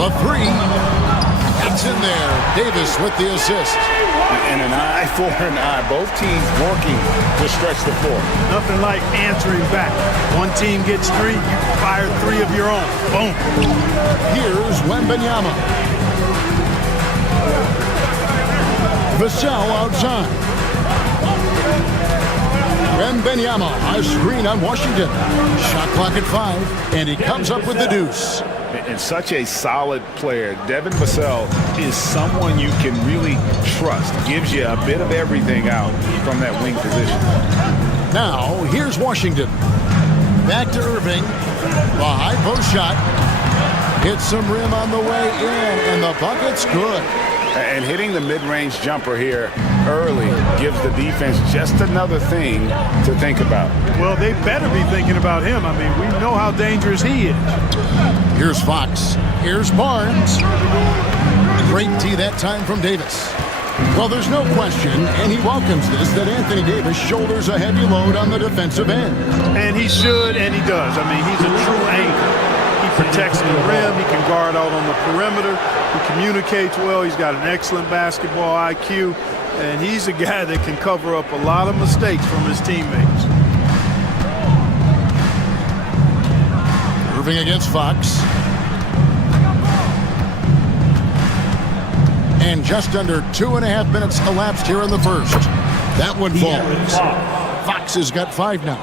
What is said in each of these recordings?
The three. It's in there. Davis with the assist. And an eye for an eye. Both teams working to stretch the floor. Nothing like answering back. One team gets three, you fire three of your own. Boom. Here's Wembanyama. Vassell outside. Wembanyama, a screen on Washington. Shot clock at 5, and he comes up with the deuce. And such a solid player. Devin Vassell is someone you can really trust. Gives you a bit of everything out from that wing position. Now, here's Washington. Back to Irving. The high post shot. Hits some rim on the way in, and the bucket's good. And hitting the mid-range jumper here early gives the defense just another thing to think about. Well, they better be thinking about him. I mean, we know how dangerous he is. Here's Fox. Here's Barnes. Great tee that time from Davis. Well, there's no question, and he welcomes this, that Anthony Davis shoulders a heavy load on the defensive end. And he should, and he does. I mean, he's a true anchor. He protects the rim. He can guard out on the perimeter. He communicates well. He's got an excellent basketball IQ. And he's a guy that can cover up a lot of mistakes from his teammates. Irving against Fox. And just under 2.5 minutes elapsed here in the first. That one falls. Fox has got 5 now.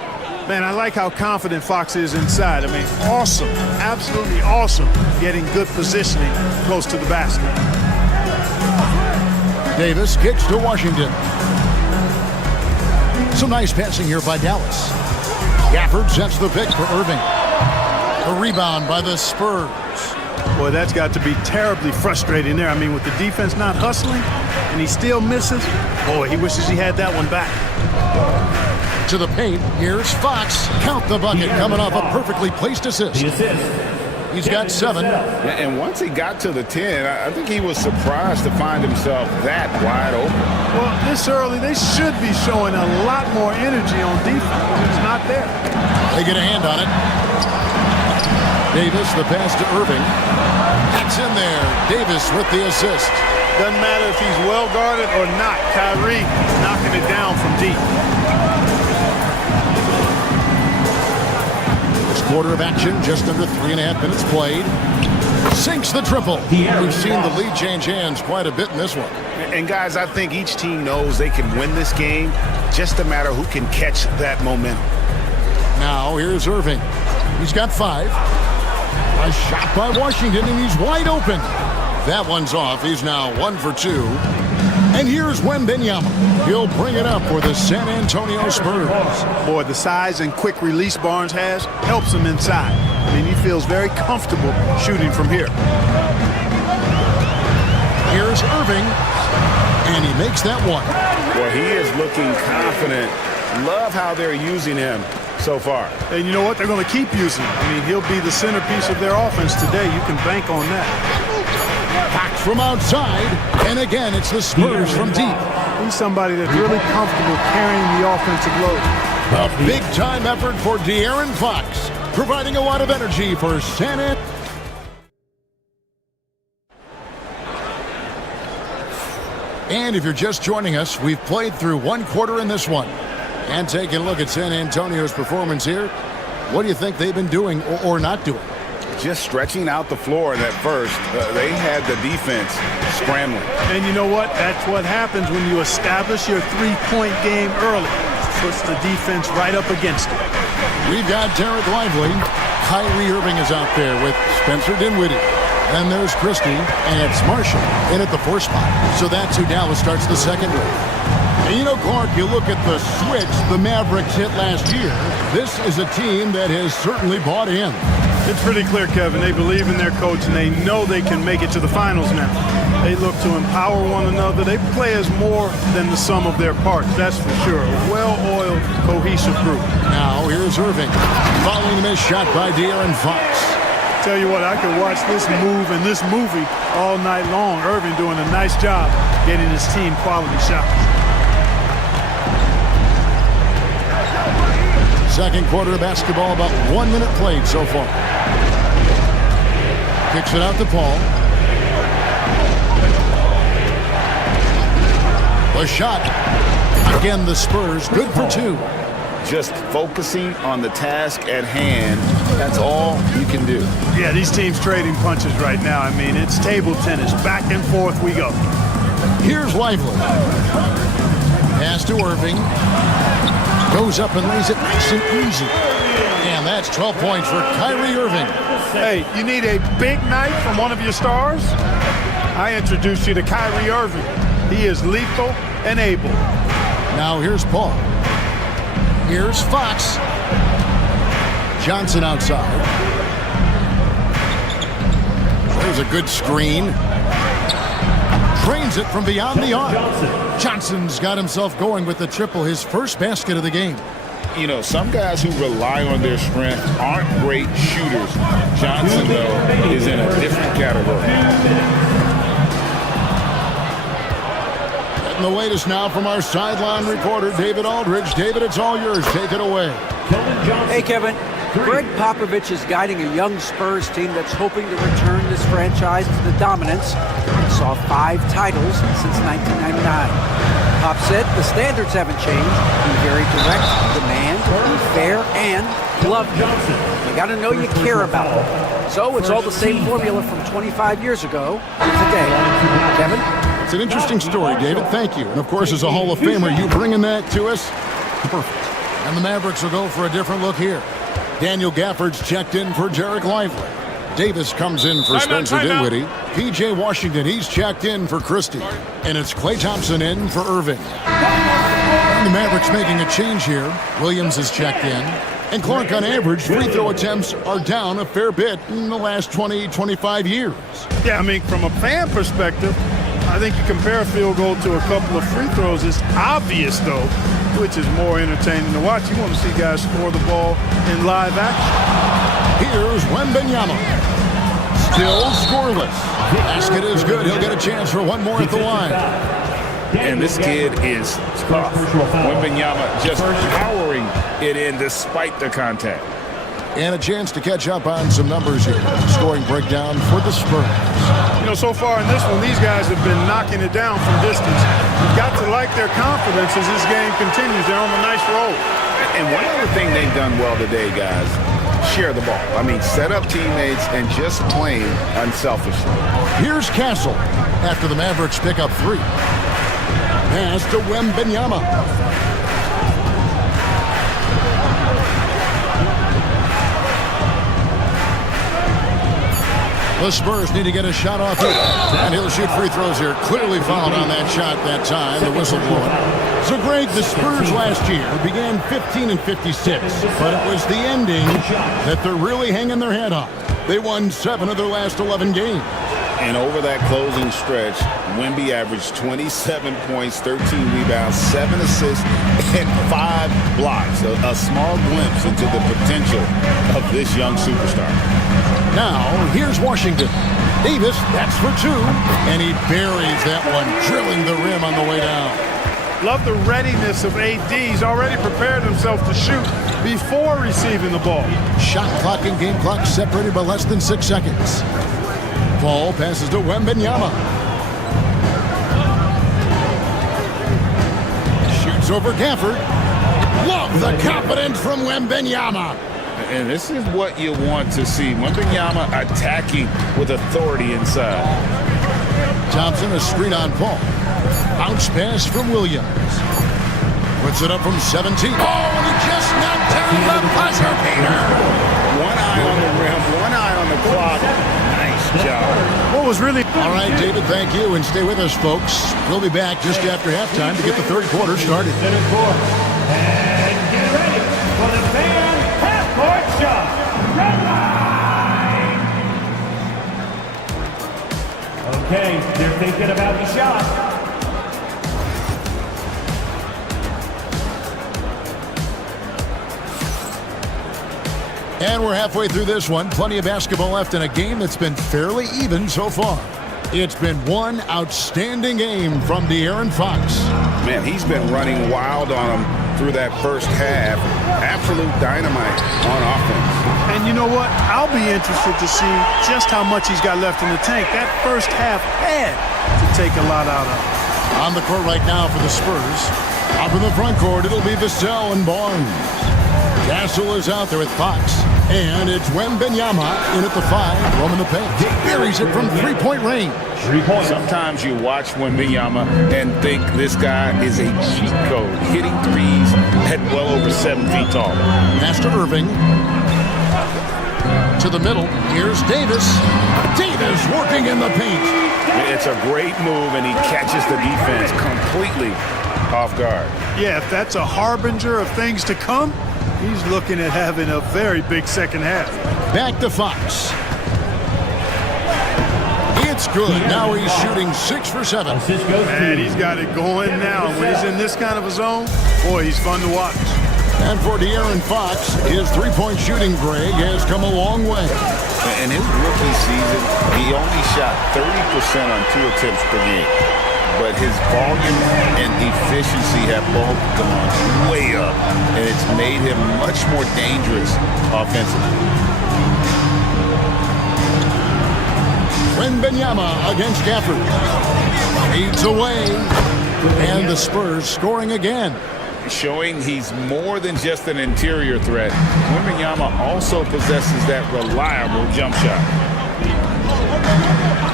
Man, I like how confident Fox is inside. I mean, awesome, absolutely awesome, getting good positioning close to the basket. Davis kicks to Washington. Some nice passing here by Dallas. Gafford sets the pick for Irving. A rebound by the Spurs. Boy, that's got to be terribly frustrating there. I mean, with the defense not hustling and he still misses, boy, he wishes he had that one back. To the paint, here's Fox. Count the bucket, coming off a perfectly placed assist. He's got 7. And once he got to the 10, I think he was surprised to find himself that wide open. Well, this early, they should be showing a lot more energy on defense. It's not there. They get a hand on it. Davis, the pass to Irving. It's in there. Davis with the assist. Doesn't matter if he's well guarded or not. Kyrie knocking it down from deep. Quarter of action, just under 3.5 minutes played. Sinks the triple. We've seen the lead change hands quite a bit in this one. And guys, I think each team knows they can win this game. Just a matter who can catch that momentum. Now here's Irving. He's got 5. A shot by Washington, and he's wide open. That one's off. He's now 1 for 2. And here's Wembanyama. He'll bring it up for the San Antonio Spurs. Boy, the size and quick release Barnes has helps him inside. I mean, he feels very comfortable shooting from here. Here's Irving, and he makes that one. Well, he is looking confident. Love how they're using him so far. And you know what? They're going to keep using him. I mean, he'll be the centerpiece of their offense today. You can bank on that. Fox from outside, and again, it's the Spurs from deep. He's somebody that's really comfortable carrying the offensive load. A big-time effort for De'Aaron Fox, providing a lot of energy for San Antonio. And if you're just joining us, we've played through 1 quarter in this one. And taking a look at San Antonio's performance here, what do you think they've been doing or not doing? Just stretching out the floor in that first. They had the defense scrambling. And you know what? That's what happens when you establish your three-point game early. Puts the defense right up against it. We've got Derek Lively. Kyrie Irving is out there with Spencer Dinwiddie. Then there's Christie, and it's Marshall in at the 4 spot. So that's who Dallas starts the second with. And you know, Clark, you look at the switch the Mavericks hit last year. This is a team that has certainly bought in. It's pretty clear, Kevin. They believe in their coach, and they know they can make it to the finals now. They look to empower one another. They play as more than the sum of their parts, that's for sure. A well-oiled, cohesive group. Now, here's Irving. Following the missed shot by De'Aaron Fox. Tell you what, I could watch this move and this movie all night long. Irving doing a nice job getting his team quality shots. Second quarter of basketball, about 1 minute played so far. Kicks it out to Paul. The shot. Again, the Spurs good for 2. Just focusing on the task at hand. That's all you can do. Yeah, these teams trading punches right now. I mean, it's table tennis. Back and forth we go. Here's Lively. Pass to Irving. Goes up and lays it nice and easy. And that's 12 points for Kyrie Irving. Hey, you need a big night from one of your stars? I introduce you to Kyrie Irving. He is lethal and able. Now here's Paul. Here's Fox. Johnson outside. There's a good screen. Trains it from beyond the arc. Johnson's got himself going with the triple, his first basket of the game. You know, some guys who rely on their strength aren't great shooters. Johnson, though, is in a different category. And the latest now from our sideline reporter, David Aldridge. David, it's all yours. Take it away. Hey, Kevin. Greg Popovich is guiding a young Spurs team that's hoping to return this franchise to the dominance it saw 5 titles since 1999. Pop said the standards haven't changed. Be very direct, demand, be fair, and love them. You got to know you care about them. So it's all the same formula from 25 years ago to today. Kevin? It's an interesting story, David. Thank you. And, of course, as a Hall of Famer, you bringing that to us? Perfect. And the Mavericks will go for a different look here. Daniel Gafford's checked in for Derek Lively. Davis comes in for Spencer Dinwiddie. P.J. Washington, he's checked in for Christie. And it's Klay Thompson in for Irving. And the Mavericks making a change here. Williams is checked in. And Clark, on average, free throw attempts are down a fair bit in the last 20, 25 years. Yeah, I mean, from a fan perspective, I think you compare a field goal to a couple of free throws. It's obvious, though, which is more entertaining to watch. You want to see guys score the ball in live action. Here's Wembanyama. Still scoreless. Basket is good. He'll get a chance for one more at the line. And this kid is tough. Wembanyama just powering it in despite the contact. And a chance to catch up on some numbers here. Scoring breakdown for the Spurs. You know, so far in this one, these guys have been knocking it down from distance. You've got to like their confidence as this game continues. They're on a nice roll. And one other thing they've done well today, guys, share the ball. I mean, set up teammates and just playing unselfishly. Here's Castle after the Mavericks pick up 3. Pass to Wembanyama. The Spurs need to get a shot off it. And he'll shoot free throws here. Clearly fouled on that shot that time. The whistle blowing. So, Greg, the Spurs last year began 15 and 56. But it was the ending that they're really hanging their head on. They won 7 of their last 11 games. And over that closing stretch, Wemby averaged 27 points, 13 rebounds, 7 assists, and 5 blocks. A small glimpse into the potential of this young superstar. Now, here's Washington. Davis, that's for 2. And he buries that one, drilling the rim on the way down. Love the readiness of AD. He's already prepared himself to shoot before receiving the ball. Shot clock and game clock separated by less than 6 seconds. Ball passes to Wembanyama. Shoots over Gafford. Love the confidence from Wembanyama. And this is what you want to see. Wembanyama attacking with authority inside. Thompson, a screen on Paul. Bounce pass from Williams. Puts it up from 17. Oh, and he just knocked down the buzzer beater. One eye on the rim, one eye on the clock. Nice job. What was really... All right, David, thank you. And stay with us, folks. We'll be back just after halftime to get the third quarter started. And get ready for the fan half-court shot. Red line. Okay, they're thinking about the shot. And we're halfway through this one. Plenty of basketball left in a game that's been fairly even so far. It's been one outstanding game from De'Aaron Fox. Man, he's been running wild on him through that first half. Absolute dynamite on offense. And you know what? I'll be interested to see just how much he's got left in the tank. That first half had to take a lot out of him. On the court right now for the Spurs. Up in the front court, it'll be Vassell and Barnes. Castle is out there with Fox. And it's Wembanyama in at the 5, roaming the paint. Buries it from three-point range. 3 points. Sometimes you watch Wembanyama and think this guy is a cheat code, hitting threes at well over 7 feet tall. Pass to Irving. To the middle. Here's Davis. Davis working in the paint. It's a great move, and he catches the defense completely off guard. Yeah, if that's a harbinger of things to come, he's looking at having a very big second half. Back to Fox. It's good. Now he's shooting 6 for 7. Assist goes And to he's got it going now. When he's in this kind of a zone, boy, he's fun to watch. And for De'Aaron Fox, his three-point shooting, Greg, has come a long way. In his rookie season, he only shot 30% on 2 attempts per game. But his volume and efficiency have both gone way up, and it's made him much more dangerous offensively. Wembanyama against Gafford. Feeds away. And the Spurs scoring again. Showing he's more than just an interior threat. Wembanyama also possesses that reliable jump shot.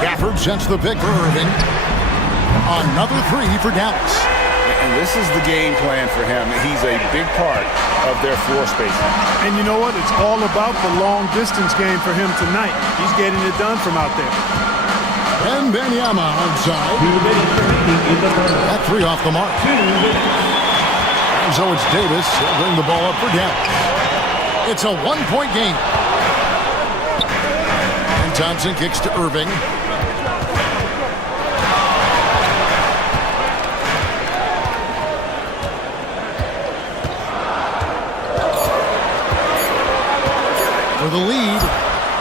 Gafford sets the pick for Irving. Another 3 for Dallas. And this is the game plan for him. He's a big part of their floor spacing. And you know what? It's all about the long distance game for him tonight. He's getting it done from out there. Wembanyama outside. That 3 off the mark. And so it's Davis. He'll bring the ball up for Dallas. It's a 1-point game. And Thompson kicks to Irving. For the lead.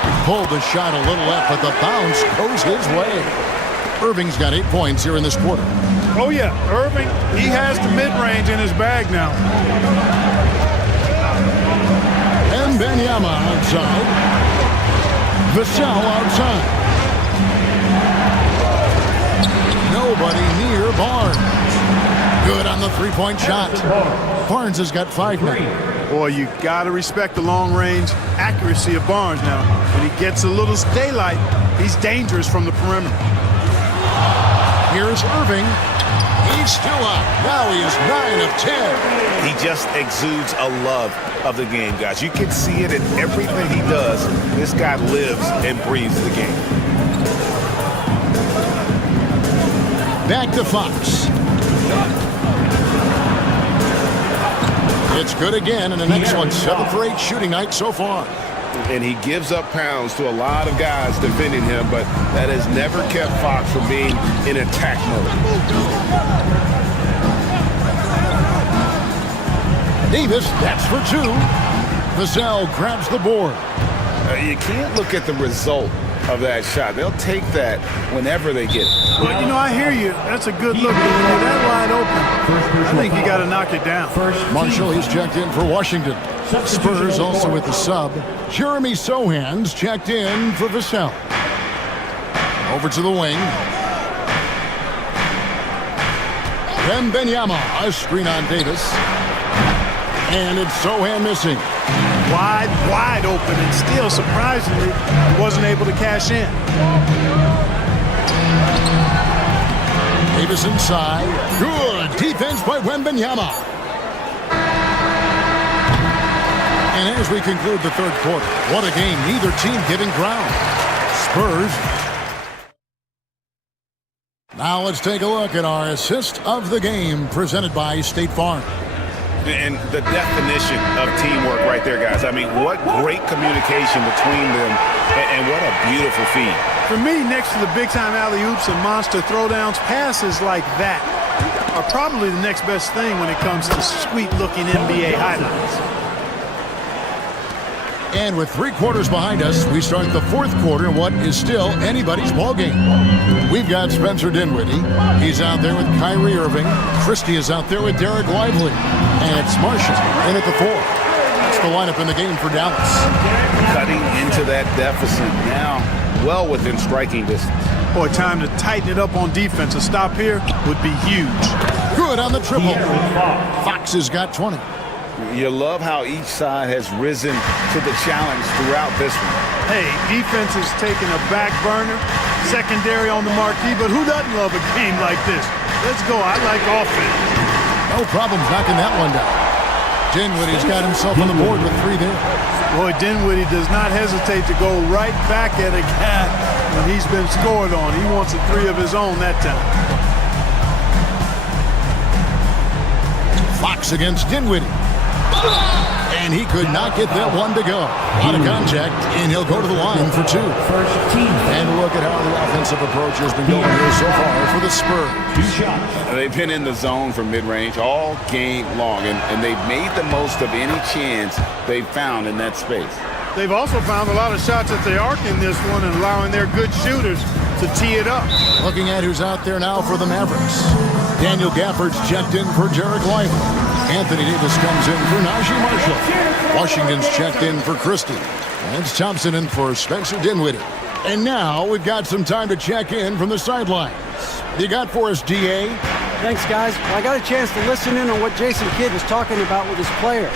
He pulled the shot a little left, but the bounce goes his way. Irving's got 8 points here in this quarter. Oh, yeah. Irving, he has the mid-range in his bag now. And Wembanyama outside. Vassell outside. Nobody near Barnes. Good on the 3-point shot. Barnes has got 5 now. Boy, you got to respect the long-range accuracy of Barnes now. When he gets a little daylight, he's dangerous from the perimeter. Here's Irving. He's still up. Now he is 9 of 10. He just exudes a love of the game, guys. You can see it in everything he does. This guy lives and breathes the game. Back to Fox. It's good again, and an excellent 7 for 8 shooting night so far. And he gives up pounds to a lot of guys defending him, but that has never kept Fox from being in attack mode. Davis, that's for 2. Vassell grabs the board. You can't look at the result of that shot. They'll take that whenever they get it. Well, you know, I hear you. That's a good look. But when you're that wide open, I think you got to knock it down. Marshall, he's checked in for Washington. Spurs also with the sub. Jeremy Sohan's checked in for Vassell. Over to the wing. Wembanyama, a screen on Davis. And it's Sohan missing. Wide open, and still, surprisingly, he wasn't able to cash in. Davis inside. Good defense by Wembanyama. And as we conclude the third quarter, what a game. Neither team giving ground. Spurs. Now let's take a look at our assist of the game presented by State Farm. And the definition of teamwork right there, guys. I mean, what great communication between them, and what a beautiful feed. For me, next to the big-time alley-oops and monster throwdowns, passes like that are probably the next best thing when it comes to sweet-looking NBA highlights. And with 3 quarters behind us, we start the 4th quarter in what is still anybody's ballgame. We've got Spencer Dinwiddie. He's out there with Kyrie Irving. Christie is out there with Derek Lively. And it's Marshall in at the 4. That's the lineup in the game for Dallas. Cutting into that deficit now, well within striking distance. Boy, time to tighten it up on defense. A stop here would be huge. Good on the triple. Fox has got 20. You love how each side has risen to the challenge throughout this one. Hey, defense is taking a back burner, secondary on the marquee, but who doesn't love a game like this? Let's go. I like offense. No problems knocking that one down. Dinwiddie's got himself on the board with 3 there. Boy, Dinwiddie does not hesitate to go right back at a guy when he's been scored on. He wants a 3 of his own that time. Fox against Dinwiddie. And he could not get that one to go. A lot of contact, and he'll go to the line for 2. And look at how the offensive approach has been going here so far for the Spurs. They've been in the zone for mid-range all game long, and they've made the most of any chance they've found in that space. They've also found a lot of shots at the arc in this one and allowing their good shooters to tee it up. Looking at who's out there now for the Mavericks. Daniel Gafford's checked in for Derek Lively. Anthony Davis comes in for Najee Marshall. Washington's checked in for Christie. And Thompson in for Spencer Dinwiddie. And now we've got some time to check in from the sidelines. You got for us, DA? Thanks, guys. Well, I got a chance to listen in on what Jason Kidd was talking about with his players.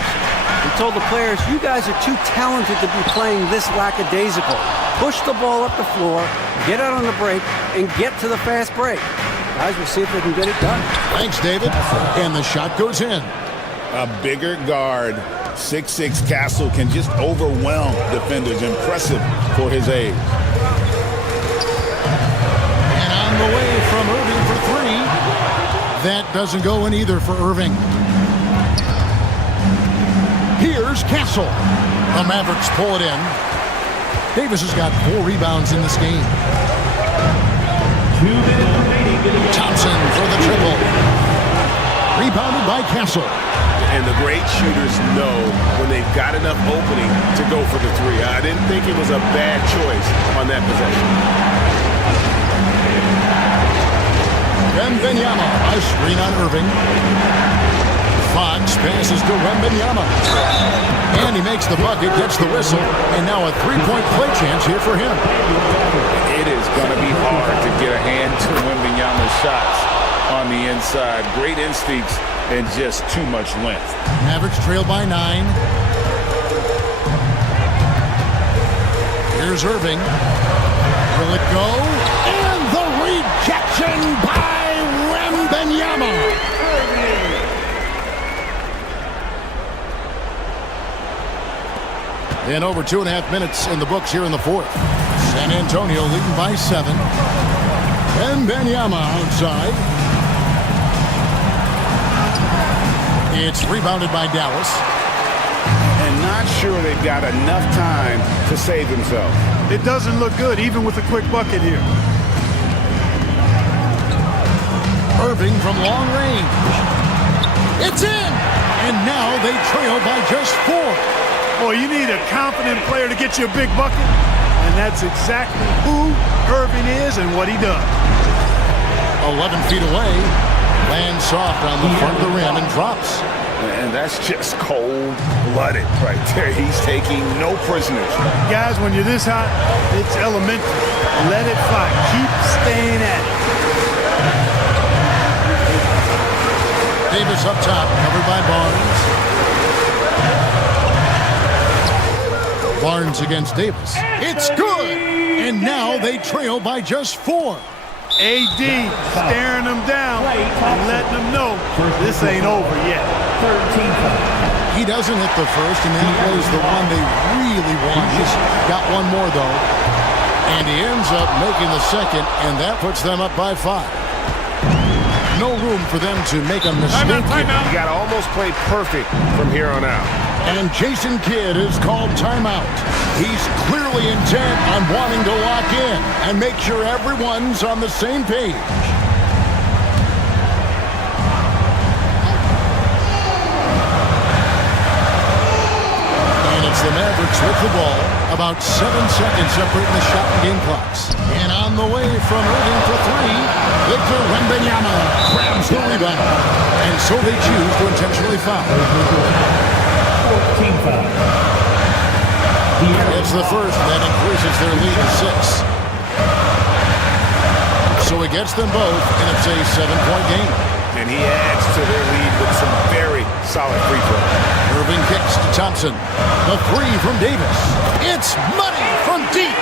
He told the players, you guys are too talented to be playing this lackadaisical. Push the ball up the floor, get out on the break, and get to the fast break. Guys, we'll see if they can get it done. Thanks, David. And the shot goes in. A bigger guard, 6'6" Castle, can just overwhelm defenders. Impressive for his age. And on the way from Irving for 3. That doesn't go in either for Irving. Here's Castle. The Mavericks pull it in. Davis has got 4 rebounds in this game. 2 minutes remaining. Thompson for the triple. Rebounded by Castle. And the great shooters know when they've got enough opening to go for the 3. I didn't think it was a bad choice on that possession. Wembanyama, a screen on Irving. Fox passes to Wembanyama. And he makes the bucket, gets the whistle, and now a 3-point play chance here for him. It is going to be hard to get a hand to Wembanyama's shots on the inside. Great instincts and just too much length. Mavericks trail by 9. Here's Irving. Will it go? And the rejection by Wembanyama. And over 2.5 minutes in the books here in the 4th. San Antonio leading by 7. Wembanyama outside. It's rebounded by Dallas. And not sure they've got enough time to save themselves. It doesn't look good, even with a quick bucket here. Irving from long range. It's in! And now they trail by just 4. Boy, you need a confident player to get you a big bucket. And that's exactly who Irving is and what he does. 11 feet away. Lands soft on the front of the rim and drops. And that's just cold-blooded right there. He's taking no prisoners. Guys, when you're this hot, it's elementary. Let it fly. Keep staying at it. Davis up top, covered by Barnes. Barnes against Davis. It's good! And now they trail by just 4. AD staring them down and letting them know this ain't over yet. He doesn't hit the first, and that was the one they really want. He's got one more, though. And he ends up making the second, and that puts them up by 5. No room for them to make a mistake. You got to almost play perfect from here on out. And Jason Kidd is called timeout. He's clearly intent on wanting to lock in and make sure everyone's on the same page. And it's the Mavericks Mavericks with the ball. About 7 seconds separating the shot and game clocks. And on the way from Irving for three, Victor Wembanyama grabs the rebound. And so they choose to intentionally foul. 14 foul. It's the first that increases their lead to 6. So he gets them both, and it's a 7-point game. And he adds to their lead with some very solid free throws. Irving kicks to Thompson. The three from Davis. It's money from deep.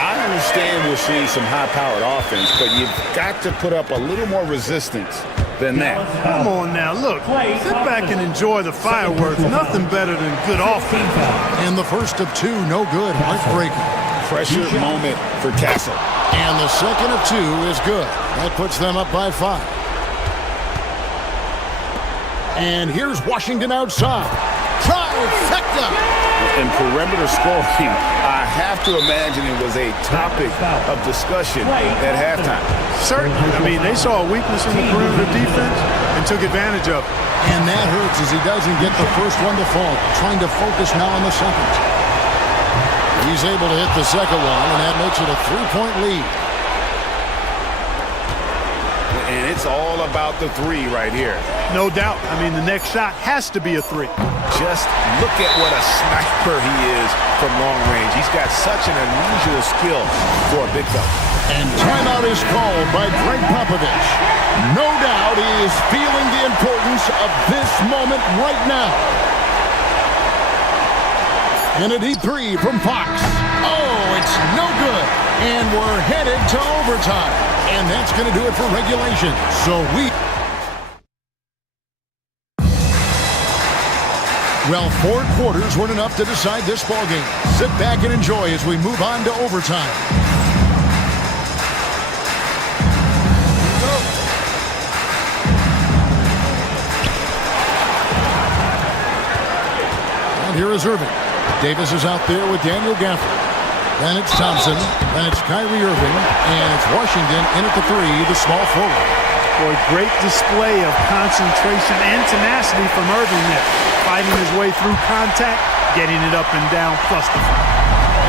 I understand we're seeing some high-powered offense, but you've got to put up a little more resistance than that. Come on now, look. Sit back and enjoy the fireworks. Nothing better than good offense. And the first of two, no good. Heartbreaker. Pressure moment for Castle. And the second of two is good. That puts them up by 5. And here's Washington outside. Trifecta! In perimeter scoring, I have to imagine it was a topic of discussion at halftime. Certainly. I mean, they saw a weakness in the perimeter defense and took advantage of it. And that hurts as he doesn't get the first one to fall. Trying to focus now on the second. He's able to hit the second one, and that makes it a 3-point lead. And it's all about the three right here. No doubt. I mean, the next shot has to be a 3. Just look at what a sniper he is from long range. He's got such an unusual skill for a big fella. And timeout is called by Greg Popovich. No doubt he is feeling the importance of this moment right now. And a deep three from Fox. Oh, it's no good. And we're headed to overtime. And that's going to do it for regulation. So Well, 4 quarters weren't enough to decide this ballgame. Sit back and enjoy as we move on to overtime. And here is Irving. Davis is out there with Daniel Gafford. Then it's Thompson. Then it's Kyrie Irving. And it's Washington in at the 3, the small forward. Boy, great display of concentration and tenacity from Irving there. Fighting his way through contact, getting it up and down, plus the foul.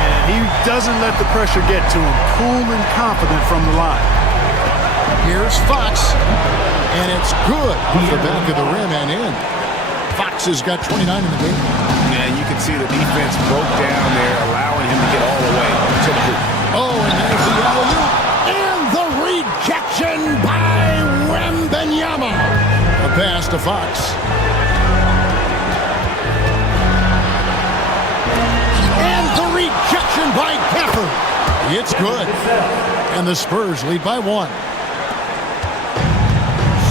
And he doesn't let the pressure get to him. Cool and confident from the line. Here's Fox. And it's good off the back of the rim and in. Fox has got 29 in the game. And you can see the defense broke down there, allowing him to get all the way to the hoop. Oh, and there's the alley-oop. And the rejection by Wembanyama. A pass to Fox. And the rejection by Gafford. It's good. And the Spurs lead by 1.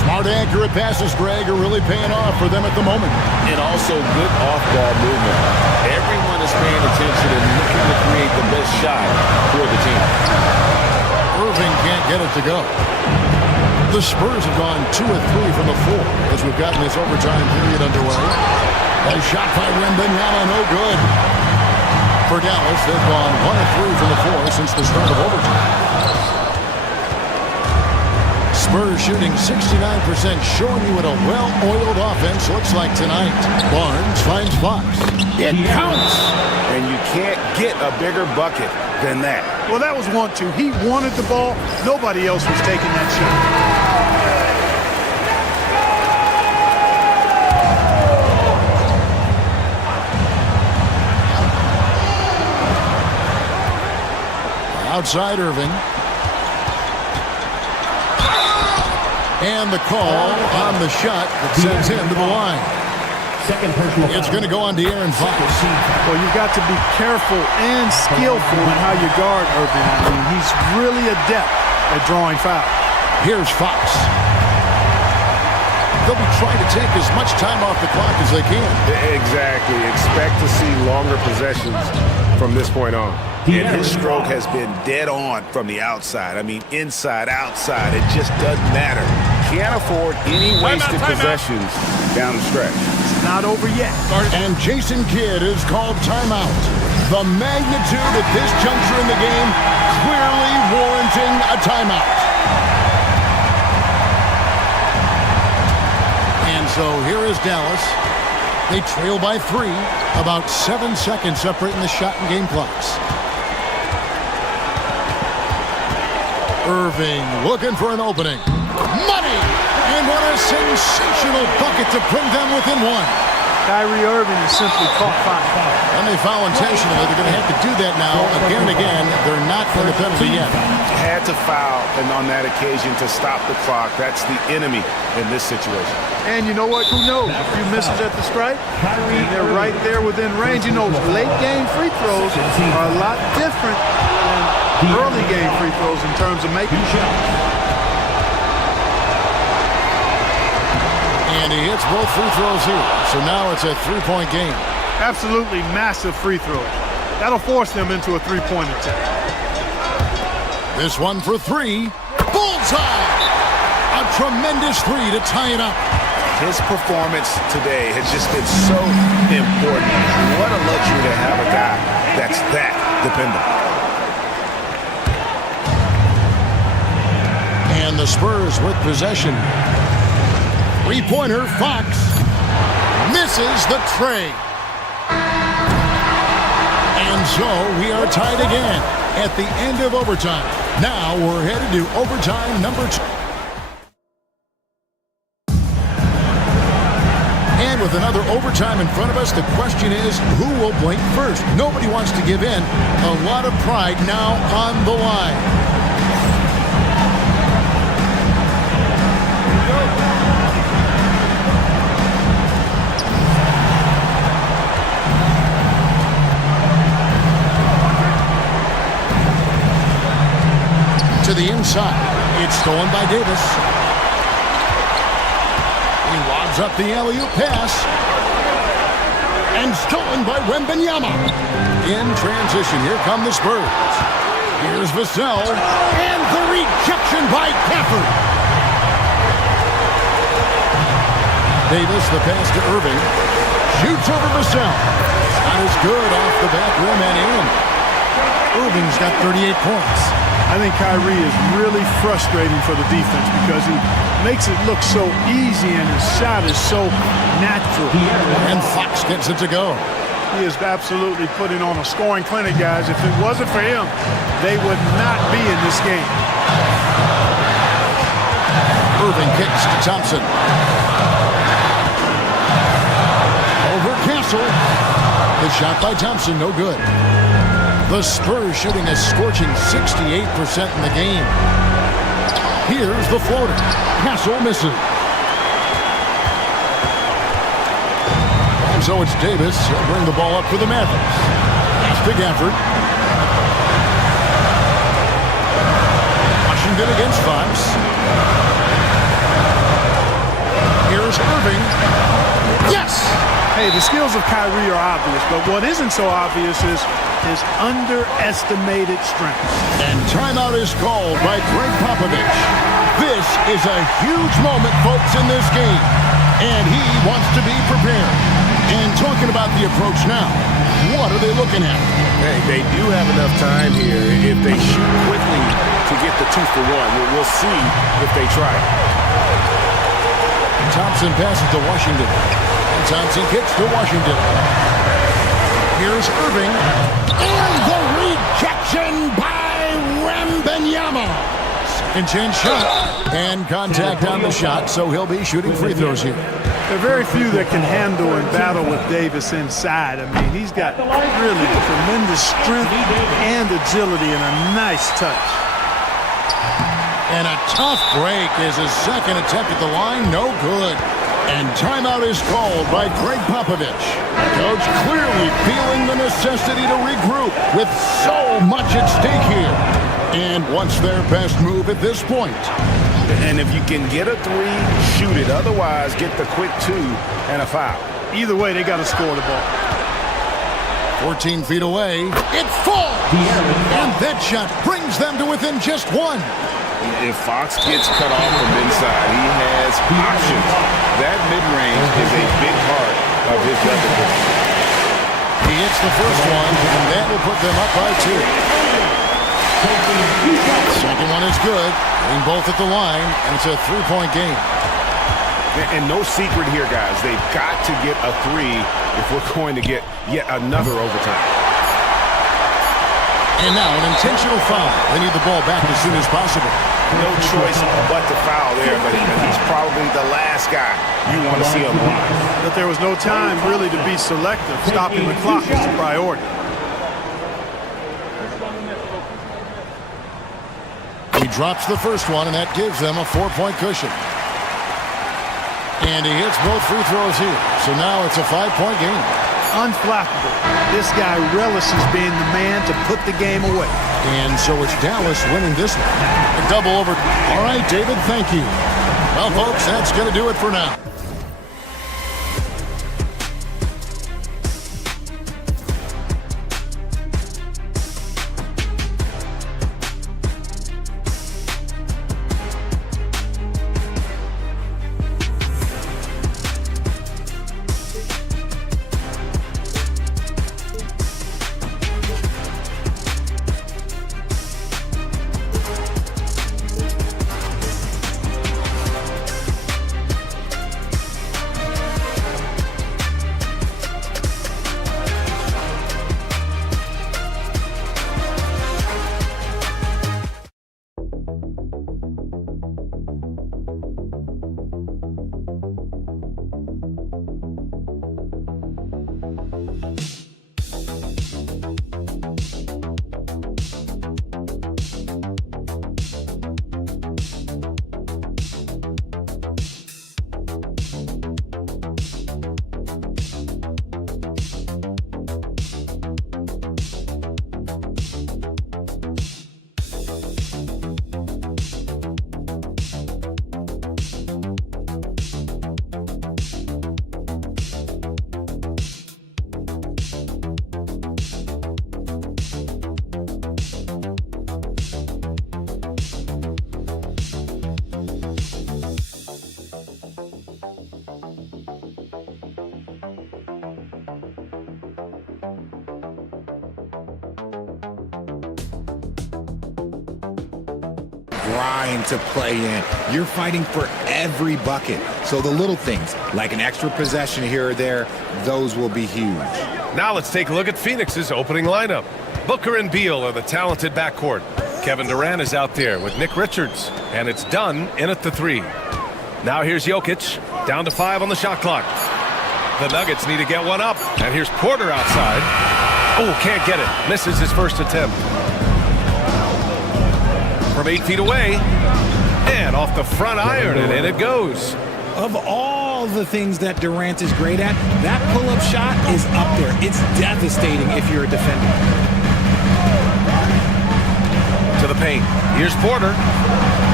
Smart, accurate passes, Greg, are really paying off for them at the moment. And also good off-ball movement. Everyone is paying attention and looking to create the best shot for the team. Irving can't get it to go. The Spurs have gone 2 of 3 from the 4 as we've gotten this overtime period underway. A shot by Wembanyama, no good. For Dallas, they've gone 1 of 3 from the 4 since the start of overtime. Spurs shooting 69%, showing you what a well-oiled offense looks like tonight. Barnes finds Fox. It counts! And you can't get a bigger bucket than that. Well, that was 1-2. He wanted the ball. Nobody else was taking that shot. Outside Irving. And the call on the shot that sends him to the line. Second personal foul. It's going to go on to Aaron Fox. Well, you've got to be careful and skillful in how you guard Irving. I mean, he's really adept at drawing fouls. Here's Fox. They'll be trying to take as much time off the clock as they can. Exactly. Expect to see longer possessions from this point on. And his stroke has been dead on from the outside. I mean, inside, outside, it just doesn't matter. Can't afford any wasted possessions down the stretch. It's not over yet. And Jason Kidd is called timeout. The magnitude at this juncture in the game clearly warranting a timeout. And so here is Dallas. They trail by 3. About 7 seconds separating the shot and game clocks. Irving looking for an opening. Money! And what a sensational bucket to bring them within 1. Kyrie Irving is simply caught foul. And they foul intentionally. They're going to have to do that now again and again. They're not in the penalty yet. Had to foul, and on that occasion to stop the clock. That's the enemy in this situation. And you know what? Who knows? A few misses at the stripe, and they're right there within range. You know, late game free throws are a lot different than early game free throws in terms of making shots. And he hits both free throws here. So now it's a 3-point game. Absolutely massive free throws. That'll force them into a three-point attempt. This one for 3. Bullseye! A tremendous 3 to tie it up. His performance today has just been so important. What a luxury to have a guy that's that dependable. And the Spurs with possession. 3-pointer, Fox misses the tray. And so we are tied again at the end of overtime. Now we're headed to overtime number 2. And with another overtime in front of us, the question is, who will blink first? Nobody wants to give in. A lot of pride now on the line. To the inside. It's stolen by Davis. He lobs up the alley-oop pass. And stolen by Wembanyama. In transition, here come the Spurs. Here's Vassell. And the rejection by Gafford. Davis, the pass to Irving. Shoots over Vassell. Shot is good off the back rim and in. Irving's got 38 points. I think Kyrie is really frustrating for the defense because he makes it look so easy and his shot is so natural. And Fox gets it to go. He is absolutely putting on a scoring clinic, guys. If it wasn't for him, they would not be in this game. Irving kicks to Thompson. Over Castle. The shot by Thompson, no good. The Spurs shooting a scorching 68% in the game. Here's the floater. Castle misses. And so it's Davis. He'll bring the ball up for the Mavericks. Pass to Gafford. Washington against Fox. Here's Irving. Yes! Hey, the skills of Kyrie are obvious, but what isn't so obvious is his underestimated strength. And timeout is called by Greg Popovich. This is a huge moment, folks, in this game. And he wants to be prepared. And talking about the approach now, what are they looking at? Hey, they do have enough time here if they shoot quickly to get the 2 for 1. We'll see if they try. Thompson passes to Washington. And Thompson kicks to Washington. Here's Irving. And the rejection by Wembanyama. Second chance shot. And contact on the shot, so he'll be shooting free throws here. There are very few that can handle and battle with Davis inside. I mean, he's got really tremendous strength and agility and a nice touch. And a tough break is his second attempt at the line. No good. And timeout is called by Greg Popovich. Coach clearly feeling the necessity to regroup with so much at stake here. And what's their best move at this point? And if you can get a 3, shoot it. Otherwise, get the quick 2 and a foul. Either way, they got to score the ball. 14 feet away. It falls! And that shot brings them to within just 1. If Fox gets cut off from inside, he has options. That mid-range is a big part of his repertoire. He hits the first one, and that will put them up by 2. Second one is good. Getting both at the line, and it's a 3-point game. And no secret here, guys. They've got to get a 3 if we're going to get yet another overtime. And now an intentional foul. They need the ball back as soon as possible. No choice but to foul there, but he's probably the last guy you want to see on the line. But there was no time really to be selective. Stopping the clock is a priority. He drops the first one, and that gives them a 4-point cushion. And he hits both free throws here. So now it's a 5-point game. Unflappable. This guy relishes being the man to put the game away. And so it's Dallas winning this one. A double over. All right, David, thank you. Well, folks, that's going to do it for now. Grind to play in. You're fighting for every bucket. So the little things, like an extra possession here or there, those will be huge. Now let's take a look at Phoenix's opening lineup. Booker and Beal are the talented backcourt. Kevin Durant is out there with Nick Richards, and it's Dunn in at the 3. Now here's Jokic, down to 5 on the shot clock. The Nuggets need to get one up, and here's Porter outside. Oh, can't get it. Misses his first attempt. From 8 feet away, and off the front iron, and in it goes. Of all the things that Durant is great at, that pull-up shot is up there. It's devastating if you're a defender. To the paint. Here's Porter.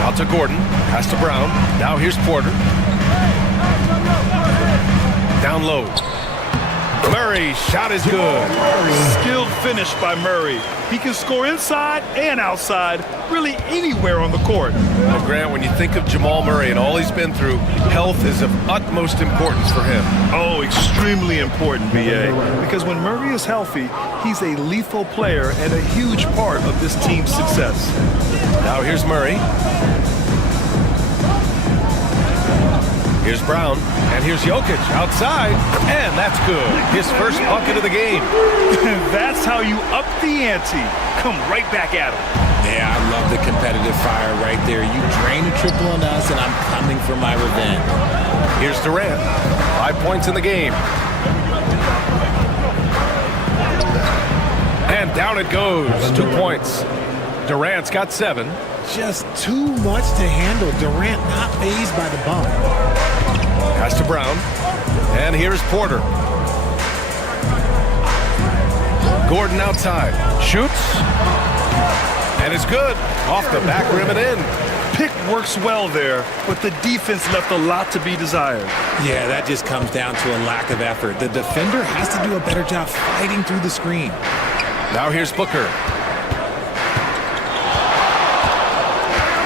Out to Gordon. Pass to Brown. Now here's Porter. Down low. Murray, shot is good. Skilled finish by Murray. He can score inside and outside, really anywhere on the court. Well, Grant, when you think of Jamal Murray and all he's been through, health is of utmost importance for him. Oh, extremely important, B.A. Because when Murray is healthy, he's a lethal player and a huge part of this team's success. Now here's Murray. Here's Brown, and here's Jokic outside, and that's good. His first bucket of the game. That's how you up the ante. Come right back at him. Yeah, I love the competitive fire right there. You drain a triple on us, and I'm coming for my revenge. Here's Durant. 5 points in the game. And down it goes. 2 points. Durant's got 7. Just too much to handle. Durant not fazed by the bump. Pass to Brown. And here's Porter. Gordon outside. Shoots. And it's good. Off the back rim and in. Pick works well there, but the defense left a lot to be desired. Yeah, that just comes down to a lack of effort. The defender has to do a better job fighting through the screen. Now here's Booker.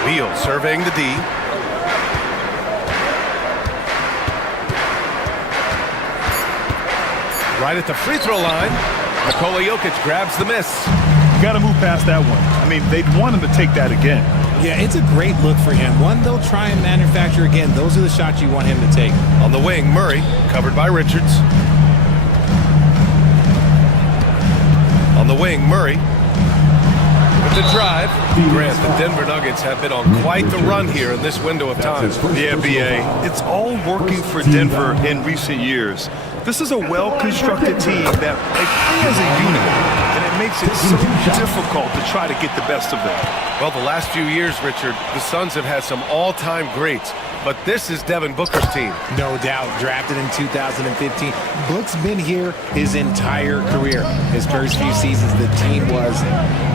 Beal surveying the D. Right at the free throw line, Nikola Jokic grabs the miss. You got to move past that one. I mean, they'd want him to take that again. Yeah, it's a great look for him. One they'll try and manufacture again. Those are the shots you want him to take. On the wing, Murray, covered by Richards. On the wing, Murray. With the drive. Grant, the Denver Nuggets have been on quite the run here in this window of time. Yeah, B.A. It's all working for Denver in recent years. This is a well-constructed team that they play as a unit, and it makes it so difficult to try to get the best of them. Well, the last few years, Richard, the Suns have had some all-time greats, but this is Devin Booker's team. No doubt, drafted in 2015. Book's been here his entire career. His first few seasons, the team was,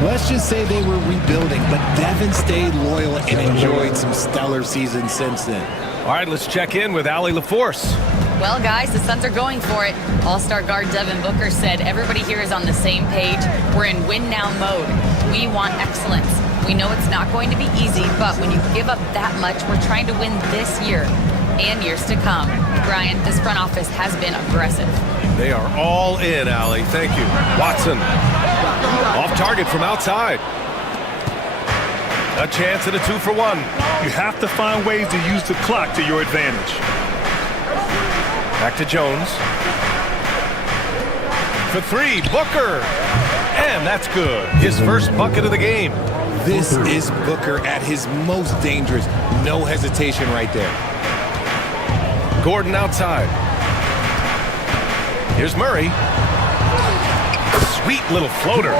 let's just say they were rebuilding, but Devin stayed loyal and enjoyed some stellar seasons since then. All right, let's check in with Allie LaForce. Well, guys, the Suns are going for it. All-star guard Devin Booker said everybody here is on the same page. We're in win-now mode. We want excellence. We know it's not going to be easy, but when you give up that much, we're trying to win this year and years to come. Brian, this front office has been aggressive. They are all in, Allie. Thank you. Watson. Off target from outside. A chance at a 2-for-1. You have to find ways to use the clock to your advantage. Back to Jones. For three, Booker. And that's good. His first bucket of the game. This is Booker at his most dangerous. No hesitation right there. Gordon outside. Here's Murray. Sweet little floater.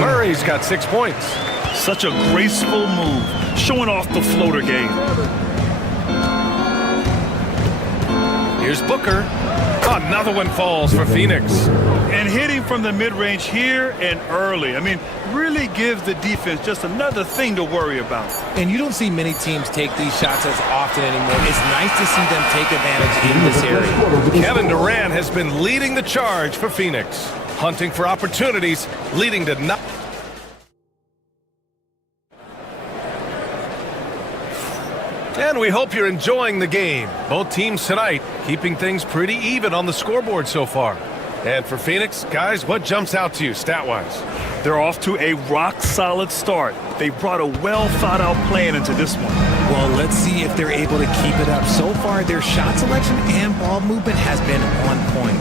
Murray's got 6 points. Such a graceful move, showing off the floater game. Here's Booker. Another one falls for Phoenix. And hitting from the mid-range here and early. I mean, really gives the defense just another thing to worry about. And you don't see many teams take these shots as often anymore. It's nice to see them take advantage in this area. Kevin Durant has been leading the charge for Phoenix, hunting for opportunities, leading to not. And we hope you're enjoying the game. Both teams tonight keeping things pretty even on the scoreboard so far. And for Phoenix, guys, what jumps out to you stat-wise? They're off to a rock-solid start. They brought a well-thought-out plan into this one. Well, let's see if they're able to keep it up. So far, their shot selection and ball movement has been on point.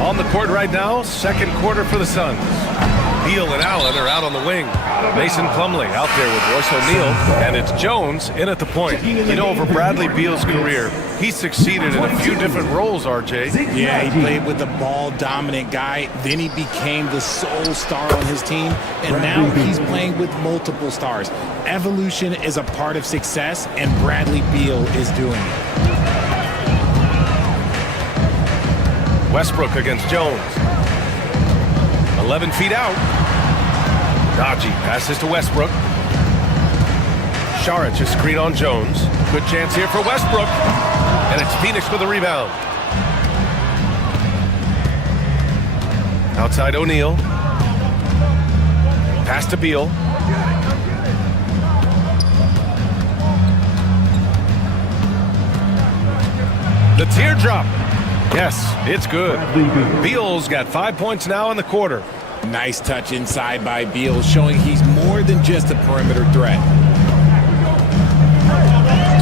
On the court right now, second quarter for the Suns. Beal and Allen are out on the wing. Mason Plumlee out there with Royce O'Neal, and it's Jones in at the point. You know, over Bradley Beal's career, he succeeded in a few different roles, RJ. Yeah, he played with the ball-dominant guy. Then he became the sole star on his team, and now he's playing with multiple stars. Evolution is a part of success, and Bradley Beal is doing it. Westbrook against Jones. 11 feet out. Najee passes to Westbrook. Saric a screen on Jones. Good chance here for Westbrook. And it's Phoenix with a rebound. Outside O'Neal. Pass to Beal. The teardrop. Yes, it's good. Beal's got 5 points now in the quarter. Nice touch inside by Beal, showing he's more than just a perimeter threat.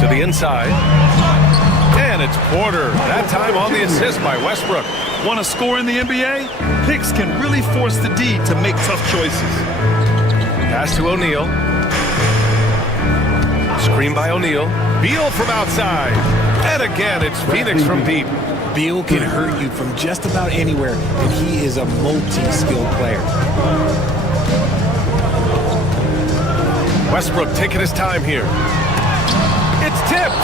To the inside. And it's Porter. That time on the assist by Westbrook. Want to score in the NBA? Picks can really force the D to make tough choices. Pass to O'Neal. Screen by O'Neal. Beal from outside. And again, it's Phoenix from deep. Beal can hurt you from just about anywhere, and he is a multi-skilled player. Westbrook taking his time here. It's tipped.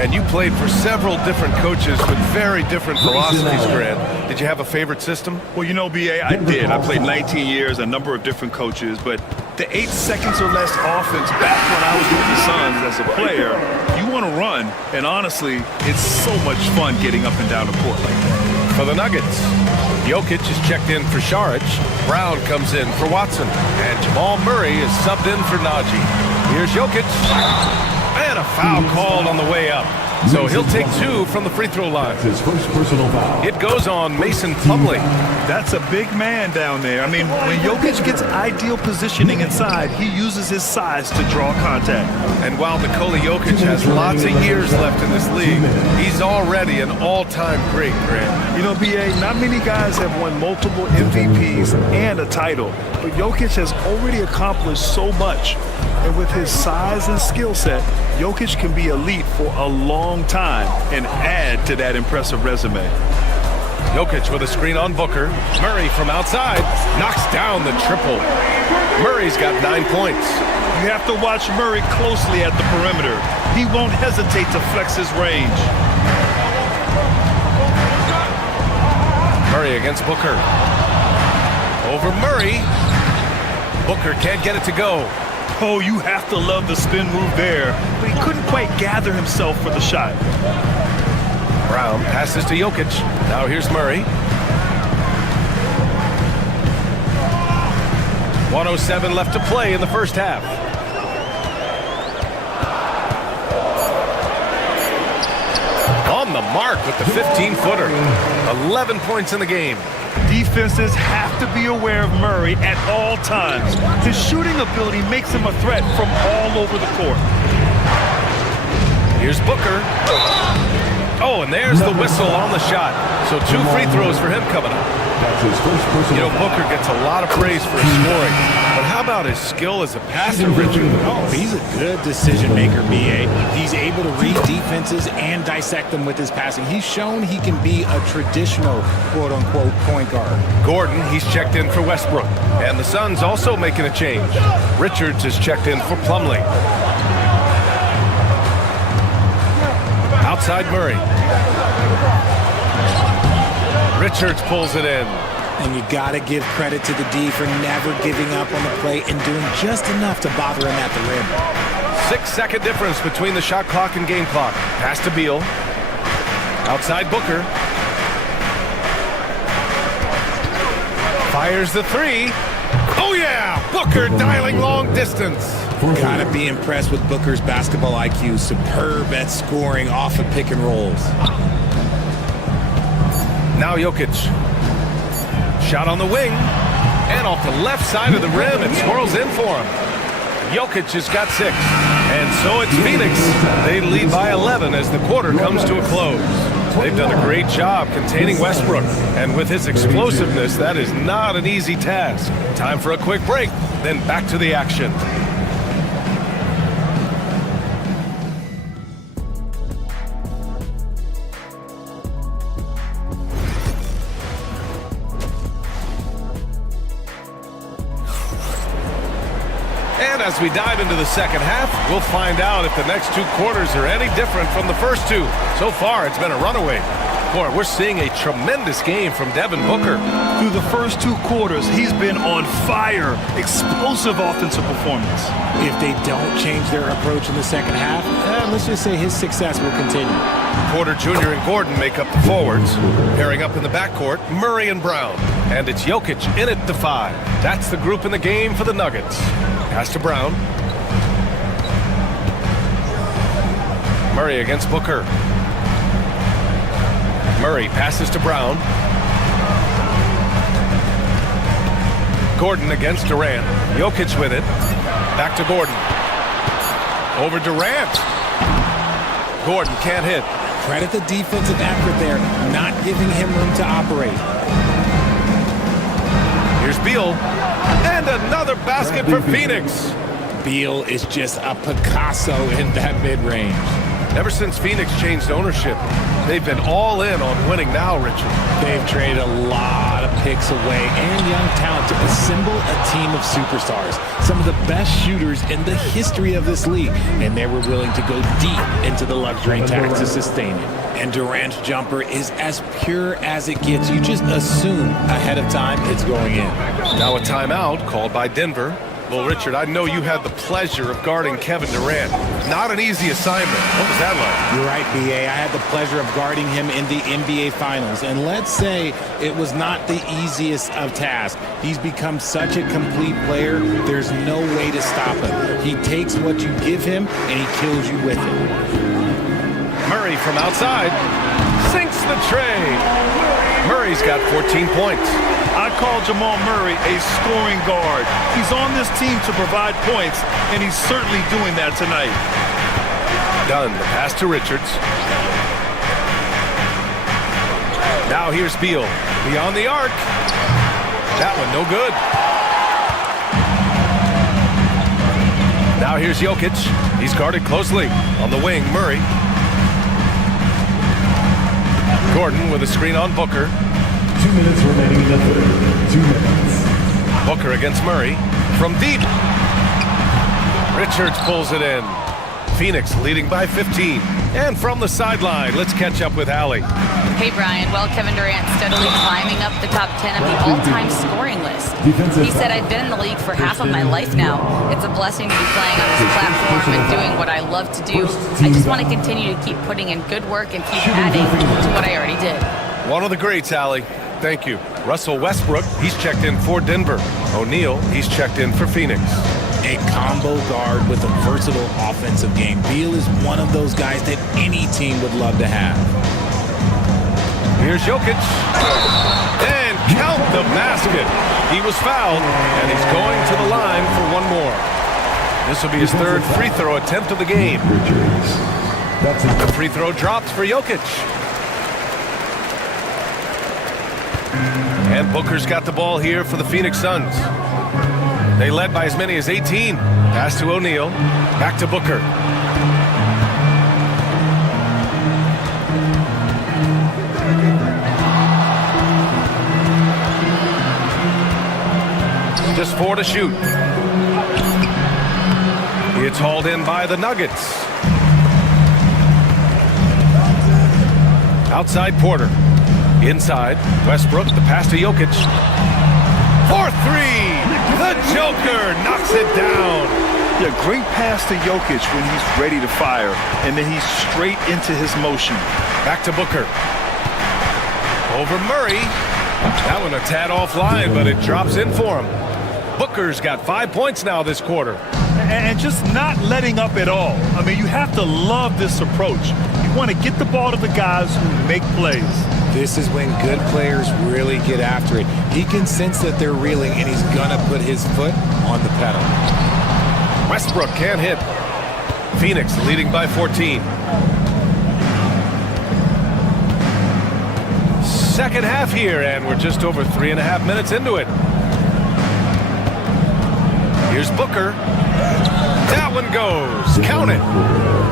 And you played for several different coaches with very different philosophies, Grant. Did you have a favorite system? Well, you know, B.A., I did. I played 19 years, a number of different coaches, but the 8 seconds or less offense back when I was with the Suns as a player, you want to run, and honestly, it's so much fun getting up and down the court like that. For the Nuggets, Jokic is checked in for Saric. Brown comes in for Watson. And Jamal Murray is subbed in for Najee. Here's Jokic. And a foul called on the way up. So he'll take 2 from the free throw line. His first personal foul. It goes on Mason Plumlee. That's a big man down there. I mean, when Jokic gets ideal positioning inside, he uses his size to draw contact. And while Nikola Jokic has lots of years left in this league, he's already an all-time great, Grant. You know, B.A., not many guys have won multiple MVPs and a title, but Jokic has already accomplished so much. And with his size and skill set, Jokic can be elite for a long time and add to that impressive resume. Jokic with a screen on Booker. Murray from outside knocks down the triple. Murray's got 9 points. You have to watch Murray closely at the perimeter. He won't hesitate to flex his range. Murray against Booker. Over Murray. Booker can't get it to go. Oh, you have to love the spin move there, but he couldn't quite gather himself for the shot. Brown passes to Jokic. Now here's Murray. 1:07 left to play in the first half. On the mark with the 15-footer. 11 points in the game. Defenses have to be aware of Murray at all times. His shooting ability makes him a threat from all over the court. Here's Booker. Oh, and there's the whistle on the shot. So 2 free throws for him coming up. That's his first personal You know, Booker gets a lot of praise for his scoring. But how about his skill as a passer, Richard? Oh, he's a good decision maker, B.A. He's able to read defenses and dissect them with his passing. He's shown he can be a traditional, quote-unquote, point guard. Gordon, he's checked in for Westbrook. And the Suns also making a change. Richards is checked in for Plumlee. Outside Murray. Richards pulls it in. And you got to give credit to the D for never giving up on the play and doing just enough to bother him at the rim. 6-second difference between the shot clock and game clock. Pass to Beal. Outside Booker. Fires the 3. Oh yeah! Booker dialing long distance. Gotta be impressed with Booker's basketball IQ. Superb at scoring off of pick and rolls. Now Jokic. Shot on the wing. And off the left side of the rim. It swirls in for him. Jokic has got 6. And so it's Phoenix. They lead by 11 as the quarter comes to a close. They've done a great job containing Westbrook. And with his explosiveness, that is not an easy task. Time for a quick break, then back to the action. And as we dive into the second half, we'll find out if the next 2 quarters are any different from the first 2. So far, it's been a runaway. Boy, we're seeing a tremendous game from Devin Booker. Through the first 2 quarters, he's been on fire. Explosive offensive performance. If they don't change their approach in the second half, let's just say his success will continue. Porter Jr. and Gordon make up the forwards. Pairing up in the backcourt, Murray and Brown. And it's Jokic in at the 5. That's the group in the game for the Nuggets. Pass to Brown. Murray against Booker. Murray passes to Brown. Gordon against Durant. Jokic with it. Back to Gordon. Over Durant. Gordon can't hit. Credit the defensive effort there, not giving him room to operate. Here's Beal. And another basket for Phoenix. Beal is just a Picasso in that mid-range. Ever since Phoenix changed ownership, they've been all in on winning now, Richard. They've traded a lot of picks away and young talent to assemble a team of superstars. Some of the best shooters in the history of this league. And they were willing to go deep into the luxury tax to sustain it. And Durant's jumper is as pure as it gets. You just assume ahead of time it's going in. Now a timeout called by Denver. Well, Richard, I know you had the pleasure of guarding Kevin Durant. Not an easy assignment. What was that like? You're right, B.A. I had the pleasure of guarding him in the NBA Finals. And let's say it was not the easiest of tasks. He's become such a complete player, there's no way to stop him. He takes what you give him, and he kills you with it. Murray from outside. Sinks the tray. Murray's got 14 points. I call Jamal Murray a scoring guard. He's on this team to provide points, and he's certainly doing that tonight. Done. The pass to Richards. Now here's Beal. Beyond the arc. That one no good. Now here's Jokic. He's guarded closely. On the wing, Murray. Gordon with a screen on Booker. 2 minutes remaining in the third. 2 minutes. Booker against Murray. From deep. Richards pulls it in. Phoenix leading by 15. And from the sideline, let's catch up with Allie. Hey, Brian. Well, Kevin Durant steadily climbing up the top 10 of the all-time scoring list. He said, I've been in the league for half of my life now. It's a blessing to be playing on this platform and doing what I love to do. I just want to continue to keep putting in good work and keep adding to what I already did. One of the greats, Allie. Thank you. Russell Westbrook, he's checked in for Denver. O'Neal, he's checked in for Phoenix. A combo guard with a versatile offensive game. Beal is one of those guys that any team would love to have. Here's Jokic. And count the basket. He was fouled, and he's going to the line for one more. This will be his third free throw attempt of the game. The free throw drops for Jokic. And Booker's got the ball here for the Phoenix Suns. They led by as many as 18. Pass to O'Neal. Back to Booker. Just 4 to shoot. It's hauled in by the Nuggets. Outside Porter. Inside, Westbrook, the pass to Jokic. For 3! The Joker knocks it down. Yeah, great pass to Jokic when he's ready to fire, and then he's straight into his motion. Back to Booker. Over Murray. That one a tad offline, but it drops in for him. Booker's got 5 points now this quarter. And just not letting up at all. I mean, you have to love this approach. You want to get the ball to the guys who make plays. This is when good players really get after it. He can sense that they're reeling, and he's going to put his foot on the pedal. Westbrook can't hit. Phoenix leading by 14. Second half here, and we're just over 3.5 minutes into it. Here's Booker. That one goes. Count it.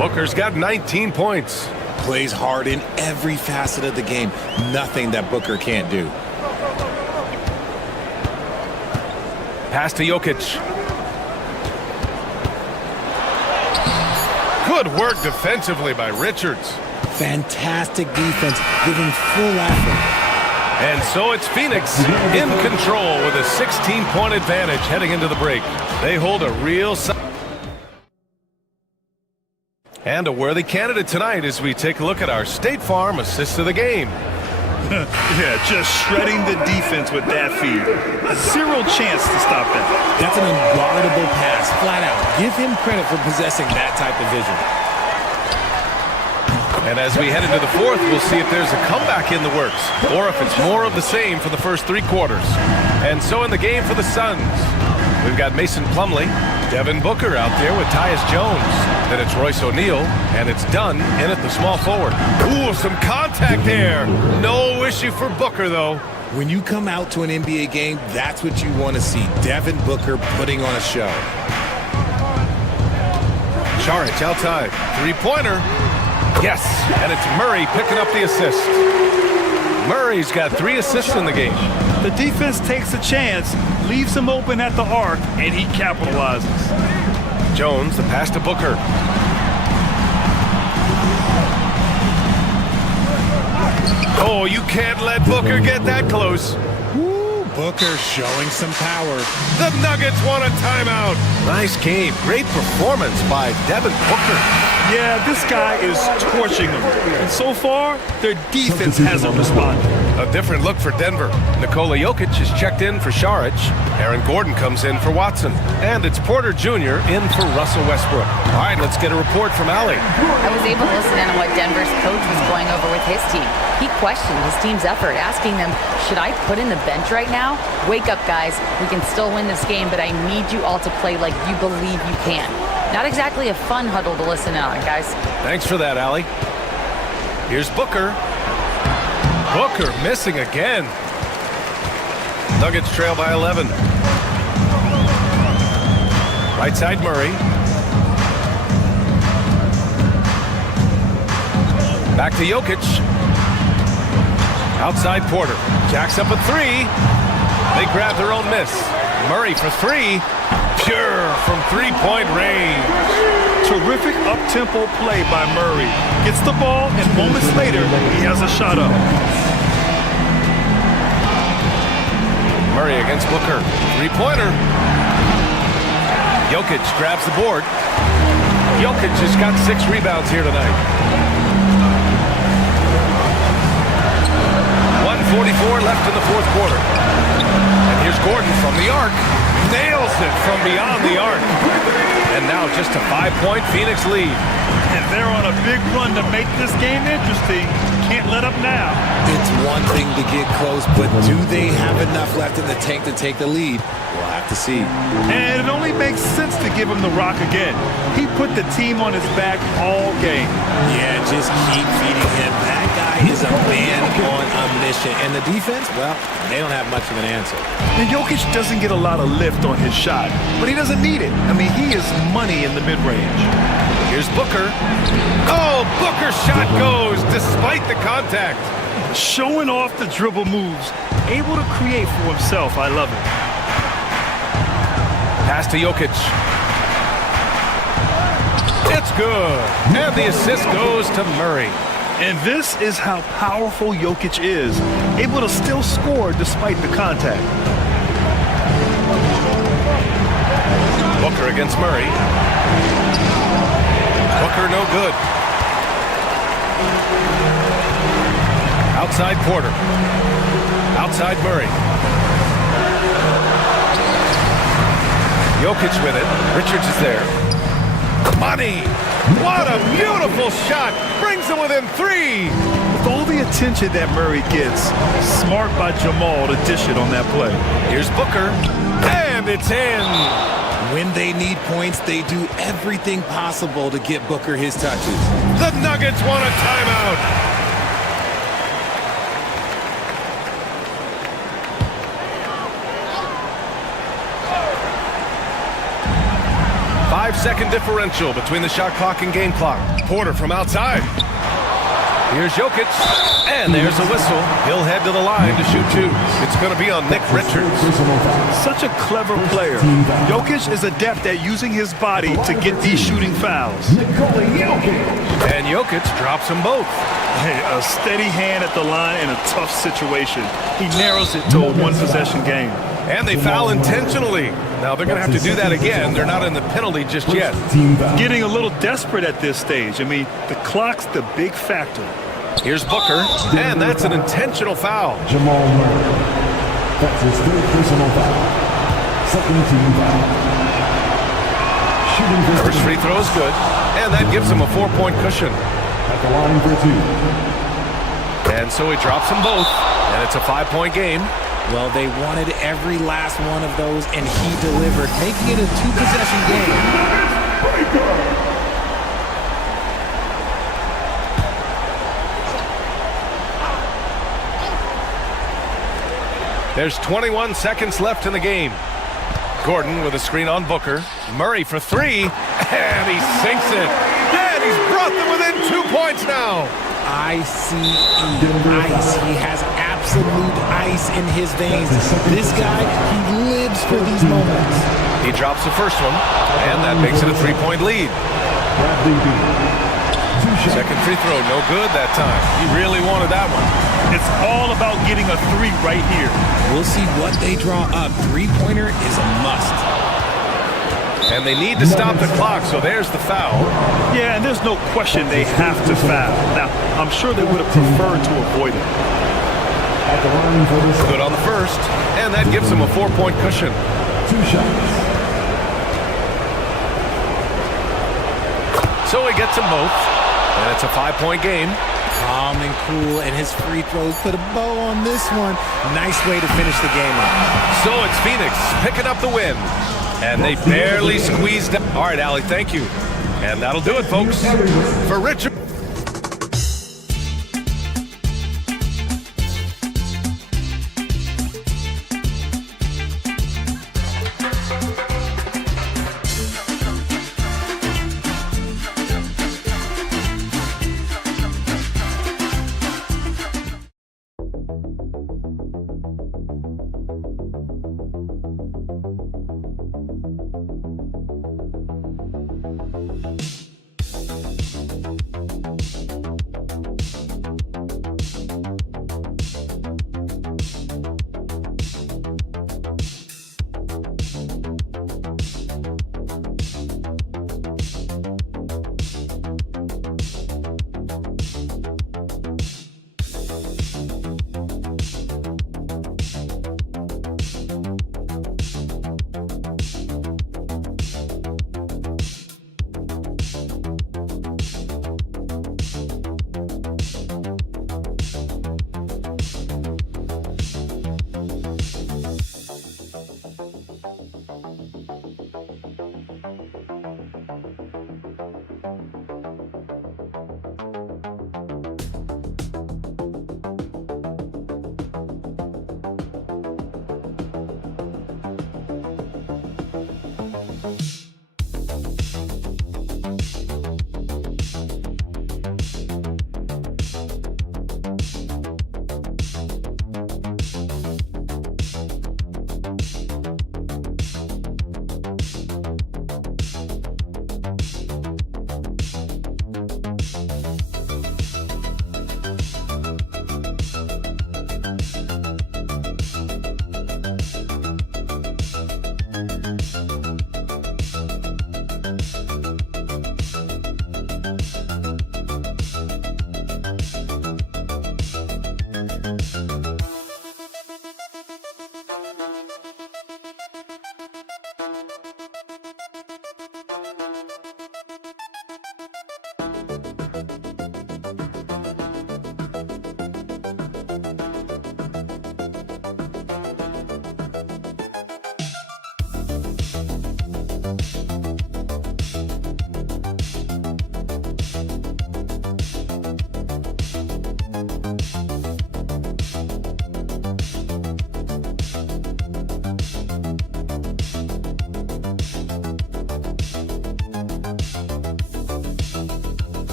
Booker's got 19 points. Plays hard in every facet of the game. Nothing that Booker can't do. Pass to Jokic. Good work defensively by Richards. Fantastic defense, giving full effort. And so it's Phoenix in control with a 16-point advantage heading into the break. They hold a real... And a worthy candidate tonight as we take a look at our State Farm assist of the game. Yeah, just shredding the defense with that feed. Zero chance to stop that. That's an unguardable pass, flat out. Give him credit for possessing that type of vision. And as we head into the fourth, we'll see if there's a comeback in the works, or if it's more of the same for the first 3 quarters. And so in the game for the Suns, we've got Mason Plumlee, Devin Booker out there with Tyus Jones. Then it's Royce O'Neal, and it's Dunn in at the small forward. Ooh, some contact there. No issue for Booker, though. When you come out to an NBA game, that's what you want to see. Devin Booker putting on a show. Charic outside. 3-pointer. Yes, and it's Murray picking up the assist. Murray's got 3 assists in the game. The defense takes a chance, leaves him open at the arc, and he capitalizes. Jones, the pass to Booker. Oh, you can't let Booker get that close. Woo, Booker showing some power. The Nuggets want a timeout. Nice game. Great performance by Devin Booker. Yeah, this guy is torching them. And so far, their defense hasn't responded. A different look for Denver. Nikola Jokic is checked in for Šarić. Aaron Gordon comes in for Watson. And it's Porter Jr. in for Russell Westbrook. All right, let's get a report from Allie. I was able to listen in on what Denver's coach was going over with his team. He questioned his team's effort, asking them, should I put in the bench right now? Wake up, guys. We can still win this game, but I need you all to play like you believe you can. Not exactly a fun huddle to listen in on, guys. Thanks for that, Allie. Here's Booker. Booker missing again. Nuggets trail by 11. Right side Murray. Back to Jokic. Outside Porter. Jacks up a three. They grab their own miss. Murray for three. Pure from three-point range. Terrific up-tempo play by Murray. Gets the ball, and moments later, he has a shot up. Murray against Booker. Three-pointer. Jokic grabs the board. Jokic has got 6 rebounds here tonight. 1:44 left in the fourth quarter. And here's Gordon from the arc. Nails it from beyond the arc. And now just a 5-point Phoenix lead. And they're on a big run to make this game interesting. Can't let up now. It's one thing to get close, but do they have enough left in the tank to take the lead? We'll have to see. And it only makes sense to give him the rock again. He put the team on his back all game. Yeah, just keep feeding him. That guy is a man on a mission. And the defense, well, they don't have much of an answer. And Jokic doesn't get a lot of lift on his shot, but he doesn't need it. I mean, he is money in the mid-range. Here's Booker. Oh, Booker's shot goes despite the contact. Showing off the dribble moves. Able to create for himself. I love it. Pass to Jokic. It's good. And the assist goes to Murray. And this is how powerful Jokic is. Able to still score despite the contact. Booker against Murray. Booker no good. Outside Porter. Outside Murray. Jokic with it. Richards is there. Money! What a beautiful shot! Brings them within 3! With all the attention that Murray gets, smart by Jamal to dish it on that play. Here's Booker. And it's in! When they need points, they do everything possible to get Booker his touches. The Nuggets want a timeout! 5-second differential between the shot clock and game clock. Porter from outside. Here's Jokic, and there's a whistle. He'll head to the line to shoot 2. It's going to be on Nick Richards. Such a clever player. Jokic is adept at using his body to get these shooting fouls. And Jokic drops them both. Hey, a steady hand at the line in a tough situation. He narrows it to a one-possession game. And they foul intentionally. Now they're going to have to do that again. They're not in the penalty just yet. Getting a little desperate at this stage. I mean, the clock's the big factor. Here's Booker, and that's an intentional foul. Jamal Murray. That's his 3rd personal foul. Second team foul. Shooting First free throw is good, and that gives him a 4-point cushion. At the line for 2. And so he drops them both, and it's a 5-point game. Well, they wanted every last one of those, and he delivered, making it a 2-possession game. There's 21 seconds left in the game. Gordon with a screen on Booker. Murray for 3, and he sinks it. And he's brought them within 2 points now. ICE. He has absolute ice in his veins. This guy, he lives for these moments. He drops the first one, and that makes it a 3-point lead. Second free throw, no good that time. He really wanted that one. It's all about getting a 3 right here. We'll see what they draw up. 3-pointer is a must. And they need to stop the clock, so there's the foul. Yeah, and there's no question they have to foul. Now, I'm sure they would have preferred to avoid it. at the line for the shot. Good on the first, and that gives him a 4-point cushion. 2 shots. So he gets them both, and it's a 5-point game. Calm and cool, and his free throws put a bow on this one. Nice way to finish the game up. So it's Phoenix picking up the win, and they barely squeezed it. All right, Allie, thank you. And that'll do it, folks. For Richard.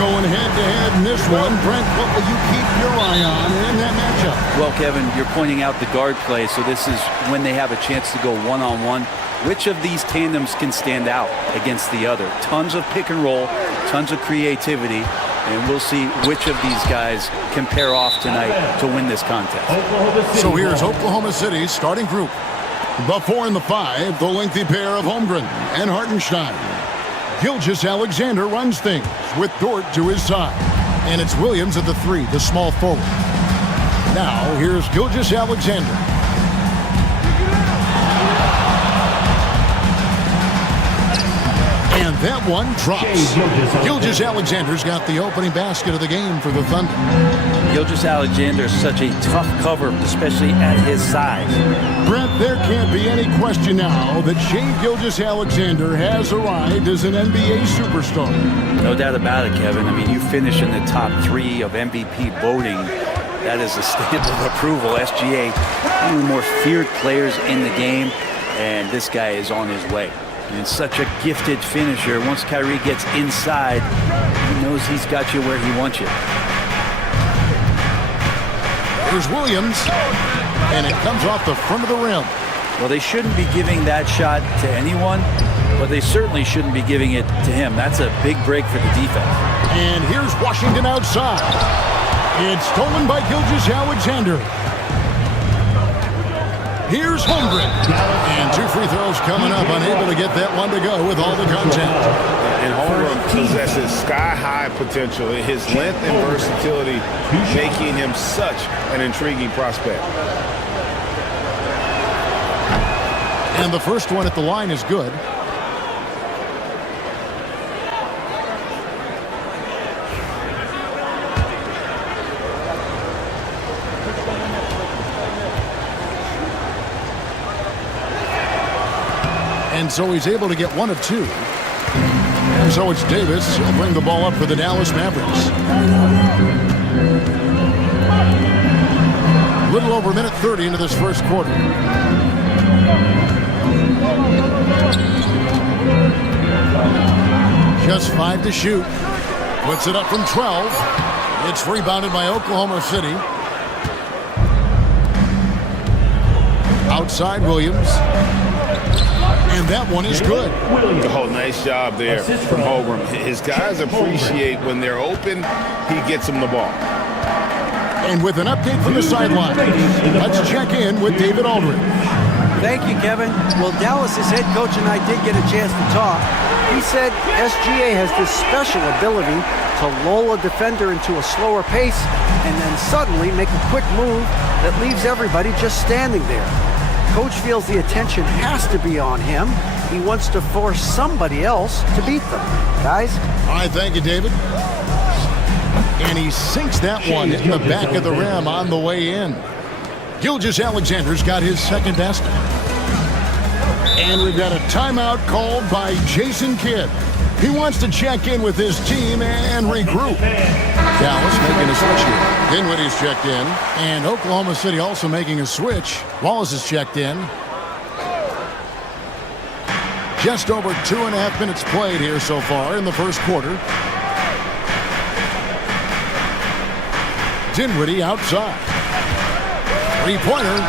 Going head-to-head in this one. Brent, what will you keep your eye on in that matchup? Well, Kevin, you're pointing out the guard play, so this is when they have a chance to go one-on-one. Which of these tandems can stand out against the other? Tons of pick and roll, tons of creativity, and we'll see which of these guys can pair off tonight to win this contest. So here's Oklahoma City's starting group. The 4 and the 5, the lengthy pair of Holmgren and Hartenstein. Gilgeous-Alexander runs things with Dort to his side. And it's Williams at the 3, the small forward. Now, here's Gilgeous-Alexander. And And that one drops. Gilgeous-Alexander's got the opening basket of the game for the Thunder. Gilgeous-Alexander is such a tough cover, especially at his size. Brent, there can't be any question now that Shai Gilgeous-Alexander has arrived as an NBA superstar. No doubt about it, Kevin. I mean, you finish in the top 3 of MVP voting. That is a stamp of approval. SGA, one of the more feared players in the game, and this guy is on his way. And such a gifted finisher. Once Kyrie gets inside, he knows he's got you where he wants you. Here's Williams, and it comes off the front of the rim. Well, they shouldn't be giving that shot to anyone, but they certainly shouldn't be giving it to him. That's a big break for the defense. And here's Washington outside. It's stolen by Gilgeous-Alexander. Here's Holmgren. And 2 free throws coming up, unable to get that one to go with all the contact. And Holmgren possesses sky-high potential. His length and versatility making him such an intriguing prospect. And the first one at the line is good. And so he's able to get 1 of 2. And so it's Davis. He'll bring the ball up for the Dallas Mavericks. A little over a minute 30 into this first quarter. Just 5 to shoot. Puts it up from 12. It's rebounded by Oklahoma City. Outside Williams. And that one is good. Oh, nice job there from Holmgren. His guys appreciate when they're open, he gets them the ball. And with an update from the sideline, let's check in with David Aldridge. Thank you, Kevin. Well, Dallas's head coach and I did get a chance to talk. He said SGA has this special ability to lull a defender into a slower pace and then suddenly make a quick move that leaves everybody just standing there. Coach feels the attention has to be on him. He wants to force somebody else to beat them. Guys? All right, thank you, David. And he sinks that one in the back of the rim on the way in. Gilgeous-Alexander's got his second basket. And we've got a timeout called by Jason Kidd. He wants to check in with his team and regroup. Dallas making a switch here. Dinwiddie's checked in. And Oklahoma City also making a switch. Wallace is checked in. Just over 2.5 minutes played here so far in the first quarter. Dinwiddie outside. Three-pointer.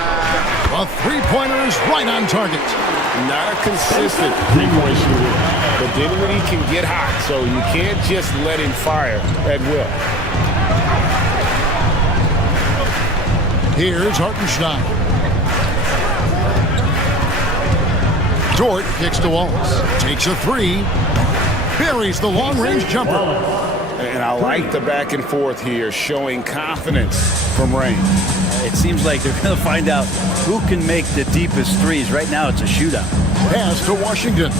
A three-pointer is right on target. Not a consistent three-point shooter, but Dinwiddie can get hot, so you can't just let him fire at will. Here's Hartenstein. Dort kicks to Wallace. Takes a 3. Buries the long-range jumper. And I like the back and forth here, showing confidence from Rain. It seems like they're going to find out who can make the deepest threes. Right now, it's a shootout. Pass to Washington.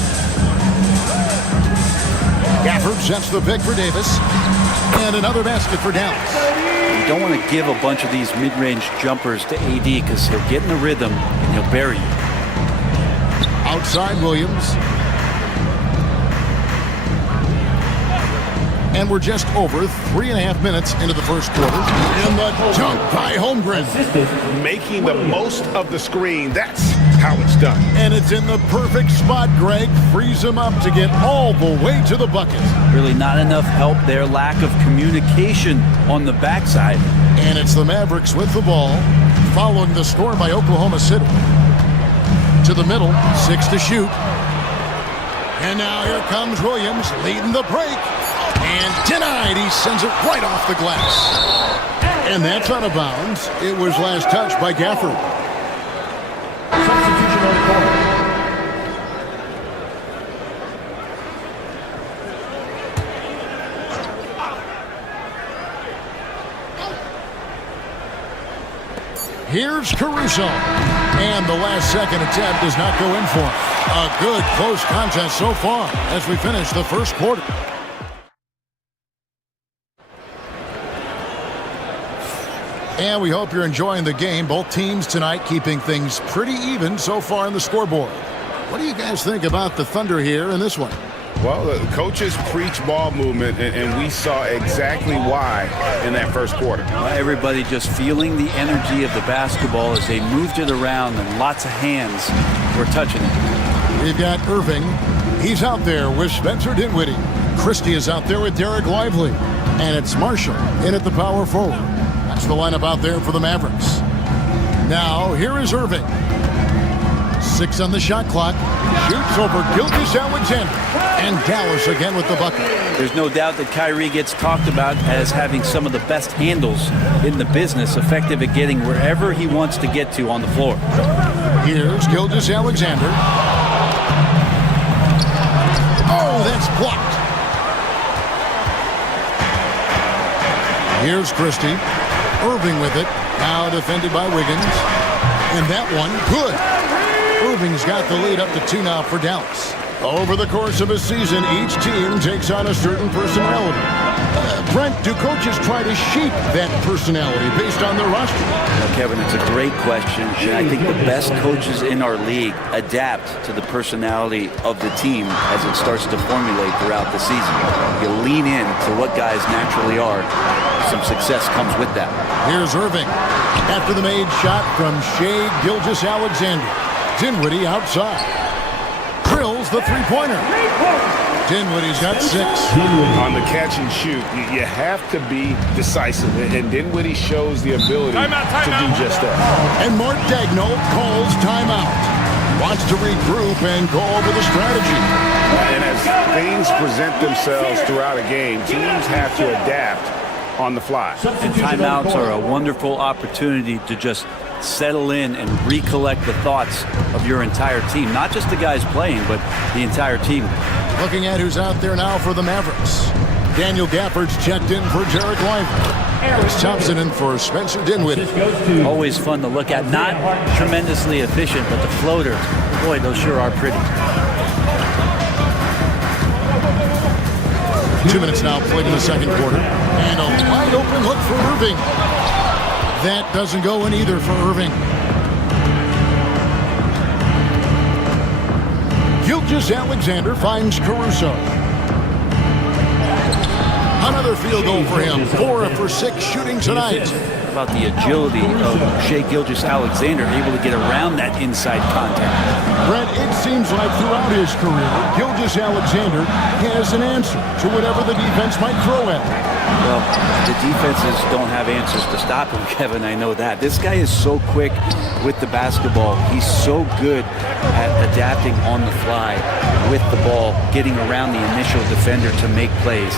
Gafford sets the pick for Davis. And another basket for Dallas. You don't want to give a bunch of these mid-range jumpers to AD because he'll get in the rhythm and he'll bury you. Outside Williams. And we're just over 3.5 minutes into the first quarter. And the dunk by Holmgren. Making the most of the screen. That's how it's done. And it's in the perfect spot, Greg. Frees him up to get all the way to the bucket. Really not enough help there. Lack of communication on the backside. And it's the Mavericks with the ball, following the score by Oklahoma City. To the middle, 6 to shoot. And now here comes Williams leading the break. And denied. He sends it right off the glass. And that's out of bounds. It was last touched by Gafford. Substitution on the court. Here's Caruso. And the last-second attempt does not go in for him. A good close contest so far as we finish the first quarter. And we hope you're enjoying the game. Both teams tonight keeping things pretty even so far in the scoreboard. What do you guys think about the Thunder here in this one? Well, the coaches preach ball movement, and we saw exactly why in that first quarter. Everybody just feeling the energy of the basketball as they moved it around, and lots of hands were touching it. We've got Irving. He's out there with Spencer Dinwiddie. Christie is out there with Derek Lively. And it's Marshall in at the power forward. That's the lineup out there for the Mavericks. Now, here is Irving. 6 on the shot clock. Shoots over Gilgeous-Alexander. And Dallas again with the bucket. There's no doubt that Kyrie gets talked about as having some of the best handles in the business, effective at getting wherever he wants to get to on the floor. Here's Gilgeous-Alexander. Oh, that's blocked. Here's Christie. Irving with it. Now defended by Wiggins. And that one, good. Irving's got the lead up to 2 now for Dallas. Over the course of a season, each team takes on a certain personality. Brent, do coaches try to shape that personality based on their roster? Kevin, it's a great question. And I think the best coaches in our league adapt to the personality of the team as it starts to formulate throughout the season. You lean in to what guys naturally are. Some success comes with that. Here's Irving. After the made shot from Shai Gilgeous-Alexander. Dinwiddie outside. Drills the three-pointer. Dinwiddie's got 6. On the catch and shoot, you have to be decisive, and Dinwiddie shows the ability to do just that. And Mark Daigneault calls timeout. Wants to regroup and go over the strategy. And as things present themselves throughout a game, teams have to adapt on the fly. And timeouts are a wonderful opportunity to just settle in and recollect the thoughts of your entire team. Not just the guys playing, but the entire team. Looking at who's out there now for the Mavericks. Daniel Gafford's checked in for Derek Lively. Chris Thompson in for Spencer Dinwiddie. Always fun to look at. Not tremendously efficient, but the floaters, boy, those sure are pretty. 2 minutes now played in the second quarter. And a wide open look for Irving. That doesn't go in either for Irving. Gilgeous-Alexander finds Caruso. Another field goal for him. 4 for 6 shooting tonight. About the agility of Shai Gilgeous-Alexander, able to get around that inside contact. Brett, it seems like throughout his career, Gilgeous-Alexander has an answer to whatever the defense might throw at him. Well, the defenses don't have answers to stop him, Kevin. I know that. This guy is so quick with the basketball. He's so good at adapting on the fly with the ball, getting around the initial defender to make plays.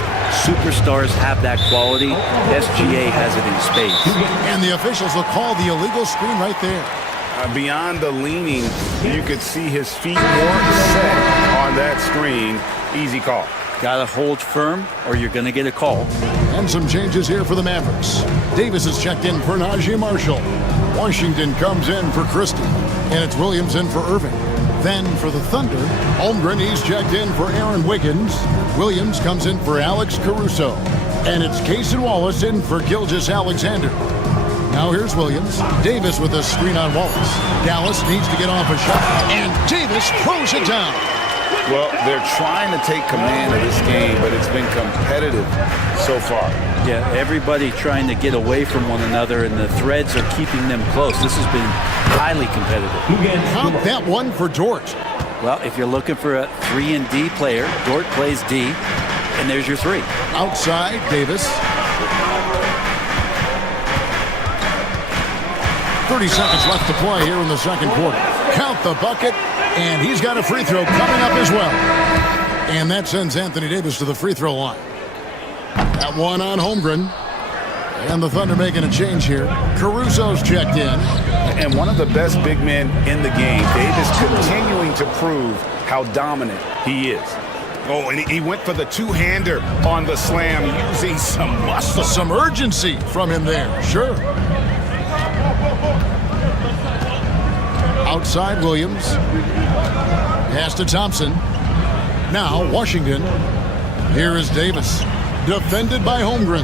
Superstars have that quality. SGA has it in spades. And the officials will call the illegal screen right there. Beyond the leaning, you could see his feet weren't set on that screen. Easy call. Got to hold firm or you're going to get a call. And some changes here for the Mavericks. Davis is checked in for Najee Marshall. Washington comes in for Christie. And it's Williams in for Irving. Then for the Thunder, Holmgren, he's checked in for Aaron Wiggins. Williams comes in for Alex Caruso. And it's Cason Wallace in for Gilgeous-Alexander. Now here's Williams. Davis with a screen on Wallace. Dallas needs to get off a shot. And Davis throws it down. Well, they're trying to take command of this game, but it's been competitive so far. Yeah, everybody trying to get away from one another, and the threads are keeping them close. This has been highly competitive. Count that one for Dort. Well, if you're looking for a 3 and D player, Dort plays D, and there's your 3. Outside, Davis. 30 seconds left to play here in the second quarter. Count the bucket, and he's got a free throw coming up as well. And that sends Anthony Davis to the free throw line. That one on Holmgren. And the Thunder making a change here. Caruso's checked in. And one of the best big men in the game. Davis continuing to prove how dominant he is. Oh, and he went for the two-hander on the slam using some muscle. Some urgency from him there, sure. Outside Williams. Pass to Thompson. Now Washington. Here is Davis. Defended by Holmgren.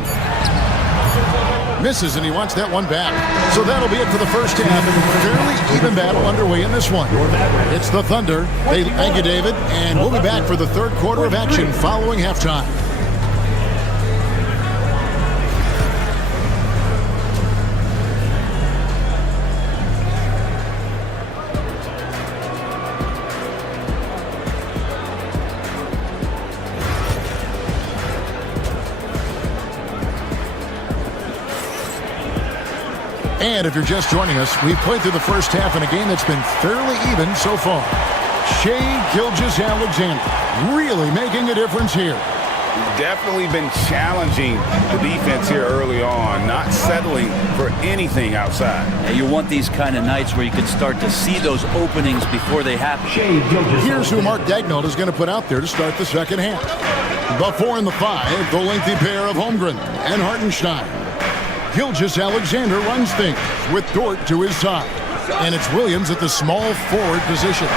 Misses, and he wants that one back. So that'll be it for the first half. Fairly even battle underway in this one. It's the Thunder. Thank you, David. And we'll be back for the third quarter of action following halftime. And if you're just joining us, we've played through the first half in a game that's been fairly even so far. Shai Gilgeous-Alexander really making a difference here. Definitely been challenging the defense here early on, not settling for anything outside. Yeah, you want these kind of nights where you can start to see those openings before they happen. Here's who Mark Daigneault is going to put out there to start the second half. The 4 and the 5, the lengthy pair of Holmgren and Hartenstein. Gilgeous-Alexander runs things with Dort to his side. And it's Williams at the small forward position.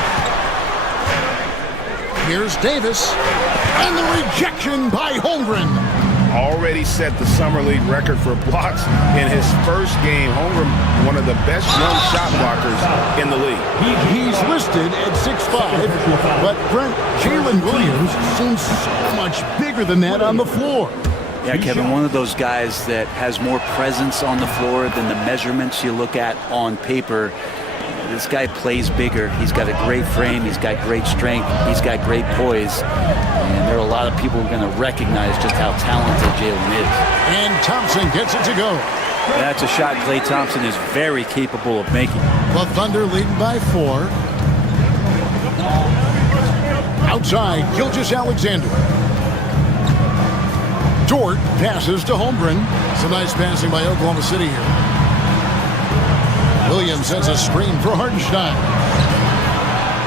Here's Davis. And the rejection by Holmgren. Already set the summer league record for blocks in his first game. Holmgren, one of the best young shot blockers in the league. He's listed at 6'5", but Brent, Jalen Williams seems so much bigger than that on the floor. Yeah, Kevin, one of those guys that has more presence on the floor than the measurements you look at on paper. This guy plays bigger. He's got a great frame. He's got great strength. He's got great poise. And there are a lot of people who are going to recognize just how talented Jalen is. And Thompson gets it to go. That's a shot Klay Thompson is very capable of making. The Thunder leading by 4. Outside, Gilgeous-Alexander. Dort passes to Holmgren. Some nice passing by Oklahoma City here. Williams sends a screen for Hartenstein.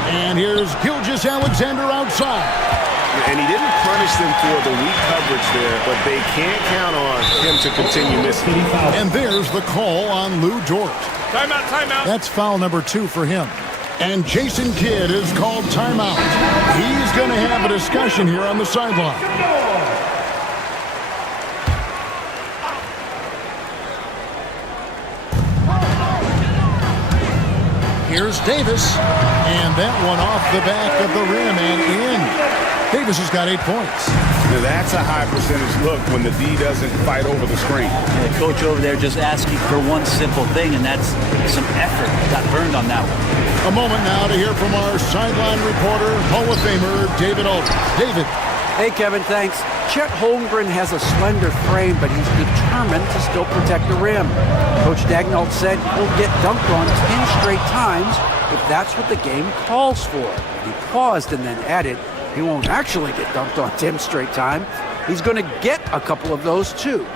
And here's Gilgeous-Alexander outside. And he didn't punish them for the weak coverage there, but they can't count on him to continue missing. And there's the call on Lou Dort. Timeout, timeout. That's foul number 2 for him. And Jason Kidd is called timeout. He's going to have a discussion here on the sideline. Here's Davis, and that one off the back of the rim and in. Davis has got 8 points. Now that's a high percentage look when the D doesn't fight over the screen. The coach over there just asking for one simple thing, and that's some effort. Got burned on that one. A moment now to hear from our sideline reporter, Hall of Famer David Aldridge. David. Hey, Kevin, thanks. Chet Holmgren has a slender frame, but he's determined to still protect the rim. Coach Daigneault said he'll get dunked on 10 straight times if that's what the game calls for. He paused and then added, he won't actually get dunked on 10 straight times. He's going to get a couple of those, too.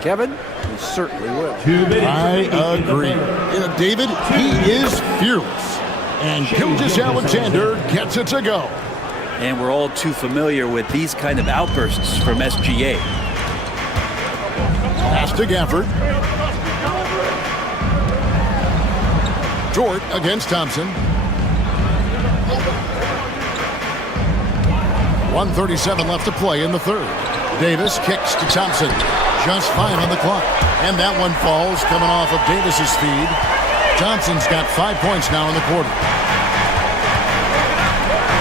Kevin, he certainly will. I agree. David, he is fearless. And Gilgeous-Alexander gets it to go. And we're all too familiar with these kind of outbursts from SGA. Pass to Gafford. Dort against Thompson. 1:37 left to play in the third. Davis kicks to Thompson. Just 5 on the clock. And that one falls coming off of Davis's feed. Thompson's got 5 points now in the quarter.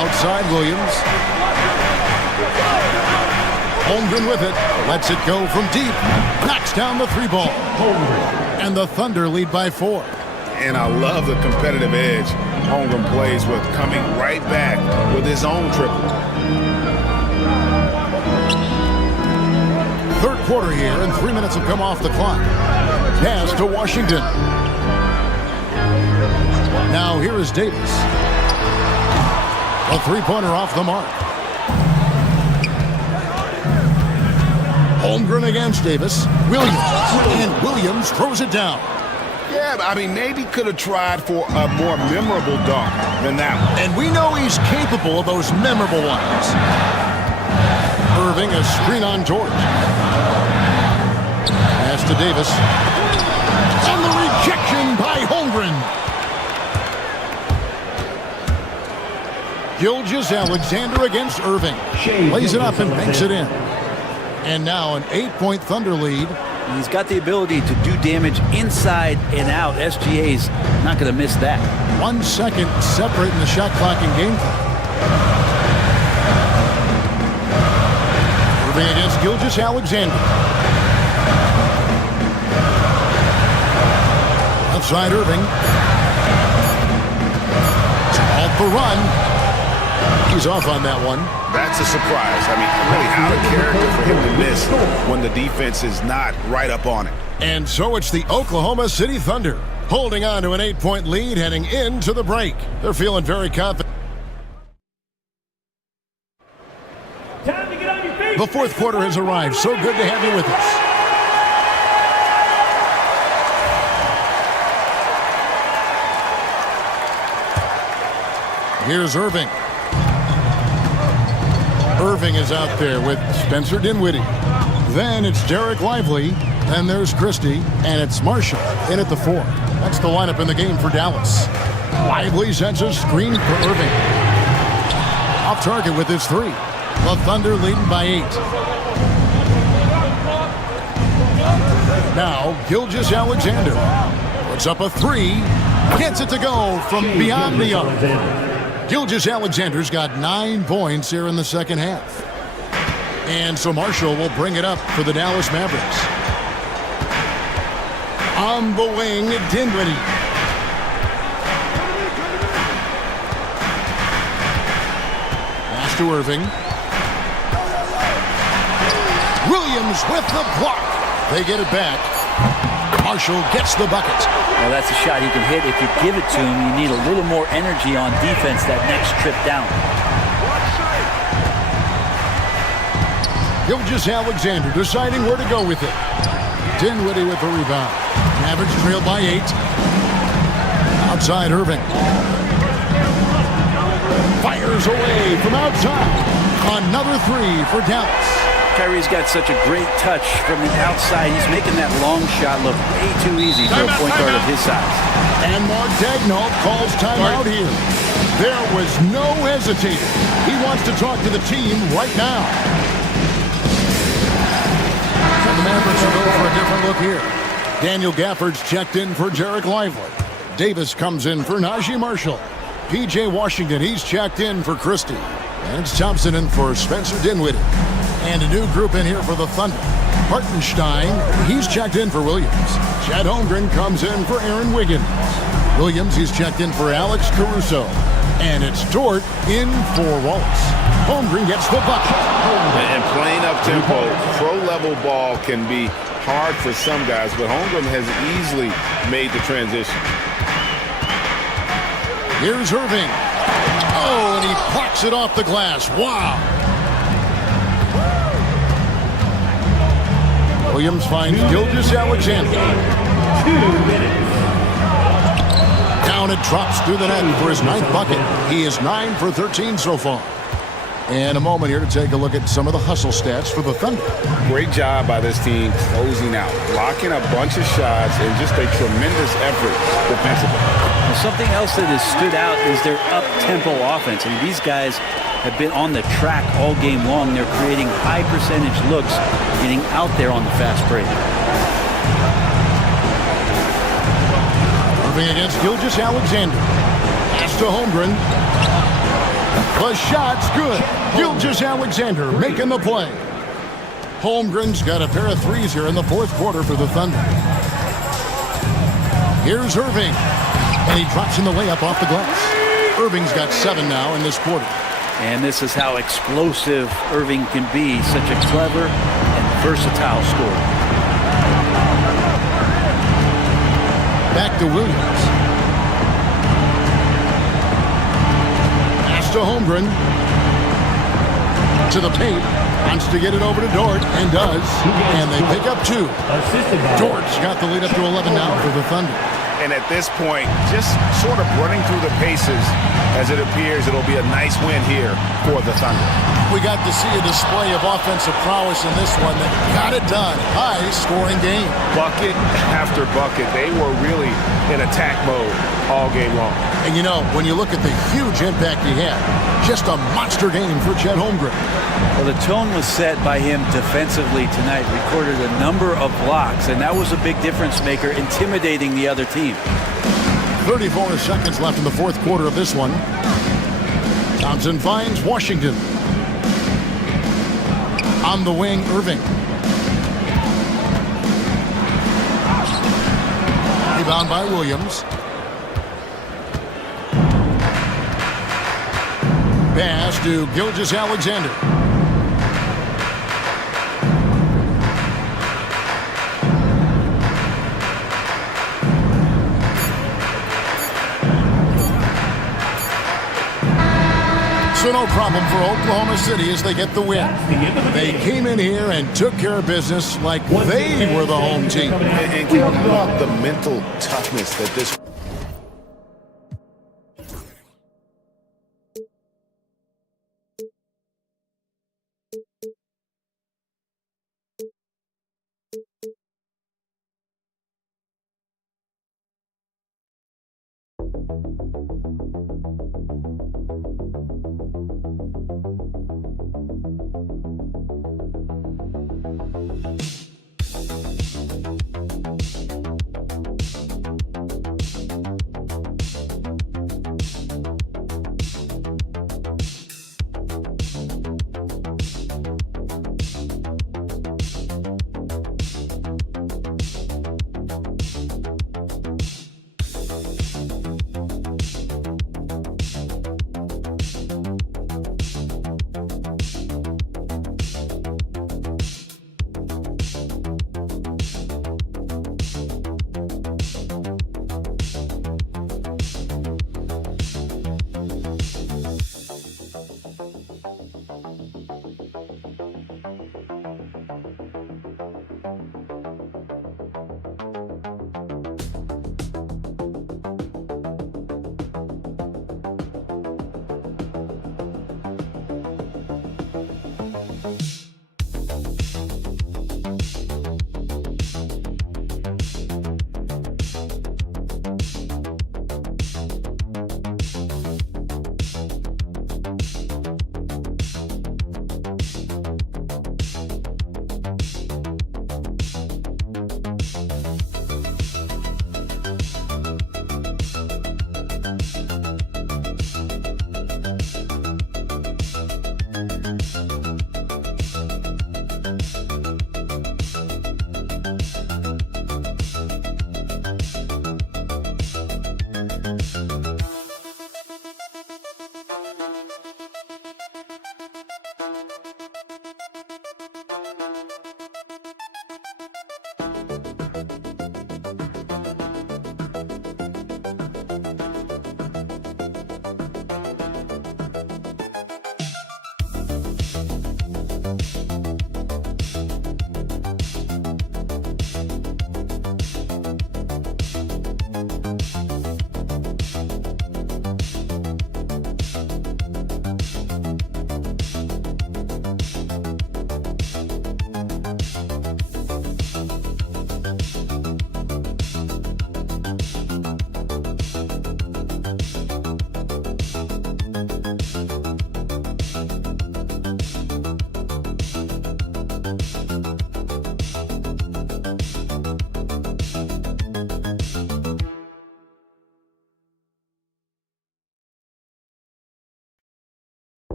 Outside Williams. Holmgren with it. Lets it go from deep. Knocks down the 3 ball. And the Thunder lead by 4. And I love the competitive edge Holmgren plays with, coming right back with his own triple. Third quarter here, and 3 minutes have come off the clock. Pass to Washington. Now here is Davis. A 3-pointer off the mark. Holmgren against Davis. Williams. And Williams throws it down. Yeah, I mean, maybe could have tried for a more memorable dunk than that one. And we know he's capable of those memorable ones. Irving, a screen on George. Pass to Davis. And the rejection by Holmgren. Gilgeous-Alexander against Irving. Lays it up and banks it in. And now an 8-point Thunder lead. He's got the ability to do damage inside and out. SGA's not going to miss that. 1 second separate in the shot clock and game clock. Irving against Gilgeous-Alexander. Outside Irving. All for run. He's off on that one. That's a surprise. I mean, really out of character for him to miss when the defense is not right up on it. And so it's the Oklahoma City Thunder holding on to an 8-point lead heading into the break. They're feeling very confident. Time to get on your feet. The fourth quarter has arrived. So good to have you with us. Here's Irving. Irving is out there with Spencer Dinwiddie. Then it's Derek Lively. Then there's Christie. And it's Marshall in at the 4. That's the lineup in the game for Dallas. Lively sends a screen for Irving. Off target with his 3. The Thunder leading by 8. Now, Gilgeous-Alexander puts up a 3. Gets it to go from beyond the arc. Gilgeous-Alexander's got 9 points here in the second half. And so Marshall will bring it up for the Dallas Mavericks. On the wing, Dinwiddie. Pass to Irving. Williams with the block. They get it back. Marshall gets the bucket. Well, that's a shot he can hit. If you give it to him, you need a little more energy on defense that next trip down. Gilgeous-Alexander deciding where to go with it. Dinwiddie with the rebound. Mavericks trail by 8. Outside Irving. Fires away from outside. Another 3 for Dallas. Kyrie's got such a great touch from the outside. He's making that long shot look way too easy for a point guard of his size. And Mark Daigneault calls timeout here. There was no hesitating. He wants to talk to the team right now. And the Mavericks will go for a different look here. Daniel Gafford's checked in for Derek Lively. Davis comes in for Najee Marshall. P.J. Washington, he's checked in for Christie. And it's Thompson in for Spencer Dinwiddie. And a new group in here for the Thunder. Hartenstein, he's checked in for Williams. Chad Holmgren comes in for Aaron Wiggins. Williams, he's checked in for Alex Caruso. And it's Dort in for Wallace. Holmgren gets the bucket. And playing up-tempo, pro-level ball can be hard for some guys, but Holmgren has easily made the transition. Here's Irving. Oh, and he plucks it off the glass. Wow. Williams finds Gilgeous-Alexander. 2 minutes. Down it drops through the net for his 9th bucket. He is 9 for 13 so far. And a moment here to take a look at some of the hustle stats for the Thunder. Great job by this team closing out, blocking a bunch of shots, and just a tremendous effort defensively. Well, something else that has stood out is their up-tempo offense. I mean, these guys have been on the track all game long. They're creating high-percentage looks, getting out there on the fast break. Irving against Gilgeous-Alexander. Pass to Holmgren. The shot's good. Gilgeous-Alexander making the play. Holmgren's got a pair of 3s here in the fourth quarter for the Thunder. Here's Irving. And he drops in the layup off the glass. Irving's got 7 now in this quarter. And this is how explosive Irving can be. Such a clever and versatile scorer. Back to Williams. Pass to Holmgren. To the paint. Wants to get it over to Dort, and does. And they pick up 2. Dort's got the lead up to 11 now for the Thunder. And at this point, just sort of running through the paces, as it appears it'll be a nice win here for the Thunder. We got to see a display of offensive prowess in this one that got it done. High-scoring game. Bucket after bucket. They were really in attack mode all game long. And you know, when you look at the huge impact he had, just a monster game for Chet Holmgren. Well, the tone was set by him defensively tonight. Recorded a number of blocks, and that was a big difference maker, intimidating the other team. 34 seconds left in the fourth quarter of this one. Thompson finds Washington. On the wing, Irving. Rebound by Williams. Pass to Gilgeous-Alexander. So no problem for Oklahoma City as they get the win. They came in here and took care of business like they were the home team. And can you talk about the mental toughness that this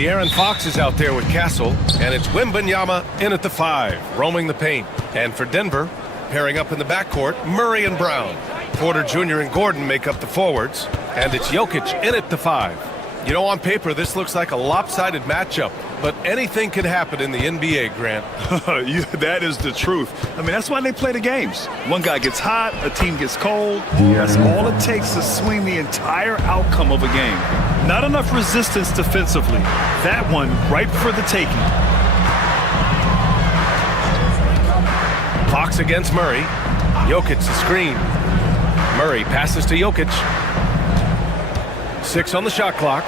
De'Aaron Fox is out there with Castle, and it's Wembanyama in at the 5, roaming the paint. And for Denver, pairing up in the backcourt, Murray and Brown. Porter Jr. and Gordon make up the forwards, and it's Jokic in at the 5. You know, on paper, this looks like a lopsided matchup, but anything can happen in the NBA, Grant. That is the truth. I mean, that's why they play the games. One guy gets hot, a team gets cold. That's all it takes to swing the entire outcome of a game. Not enough resistance defensively. That one right for the taking. Fox against Murray. Jokic the screen. Murray passes to Jokic. 6 on the shot clock.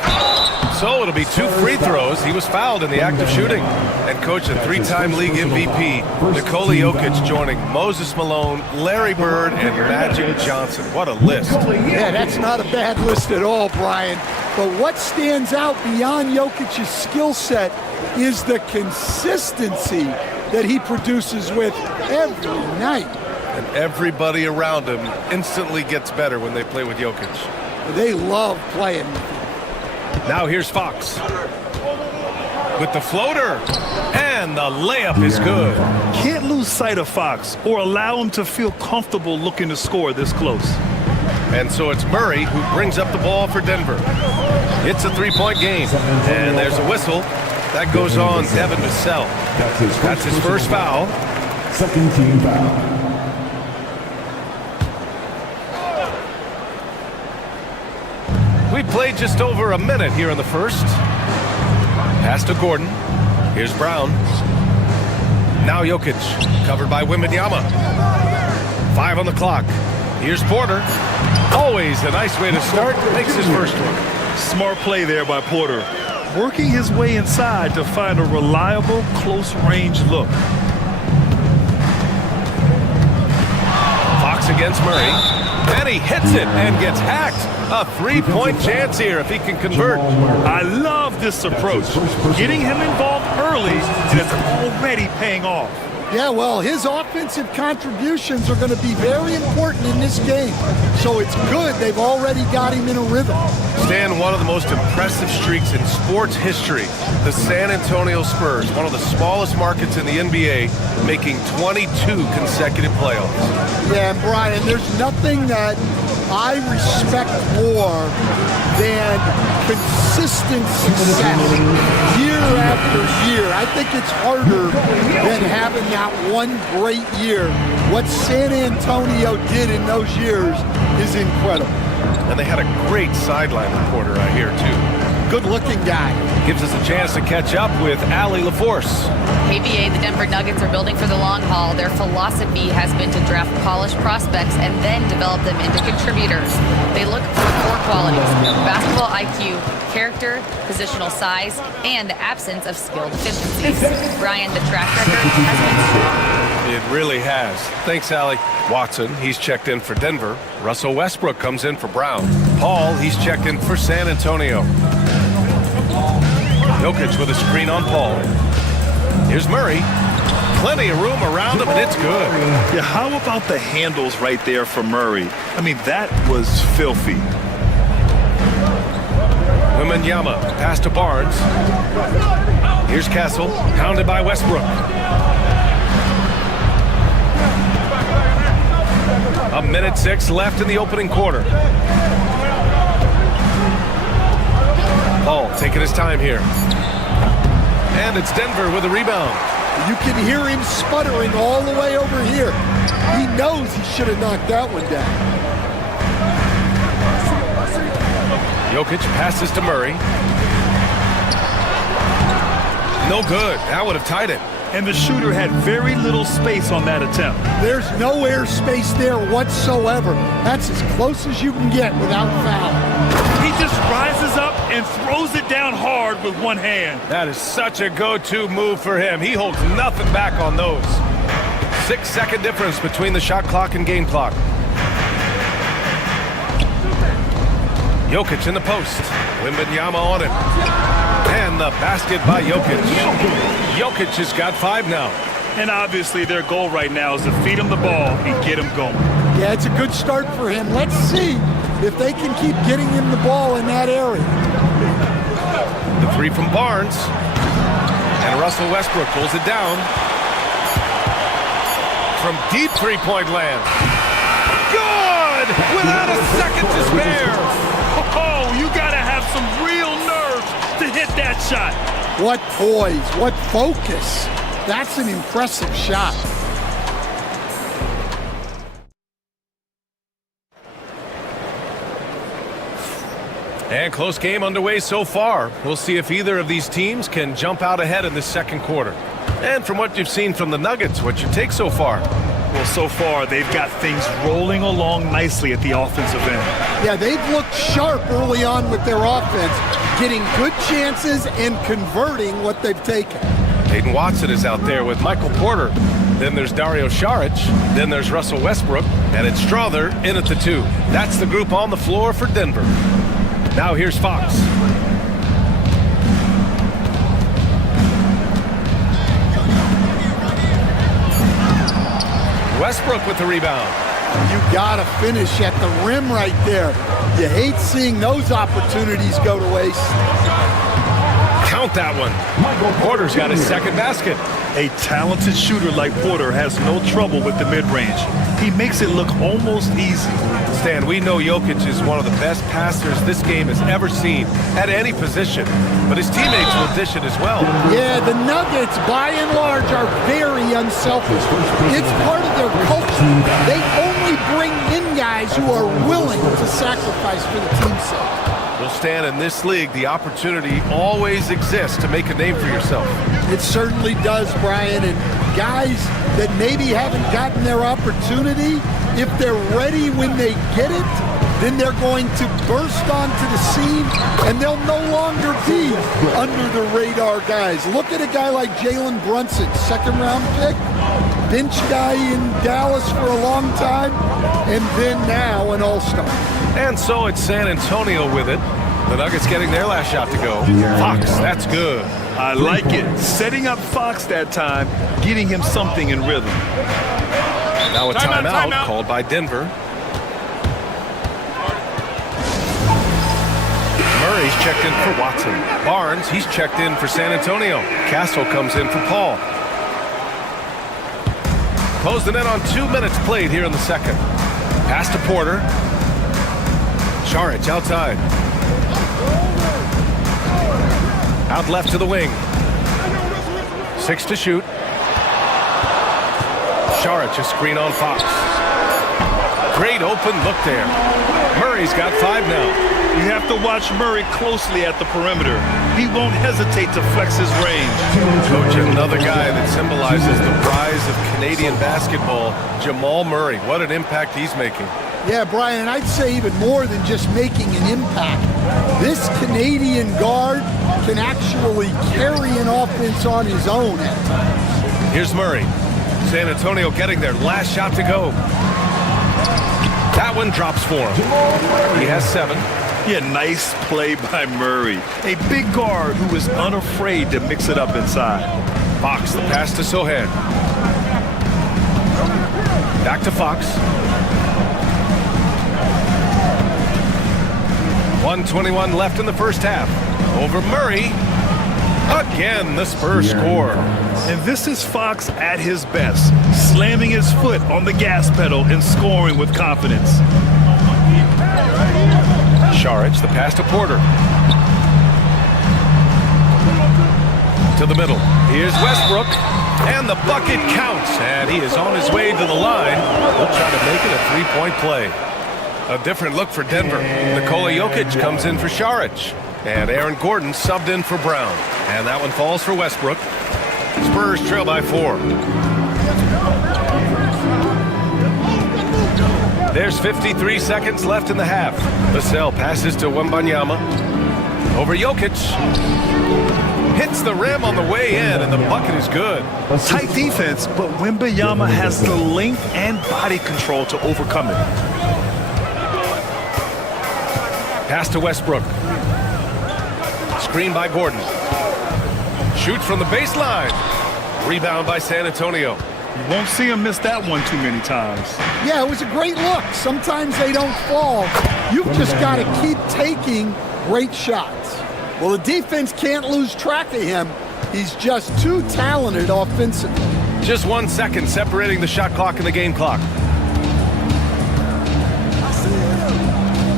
So it'll be 2 free throws. He was fouled in the act of shooting. And coach, a 3-time league MVP, Nikola Jokic, joining Moses Malone, Larry Bird, and Magic Johnson. What a list. Yeah, that's not a bad list at all, Brian. But what stands out beyond Jokic's skill set is the consistency that he produces with every night. And everybody around him instantly gets better when they play with Jokic. They love playing. Now here's Fox with the floater, and the layup is good. Can't lose sight of Fox or allow him to feel comfortable looking to score this close. And so it's Murray who brings up the ball for Denver. It's a 3-point game, and there's a whistle. That goes on Devin Vassell. That's his first foul. Second team foul. We played just over a minute here in the first. Pass to Gordon. Here's Brown. Now Jokic, covered by Wembanyama. 5 on the clock. Here's Porter. Always a nice way to start. Makes his first one. Smart play there by Porter. Working his way inside to find a reliable, close-range look. Fox against Murray. And he hits it and gets hacked. A 3-point chance here if he can convert. I love this approach. Getting him involved early, and it's already paying off. Yeah, well, his offensive contributions are going to be very important in this game. So it's good they've already got him in a rhythm. Stan, one of the most impressive streaks in sports history. The San Antonio Spurs, one of the smallest markets in the NBA, making 22 consecutive playoffs. Yeah, and Brian, there's nothing that I respect more than consistent success year after year. I think it's harder than having that one great year. What San Antonio did in those years is incredible. And they had a great sideline reporter out here, too. Good-looking guy. Gives us a chance to catch up with Allie LaForce. KBA, the Denver Nuggets are building for the long haul. Their philosophy has been to draft polished prospects and then develop them into contributors. They look for four qualities: basketball IQ, character, positional size, and the absence of skill deficiencies. Brian, the track record has been strong. It really has. Thanks, Allie. Watson, he's checked in for Denver. Russell Westbrook comes in for Brown. Paul, he's checked in for San Antonio. Jokic with a screen on Paul. Here's Murray. Plenty of room around him, and it's good. Yeah, how about the handles right there for Murray? I mean, that was filthy. Wembanyama, pass to Barnes. Here's Castle, pounded by Westbrook. A minute 6 left in the opening quarter. Paul taking his time here. And it's Denver with a rebound. You can hear him sputtering all the way over here. He knows he should have knocked that one down. Jokic passes to Murray. No good. That would have tied it. And the shooter had very little space on that attempt. There's no air space there whatsoever. That's as close as you can get without foul. He just rises up and throws it down hard with one hand. That is such a go-to move for him. He holds nothing back on those. 6-second difference between the shot clock and game clock. Jokic in the post. Wembanyama on it. And the basket by Jokic. Jokic has got 5 now. And obviously their goal right now is to feed him the ball and get him going. Yeah, it's a good start for him. Let's see if they can keep getting him the ball in that area. The three from Barnes. And Russell Westbrook pulls it down. From deep three-point land. Good! Without a second to spare. Oh, you gotta have some real nerve to hit that shot. What poise, what focus. That's an impressive shot. And close game underway so far. We'll see if either of these teams can jump out ahead in the second quarter. And from what you've seen from the Nuggets, what's your take so far? Well, so far, they've got things rolling along nicely at the offensive end. Yeah, they've looked sharp early on with their offense, getting good chances and converting what they've taken. Peyton Watson is out there with Michael Porter. Then there's Dario Saric. Then there's Russell Westbrook. And it's Strother in at the 2. That's the group on the floor for Denver. Now here's Fox. Westbrook with the rebound. You gotta finish at the rim right there. You hate seeing those opportunities go to waste. Count that one. Porter's got his second basket. A talented shooter like Porter has no trouble with the mid-range. He makes it look almost easy. Stan, we know Jokic is one of the best passers this game has ever seen at any position, but his teammates will dish it as well. Yeah, the Nuggets, by and large, are very unselfish. It's part of their culture. They only bring in guys who are willing to sacrifice for the team's sake. Well, Stan, in this league, the opportunity always exists to make a name for yourself. It certainly does, Brian, and guys that maybe haven't gotten their opportunity, if they're ready when they get it, then they're going to burst onto the scene, and they'll no longer be under the radar guys. Look at a guy like Jalen Brunson, second-round pick, bench guy in Dallas for a long time, and then now an all-star. And so it's San Antonio with it. The Nuggets getting their last shot to go. Fox, that's good. I like it. Setting up Fox that time, getting him something in rhythm. Now a timeout called by Denver. Murray's checked in for Watson. Barnes, he's checked in for San Antonio. Castle comes in for Paul. Close the net on 2 minutes played here in the second. Pass to Porter. Šarić outside. Out left to the wing. 6 to shoot. Šarić a screen on Fox. Great open look there. Murray's got 5 now. You have to watch Murray closely at the perimeter. He won't hesitate to flex his range. Coach, another guy that symbolizes the rise of Canadian basketball, Jamal Murray. What an impact he's making. Yeah, Brian, and I'd say even more than just making an impact. This Canadian guard can actually carry an offense on his own at times. Here's Murray. San Antonio getting their last shot to go. That one drops for him. He has 7. Yeah, nice play by Murray. A big guard who is unafraid to mix it up inside. Fox, the pass to Sohan. Back to Fox. 1:21 left in the first half. Over Murray. Again, the Spurs score. And this is Fox at his best, slamming his foot on the gas pedal and scoring with confidence. Šarić, the pass to Porter. To the middle. Here's Westbrook. And the bucket counts. And he is on his way to the line. We'll try to make it a 3-point play. A different look for Denver. Nikola Jokic comes in for Šarić. And Aaron Gordon subbed in for Brown. And that one falls for Westbrook. Spurs trail by 4. There's 53 seconds left in the half. Vassell passes to Wembanyama. Over Jokic. Hits the rim on the way in, and the bucket is good. Tight defense, but Wembanyama has the length and body control to overcome it. Pass to Westbrook. Screen by Gordon. Shoots from the baseline. Rebound by San Antonio. You won't see him miss that one too many times. Yeah, it was a great look. Sometimes they don't fall. You've just got to keep taking great shots. Well, the defense can't lose track of him. He's just too talented offensively. Just 1 second separating the shot clock and the game clock.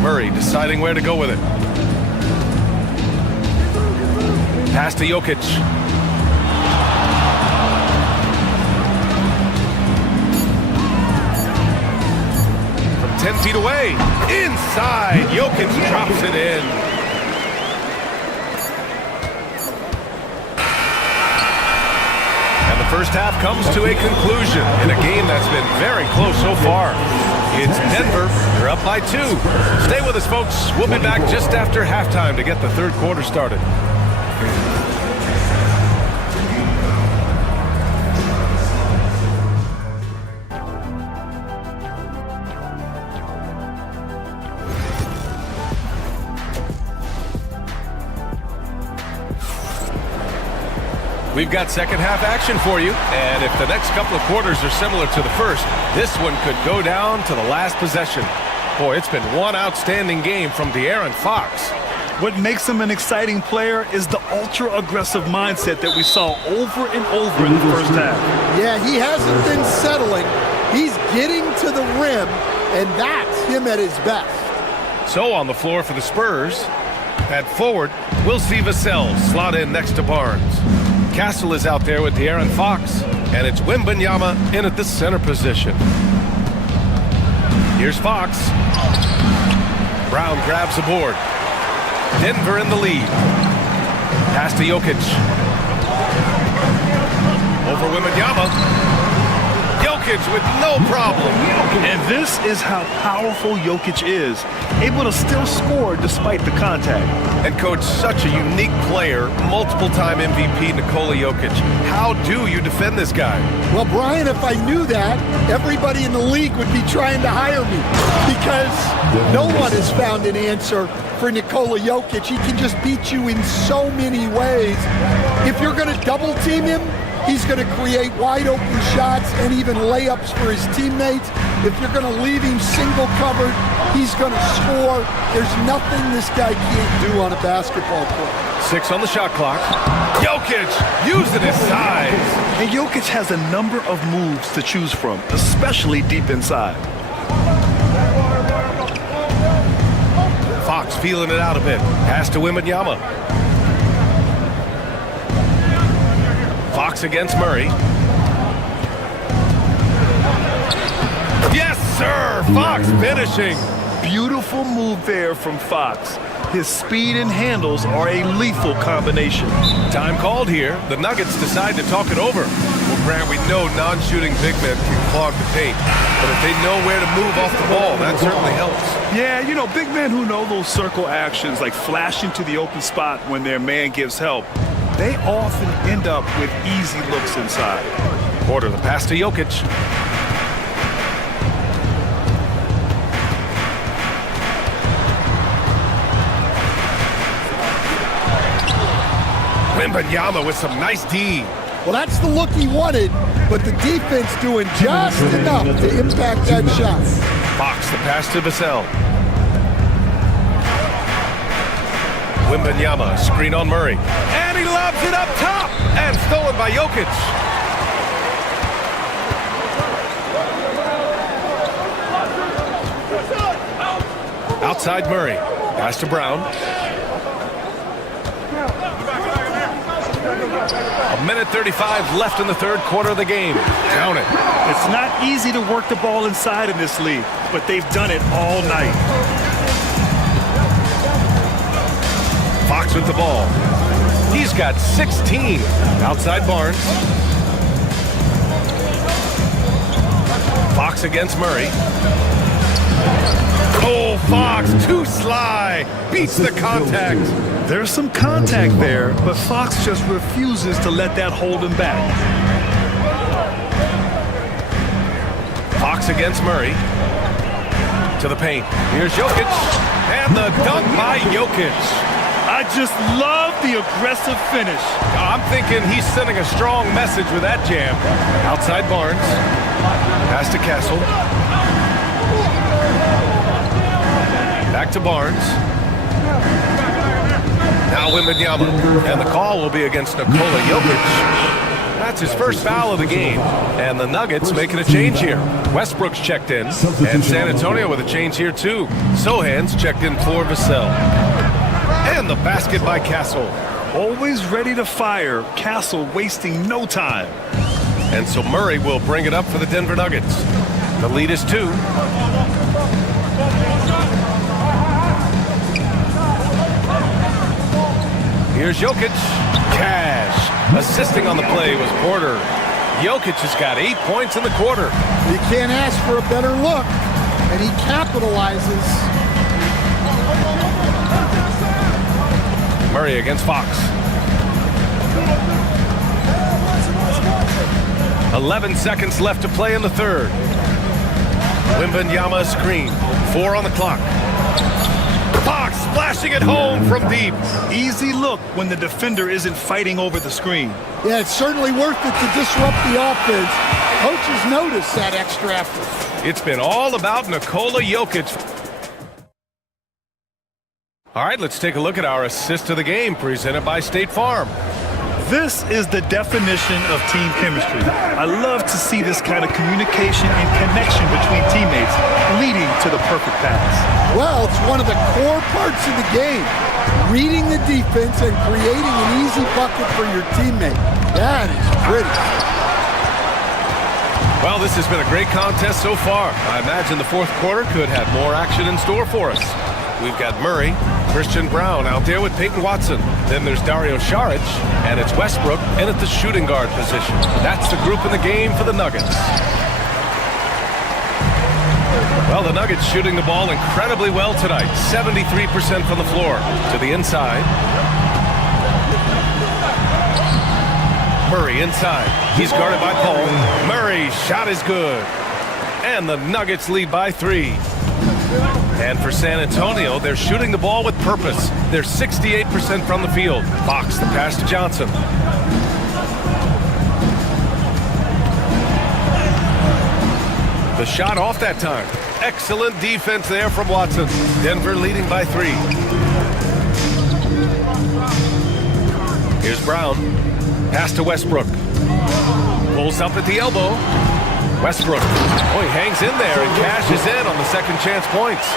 Murray deciding where to go with it. Pass to Jokic. From 10 feet away. Inside. Jokic drops it in. And the first half comes to a conclusion in a game that's been very close so far. It's Denver. They're up by 2. Stay with us, folks. We'll be back just after halftime to get the third quarter started. We've got second half action for you, and if the next couple of quarters are similar to the first, this one could go down to the last possession. Boy, it's been one outstanding game from De'Aaron Fox. What makes him an exciting player is the ultra-aggressive mindset that we saw over and over in the first half. Yeah, he hasn't been settling. He's getting to the rim, and that's him at his best. So on the floor for the Spurs, at forward, we'll see Vassell slot in next to Barnes. Castle is out there with De'Aaron Fox, and it's Wembanyama in at the center position. Here's Fox. Brown grabs the board. Denver in the lead. Pass to Jokic. Over Wembanyama. Jokic Jokic with no problem. And this is how powerful Jokic is, able to still score despite the contact. And coach, such a unique player, multiple-time MVP Nikola Jokic. How do you defend this guy? Well, Brian, if I knew that, everybody in the league would be trying to hire me because no one has found an answer for Nikola Jokic. He can just beat you in so many ways. If you're going to double team him, he's going to create wide open shots and even layups for his teammates. If you're going to leave him single covered, he's going to score. There's nothing this guy can't do on a basketball court. 6 on the shot clock. Jokic using his size. And Jokic has a number of moves to choose from, especially deep inside. Fox feeling it out a bit. Pass to Wembanyama. Fox against Murray. Yes, sir! Fox finishing. Beautiful move there from Fox. His speed and handles are a lethal combination. Time called here. The Nuggets decide to talk it over. Well, Grant, we know non-shooting big men can clog the paint, but if they know where to move off the ball, that certainly helps. Yeah, you know, big men who know those circle actions, like flashing to the open spot when their man gives help, they often end up with easy looks inside. Porter, the pass to Jokic. Wembanyama with some nice D. Well, that's the look he wanted, but the defense doing just enough to impact that shot. Fox, the pass to Vassell. Wembanyama, screen on Murray. And he lobs it up top! And stolen by Jokic. Outside Murray. Pass to Brown. A minute 35 left in the third quarter of the game. Count it. It's not easy to work the ball inside in this league, but they've done it all night. Fox with the ball. He's got 16. Outside Barnes. Fox against Murray. Oh, Fox, too sly. Beats the contact. There's some contact there, but Fox just refuses to let that hold him back. Fox against Murray. To the paint. Here's Jokic. And the dunk by Jokic. I just love the aggressive finish. I'm thinking he's sending a strong message with that jam. Outside Barnes. Pass to Castle. Back to Barnes. Now Wembanyama. And the call will be against Nikola Jokic. That's his first foul of the game. And the Nuggets making a change here. Westbrook's checked in. And San Antonio with a change here too. Sohan's checked in for Vassell. And the basket by Castle. Always ready to fire. Castle wasting no time. And so Murray will bring it up for the Denver Nuggets. The lead is 2. Here's Jokic. Cash. Assisting on the play was Porter. Jokic has got 8 points in the quarter. You can't ask for a better look, and he capitalizes. Murray against Fox. 11 seconds left to play in the third. Wembanyama screen. 4 on the clock. Fox splashing it home from deep. Easy look when the defender isn't fighting over the screen. Yeah, it's certainly worth it to disrupt the offense. Coaches notice that extra effort. It's been all about Nikola Jokic. All right, let's take a look at our assist of the game presented by State Farm. This is the definition of team chemistry. I love to see this kind of communication and connection between teammates leading to the perfect pass. Well, it's one of the core parts of the game. Reading the defense and creating an easy bucket for your teammate. That is pretty. Well, this has been a great contest so far. I imagine the fourth quarter could have more action in store for us. We've got Murray, Christian Brown out there with Peyton Watson. Then there's Dario Saric, and it's Westbrook in at the shooting guard position. That's the group in the game for the Nuggets. Well, the Nuggets shooting the ball incredibly well tonight. 73% from the floor. To the inside. Murray inside. He's guarded by Paul. Murray's shot is good. And the Nuggets lead by 3. And for San Antonio, they're shooting the ball with purpose. They're 68% from the field. Fox, the pass to Johnson. The shot off that time. Excellent defense there from Watson. Denver leading by 3. Here's Brown. Pass to Westbrook. Pulls up at the elbow. Westbrook. Oh, he hangs in there and cashes in on the second chance points.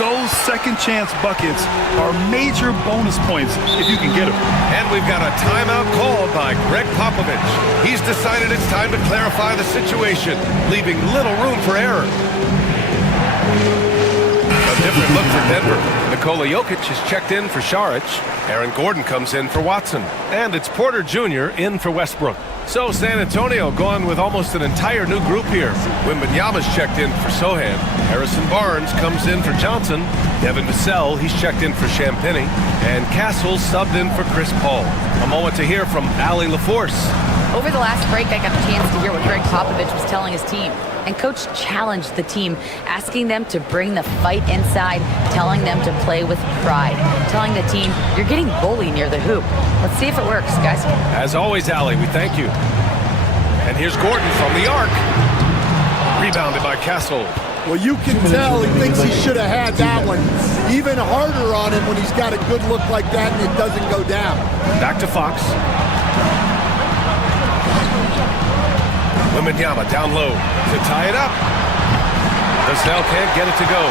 Those second chance buckets are major bonus points if you can get them. And we've got a timeout called by Greg Popovich. He's decided it's time to clarify the situation, leaving little room for error. A different look for Denver. Nikola Jokic is checked in for Šarić. Aaron Gordon comes in for Watson. And it's Porter Jr. in for Westbrook. So San Antonio going with almost an entire new group here. Wembanyama's checked in for Sohan. Harrison Barnes comes in for Johnson. Devin Vassell, he's checked in for Champagny. And Castle subbed in for Chris Paul. A moment to hear from Allie LaForce. Over the last break, I got a chance to hear what Greg Popovich was telling his team. And Coach challenged the team, asking them to bring the fight inside, telling them to play with pride, telling the team, you're getting bullied near the hoop. Let's see if it works, guys. As always, Allie, we thank you. And here's Gordon from the arc. Rebounded by Castle. Well, you can tell he thinks he should have had that one. Even harder on him when he's got a good look like that and it doesn't go down. Back to Fox. Wembanyama down low to tie it up. Vassell can't get it to go.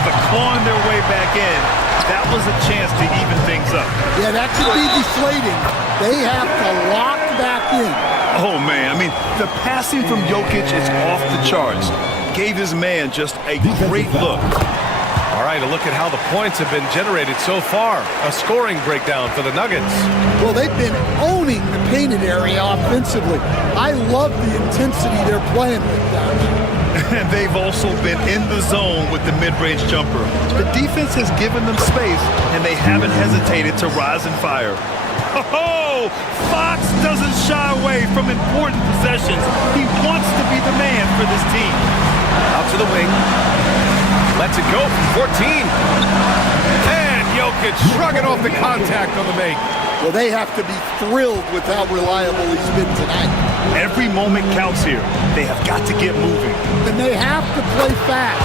But clawing their way back in, that was a chance to even things up. Yeah, that could be deflating. They have to lock back in. Oh, man. I mean, the passing from Jokic is off the charts. Gave his man just a great look. All right, a look at how the points have been generated so far. A scoring breakdown for the Nuggets. Well, they've been owning the painted area offensively. I love the intensity they're playing with down there. And they've also been in the zone with the mid-range jumper. The defense has given them space, and they haven't hesitated to rise and fire. Oh, Fox doesn't shy away from important possessions. He wants to be the man for this team. Out to the wing. Lets it go from 14. And Jokic shrugging off the contact on the make. Well, they have to be thrilled with how reliable he's been tonight. Every moment counts here. They have got to get moving. And they have to play fast,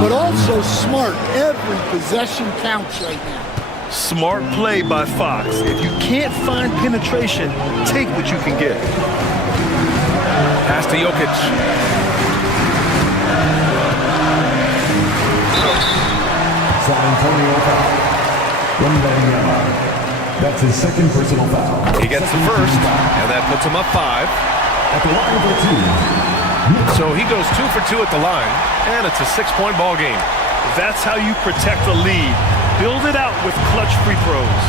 but also smart. Every possession counts right now. Smart play by Fox. If you can't find penetration, take what you can get. Pass to Jokic. San Antonio foul. Wembanyama. That's his second personal foul. He gets the first, and that puts him up 5. At the line for 2. So he goes 2 for 2 at the line, and it's a 6-point ball game. That's how you protect a lead. Build it out with clutch free throws.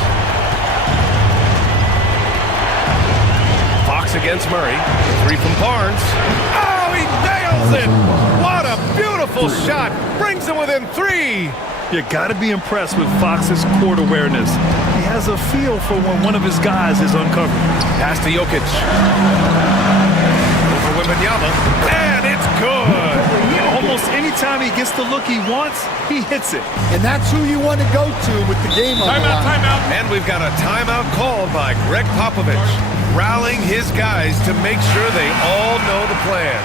Fox against Murray. 3 from Barnes. Oh, he nails it! What a beautiful shot! Brings him within 3. You got to be impressed with Fox's court awareness. He has a feel for when one of his guys is uncovered. Pass to Jokic. Over Wembanyama. And it's good! Almost any time he gets the look he wants, he hits it. And that's who you want to go to with the game on the line. Timeout. And we've got a timeout called by Greg Popovich, rallying his guys to make sure they all know the plan.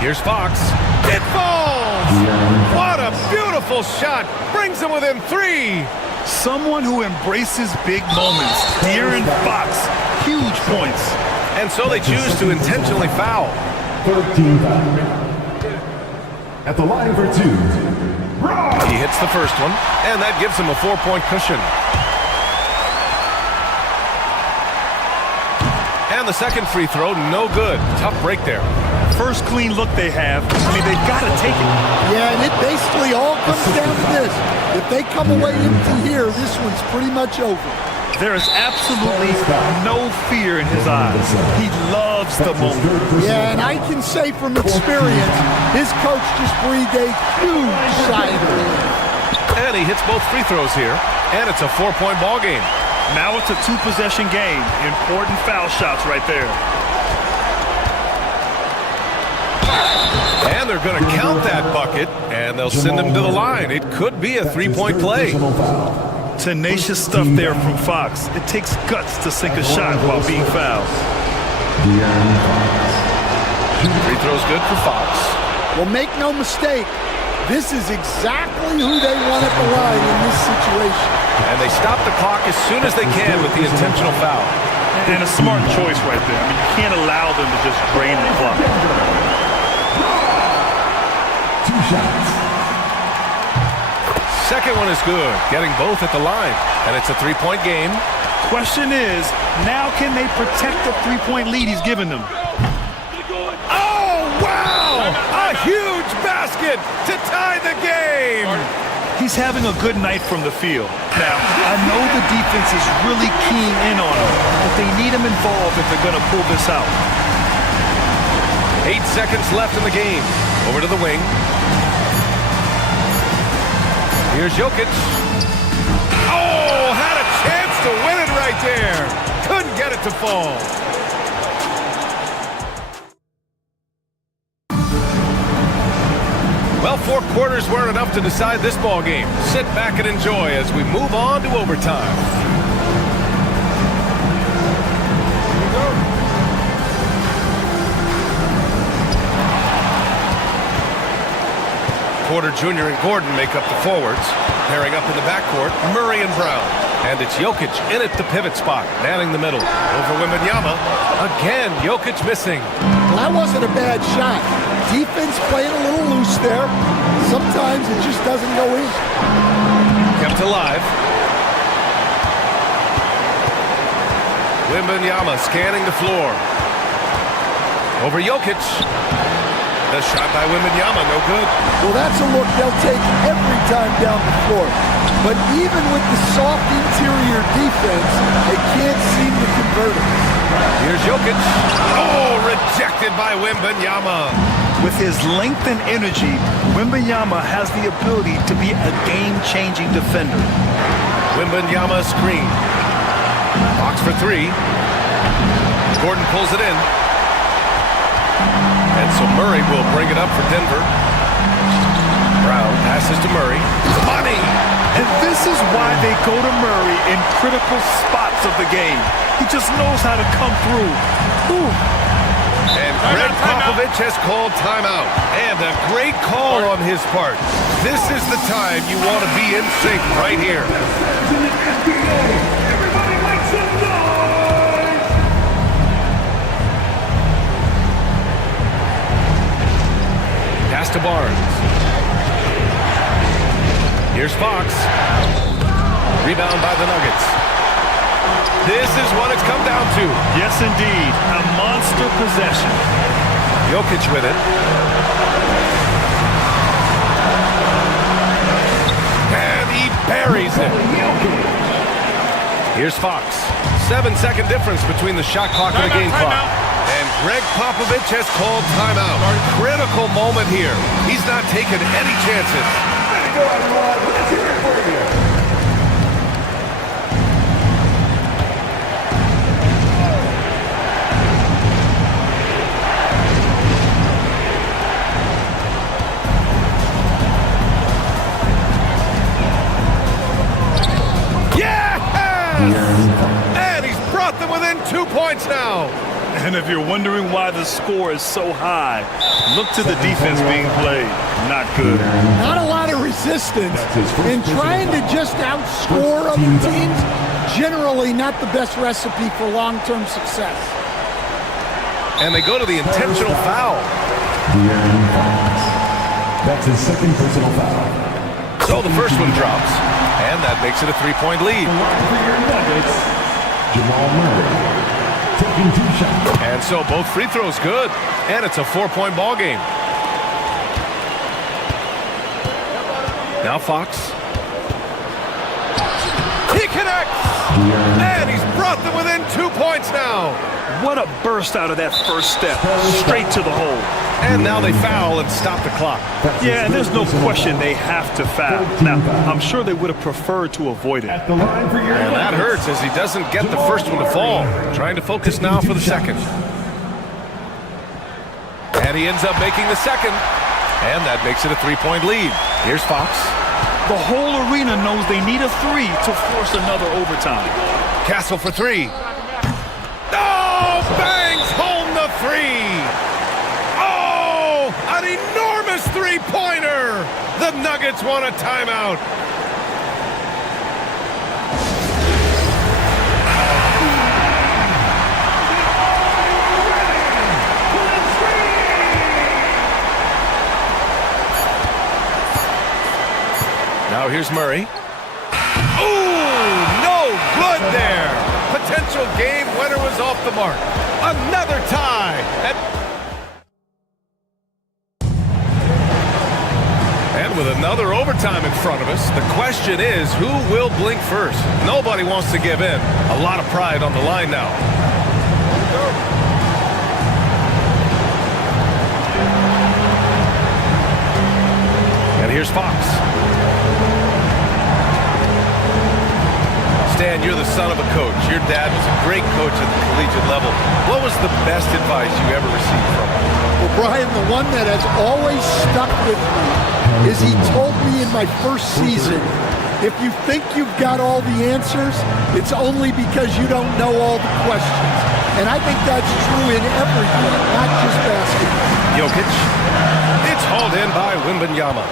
Here's Fox. It falls! What a beautiful shot! Brings him within 3. Someone who embraces big moments. De'Aaron Fox. Huge points. And so they choose to intentionally foul. 13 foul. At the line for 2. He hits the first one, and that gives him a 4-point cushion. And the second free throw, no good. Tough break there. first clean look they have. I mean, they've got to take it. Yeah, and it basically all comes down to this. If they come away empty here, this one's pretty much over. There is absolutely no fear in his eyes. He loves the moment. Yeah, and I can say from experience, his coach just breathed a huge sigh of relief. And he hits both free throws here, and it's a 4-point ball game. Now it's a 2-possession game. Important foul shots right there. And they're going to count that bucket, and they'll send him to the line. It could be a 3-point play. Tenacious stuff there from Fox. It takes guts to sink a shot while being fouled. Free throw's good for Fox. Well, make no mistake, this is exactly who they want at the line in this situation. And they stop the clock as soon as they can with the intentional foul. And a smart choice right there. I mean, you can't allow them to just drain the clock. 2 shots. Second one is good, getting both at the line. And it's a 3-point game. Question is, now can they protect the 3-point lead he's given them? Oh, wow! A huge basket to tie the game! He's having a good night from the field. Now, I know the defense is really keying in on him, but they need him involved if they're going to pull this out. 8 seconds left in the game. Over to the wing. Here's Jokic. Oh, had a chance to win it right there. Couldn't get it to fall. Well, 4 quarters weren't enough to decide this ball game. Sit back and enjoy as we move on to overtime. Porter Jr. and Gordon make up the forwards. Pairing up in the backcourt, Murray and Brown. And it's Jokic in at the pivot spot, manning the middle. Over Wembanyama. Again, Jokic missing. Well, that wasn't a bad shot. Defense playing a little loose there. Sometimes it just doesn't go in. Kept alive. Wembanyama scanning the floor. Over Jokic. The shot by Wembanyama, no good. Well, that's a look they'll take every time down the floor. But even with the soft interior defense, they can't seem to convert it. Here's Jokic. Oh, rejected by Wembanyama. With his length and energy, Wembanyama has the ability to be a game-changing defender. Wembanyama screen. Box for 3. Gordon pulls it in. And so Murray will bring it up for Denver. Brown passes to Murray. Money! And this is why they go to Murray in critical spots of the game. He just knows how to come through. Ooh. And Greg Popovich has called timeout. And a great call on his part. This is the time you want to be in sync right here. Everybody make some noise! Pass to Barnes. Here's Fox. Rebound by the Nuggets. This is what it's come down to. Yes, indeed. A monster possession. Jokic with it. And he buries it. Here's Fox. 7-second difference between the shot clock and the game clock. And Greg Popovich has called timeout. Critical moment here. He's not taking any chances. Go, everyone. Let's hear it for you. And he's brought them within 2 points now. And if you're wondering why the score is so high, look to the defense being played. Not good. Not a lot of resistance. And trying to just outscore other teams, generally not the best recipe for long-term success. And they go to the intentional foul. That's his second personal foul. So the first one drops, and that makes it a 3-point lead. For your Nuggets, Jamal Murray. Taking 2 shots. And so both free throws good. And it's a 4-point ball game. Now Fox. He connects. And he's brought them within 2 points now. What a burst out of that first step. Straight to the hole. And now they foul and stop the clock. Yeah, and there's no question they have to foul. Now, I'm sure they would have preferred to avoid it. And that hurts as he doesn't get the first one to fall. Trying to focus now for the second. And he ends up making the second. And that makes it a 3-point lead. Here's Fox. The whole arena knows they need a 3 to force another overtime. Castle for 3. Oh, bangs home the 3. Oh, an enormous 3-pointer. The Nuggets want a timeout. Now here's Murray. Ooh, no good there. Potential game winner was off the mark. Another tie. And with another overtime in front of us, the question is, who will blink first? Nobody wants to give in. A lot of pride on the line now. And here's Fox. Stan, you're the son of a coach. Your dad was a great coach at the collegiate level. What was the best advice you ever received from him? Well, Brian, the one that has always stuck with me is he told me in my first season, if you think you've got all the answers, it's only because you don't know all the questions. And I think that's true in everything, not just basketball. Jokic. It's hauled in by Wembanyama.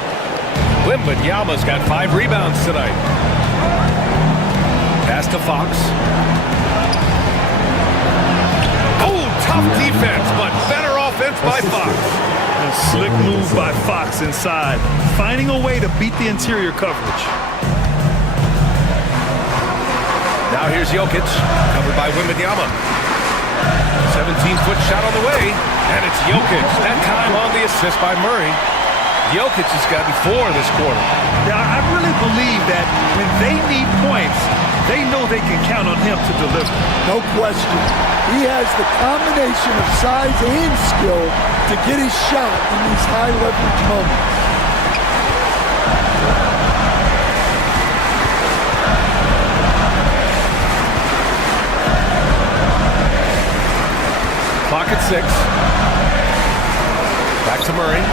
Wembanyama's got 5 rebounds tonight. Pass to Fox. Oh, tough defense, but better offense by Fox. A slick move by Fox inside, finding a way to beat the interior coverage. Now here's Jokic, covered by Wembanyama. 17-foot shot on the way, and it's Jokic. That time on the assist by Murray. Jokic has gotten 4 this quarter. Yeah, I really believe that when they need points, they know they can count on him to deliver. No question. He has the combination of size and skill to get his shot in these high leverage moments. Clock at 6. Back to Murray.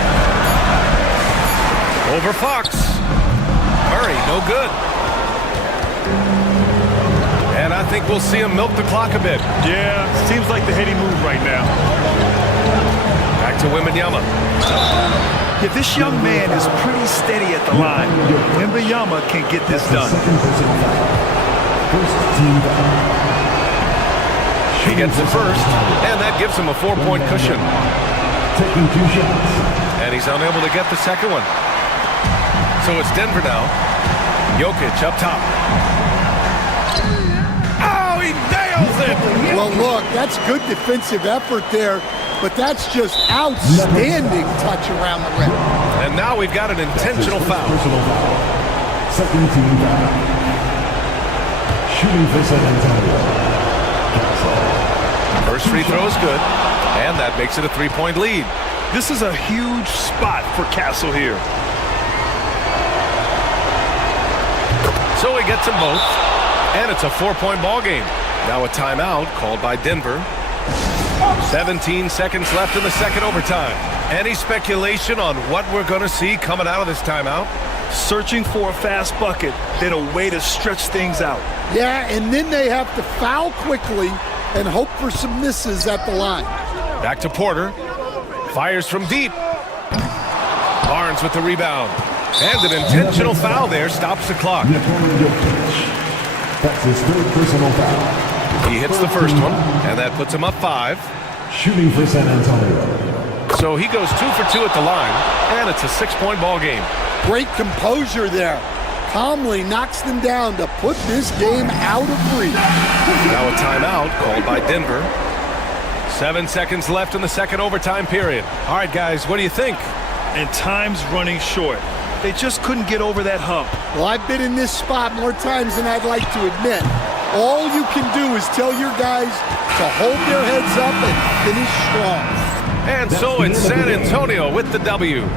Over Fox. Murray, no good. And I think we'll see him milk the clock a bit. Yeah, seems like the heady move right now. Back to Wembanyama. Yeah, this young man is pretty steady at the line. Wembanyama can get this done. He gets the first, and that gives him a 4-point cushion. Taking 2 shots. And he's unable to get the second one. So it's Denver now. Jokic up top. Oh, he nails it! Well, look, that's good defensive effort there, but that's just outstanding touch around the rim. And now we've got an intentional foul. Second team foul. Shooting for San Antonio. First free throw is good, and that makes it a 3-point lead. This is a huge spot for Castle here. So he gets them both, and it's a 4-point ball game. Now a timeout called by Denver. 17 seconds left in the second overtime. Any speculation on what we're going to see coming out of this timeout? Searching for a fast bucket, then a way to stretch things out. Yeah, and then they have to foul quickly and hope for some misses at the line. Back to Porter. Fires from deep. Barnes with the rebound. And an intentional foul there stops the clock. That's his 3rd personal foul. He hits the first one, and that puts him up 5. Shooting for San Antonio. So he goes 2 for 2 at the line, and it's a 6-point ball game. Great composure there. Calmly knocks them down to put this game out of reach. Now a timeout called by Denver. 7 seconds left in the second overtime period. All right, guys, what do you think? And time's running short. They just couldn't get over that hump. Well, I've been in this spot more times than I'd like to admit. All you can do is tell your guys to hold their heads up and finish strong. And so it's San Antonio with the W.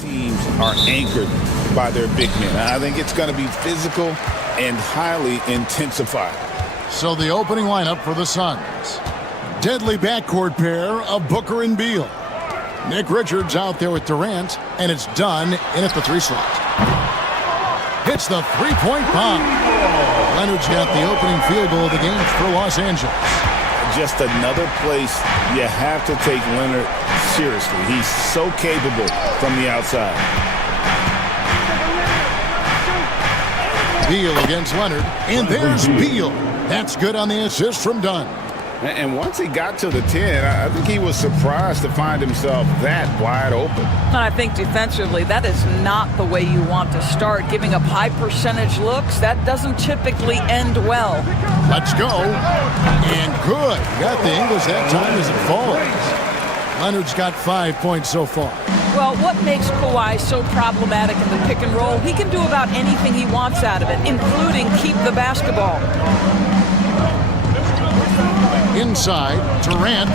Teams are anchored by their big men. I think it's going to be physical and highly intensified. So the opening lineup for the Suns. Deadly backcourt pair of Booker and Beal. Nick Richards out there with Durant, and it's done in at the 3 slot. Hits the three-point bomb. Leonard's got the opening field goal of the game for Los Angeles. Just another place you have to take Leonard seriously. He's so capable from the outside. Beal against Leonard, and there's Beal. That's good on the assist from Dunn. And once he got to the 10, I think he was surprised to find himself that wide open. I think defensively, that is not the way you want to start. Giving up high percentage looks, that doesn't typically end well. Let's go. And good. Got the English that time as it falls. Leonard's got 5 points so far. Well, what makes Kawhi so problematic in the pick and roll, he can do about anything he wants out of it, including keep the basketball. Inside, Durant,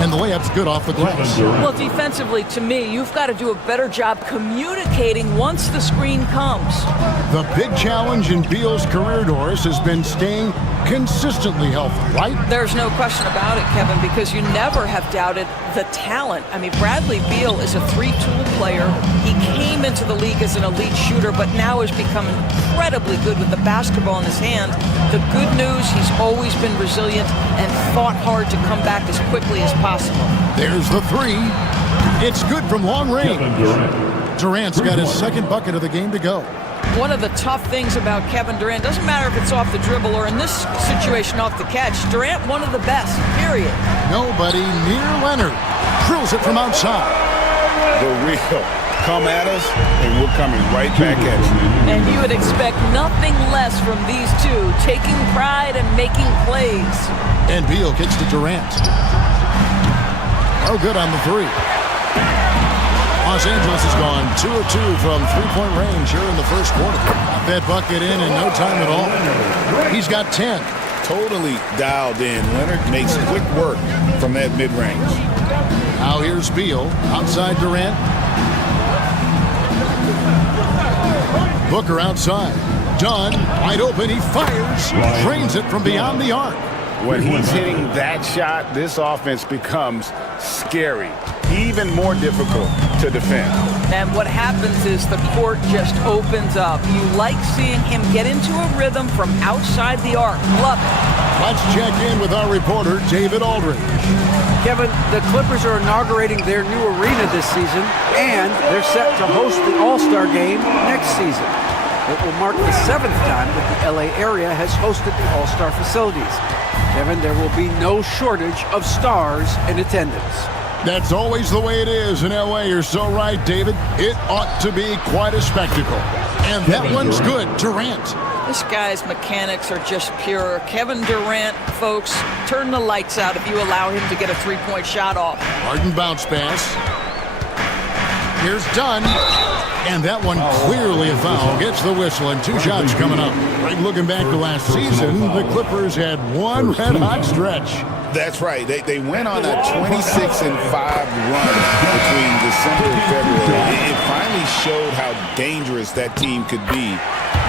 and the layup's good off the glass. Well, defensively, to me, you've got to do a better job communicating once the screen comes. The big challenge in Beal's career, Doris, has been staying consistently healthy, right? There's no question about it, Kevin, because you never have doubted the talent. I mean, Bradley Beal is a 3-tool player. He came into the league as an elite shooter, but now has become incredibly good with the basketball in his hand. The good news, he's always been resilient and fought hard to come back as quickly as possible. There's the 3. It's good from long range. Durant's got his second bucket of the game to go. One of the tough things about Kevin Durant, doesn't matter if it's off the dribble or in this situation off the catch, Durant one of the best, period. Nobody near Leonard. Drills it from outside. The real. Come at us, and we're coming right back at you. And you would expect nothing less from these two, taking pride and making plays. And Beal kicks to Durant. Oh, good on the 3. Los Angeles has gone 2 of 2 from three-point range here in the first quarter. Got that bucket in no time at all. He's got 10. Totally dialed in. Leonard makes quick work from that mid-range. Now here's Beal outside Durant. Booker outside. Dunn, wide open. He fires. Drains it from beyond the arc. When he's hitting that shot, this offense becomes scary. Even more difficult to defend. And what happens is the court just opens up. You like seeing him get into a rhythm from outside the arc. Love it. Let's check in with our reporter, David Aldridge. Kevin, the Clippers are inaugurating their new arena this season, and they're set to host the All-Star Game next season. It will mark the 7th time that the LA area has hosted the All-Star facilities. Kevin, there will be no shortage of stars in attendance. That's always the way it is in L.A. You're so right, David. It ought to be quite a spectacle. And that one's good. Durant. This guy's mechanics are just pure. Kevin Durant, folks, turn the lights out if you allow him to get a three-point shot off. Harden bounce pass. Here's Dunn. And that one clearly a foul. Gets the whistle and 2 shots coming up. Right, looking back to last season, the Clippers had one red-hot stretch. That's right. They went on a 26-5 run between December and February. It finally showed how dangerous that team could be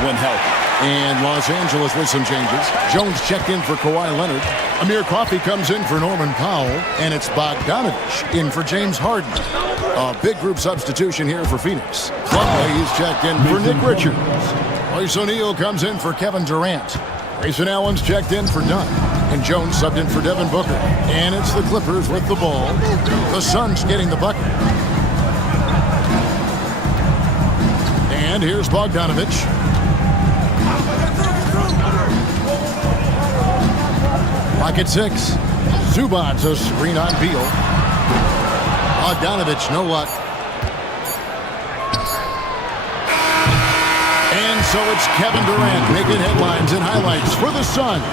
when healthy. And Los Angeles with some changes. Jones checked in for Kawhi Leonard. Amir Coffey comes in for Norman Powell. And it's Bogdanovich in for James Harden. A big group substitution here for Phoenix. Plumlee, he's checked in for Nick Richards. Royce O'Neal comes in for Kevin Durant. Grayson Allen's checked in for Dunn. And Jones subbed in for Devin Booker. And it's the Clippers with the ball. The Suns getting the bucket. And here's Bogdanovich. Pocket 6. Zubac's a screen on Beal. Bogdanovich, no luck. And so it's Kevin Durant making headlines and highlights for the Suns.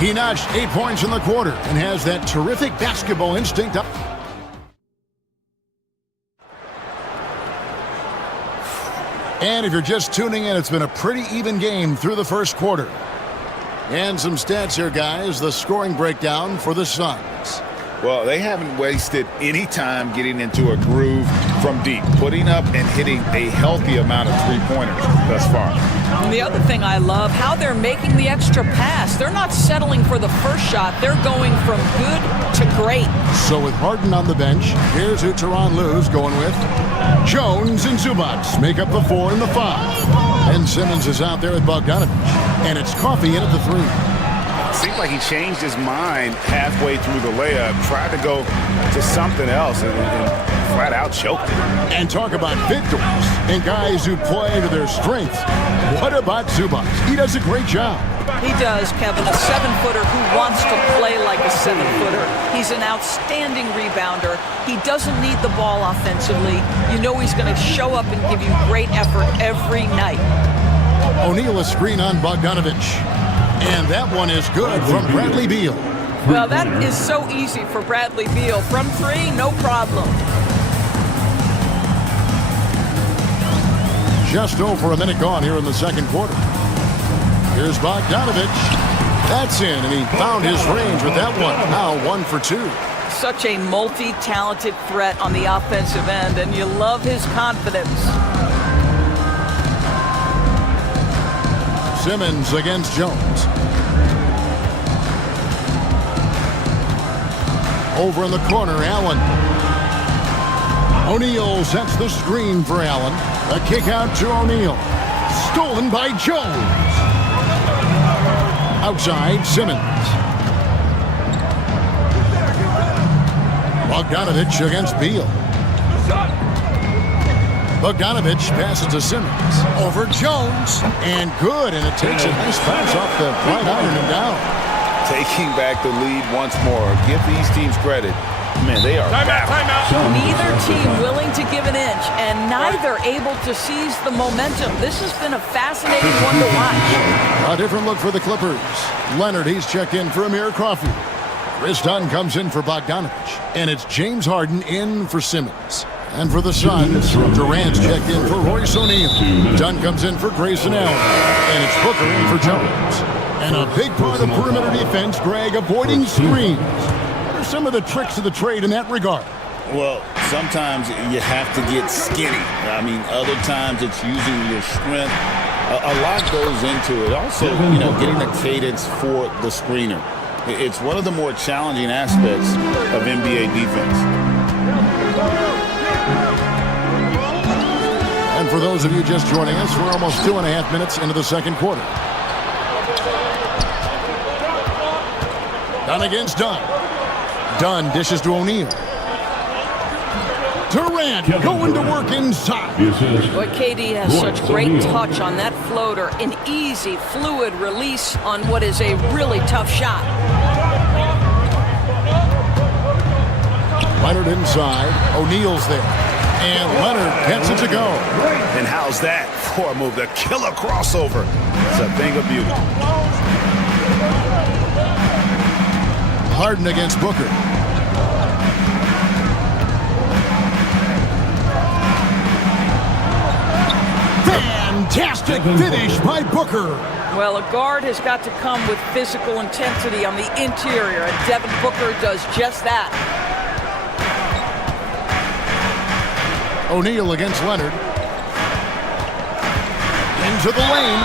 He notched 8 points in the quarter and has that terrific basketball instinct. And if you're just tuning in, it's been a pretty even game through the first quarter. And some stats here, guys. The scoring breakdown for the Suns. Well, they haven't wasted any time getting into a groove from deep, putting up and hitting a healthy amount of three-pointers thus far. And the other thing I love, how they're making the extra pass. They're not settling for the first shot. They're going from good to great. So with Harden on the bench, here's who Tyronn Lue's going with. Jones and Zubac make up the 4 and the 5. And Simmons is out there with Bogdanovich. And it's Coffey in at the 3. Seems like he changed his mind halfway through the layup, tried to go to something else, and flat out choked it. And talk about victories and guys who play to their strengths. What about Zubac? He does a great job. He does, Kevin, a 7-footer who wants to play like a 7-footer. He's an outstanding rebounder. He doesn't need the ball offensively. You know he's going to show up and give you great effort every night. O'Neal a screen on Bogdanovich. And that one is good from Bradley Beal. Well, that is so easy for Bradley Beal. From 3, no problem. Just over a minute gone here in the second quarter. Here's Bogdanovich. That's in, and he found his range with that one. Now 1 for 2. Such a multi-talented threat on the offensive end, and you love his confidence. Simmons against Jones. Over in the corner, Allen. O'Neal sets the screen for Allen. A kick out to O'Neal. Stolen by Jones. Outside, Simmons. Bogdanovich against Beal. Bogdanovich passes to Simmons. Over Jones. And good. And it takes a nice bounce off the right iron and down. Taking back the lead once more. Give these teams credit. Man, they are Timeout. Neither team willing to give an inch, and neither able to seize the momentum. This has been a fascinating one to watch. A different look for the Clippers. Leonard, he's checked in for Amir Coffey. Chris Dunn comes in for Bogdanovich. And it's James Harden in for Simmons. And for the Suns, Durant's checked in for Royce O'Neal. Dunn comes in for Grayson Allen. And it's Booker in for Jones. And a big part of perimeter defense, Greg, avoiding screens. What are some of the tricks of the trade in that regard? Well, sometimes you have to get skinny. I mean, other times it's using your strength. A lot goes into it. Also, getting a cadence for the screener. It's one of the more challenging aspects of NBA defense. And for those of you just joining us, we're almost 2.5 minutes into the second quarter. Dunn against Dunn. Dunn dishes to O'Neal. Durant going to work inside. Boy, KD has such great touch on that floater. An easy, fluid release on what is a really tough shot. Leonard inside. O'Neal's there. And Leonard gets it to go. And how's that for a move? The killer crossover. It's a thing of beauty. Harden against Booker. Fantastic finish by Booker. Well, a guard has got to come with physical intensity on the interior, and Devin Booker does just that. O'Neal against Leonard. Into the lane.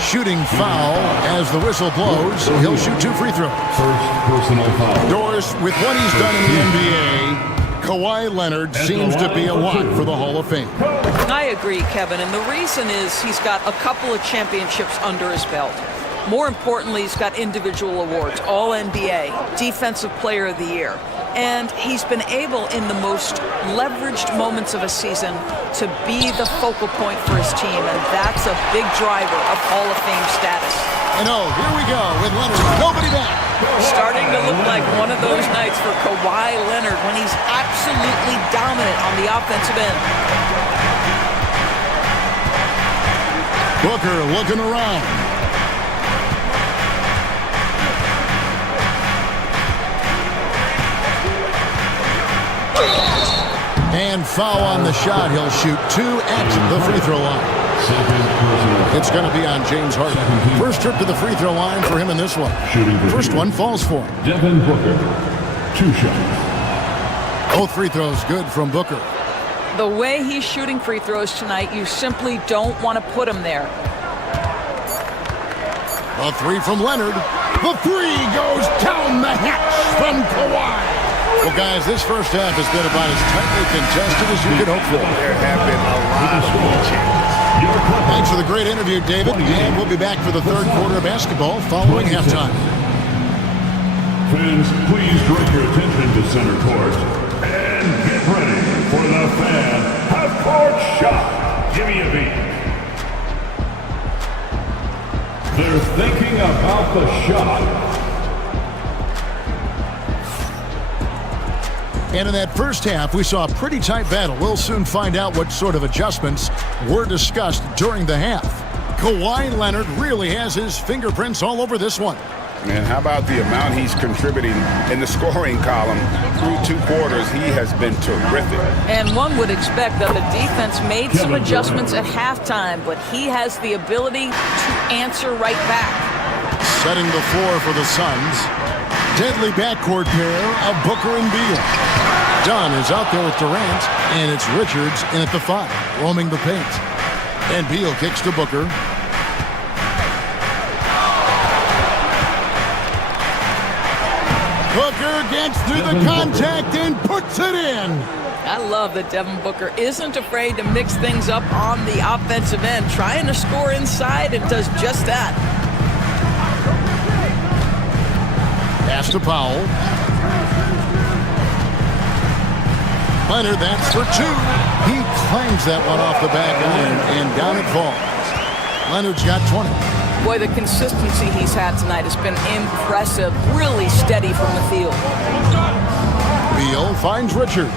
Shooting foul as the whistle blows. He'll shoot 2 free throws. First personal foul. Doors, with what he's done in the NBA, Kawhi Leonard seems to be a lock for the Hall of Fame. I agree, Kevin, and the reason is he's got a couple of championships under his belt. More importantly, he's got individual awards, All-NBA, Defensive Player of the Year. And he's been able, in the most leveraged moments of a season, to be the focal point for his team, and that's a big driver of Hall of Fame status. And here we go with Leonard. Nobody back. Starting to look like one of those nights for Kawhi Leonard when he's absolutely dominant on the offensive end. Booker looking around. And foul on the shot. He'll shoot 2 at the free throw line. It's going to be on James Harden. First trip to the free throw line for him in this one. First one falls for him. Devin Booker, 2 shots. Both free throws good from Booker. The way he's shooting free throws tonight, you simply don't want to put him there. A 3 from Leonard. The 3 goes down the hatch from Kawhi. Well, guys, this first half has been about as tightly contested as you could hope for. There have been a lot of changes. Thanks for the great interview, David. And we'll be back for the third quarter of basketball following halftime. Fans, please direct your attention to center court. And get ready for the fan half-court shot. Give me a beat. They're thinking about the shot. And in that first half, we saw a pretty tight battle. We'll soon find out what sort of adjustments were discussed during the half. Kawhi Leonard really has his fingerprints all over this one. And how about the amount he's contributing in the scoring column through 2 quarters? He has been terrific. And one would expect that the defense made some adjustments at halftime, but he has the ability to answer right back. Setting the floor for the Suns. Deadly backcourt pair of Booker and Beal. Dunn is out there with Durant, and it's Richards in at the 5, roaming the paint. And Beal kicks to Booker. Booker gets through the contact and puts it in. I love that Devin Booker isn't afraid to mix things up on the offensive end, trying to score inside, and does just that. Pass to Powell. Leonard, that's for 2. He claims that one off the back iron, and down it falls. Leonard's got 20. Boy, the consistency he's had tonight has been impressive. Really steady from the field. Beal finds Richards.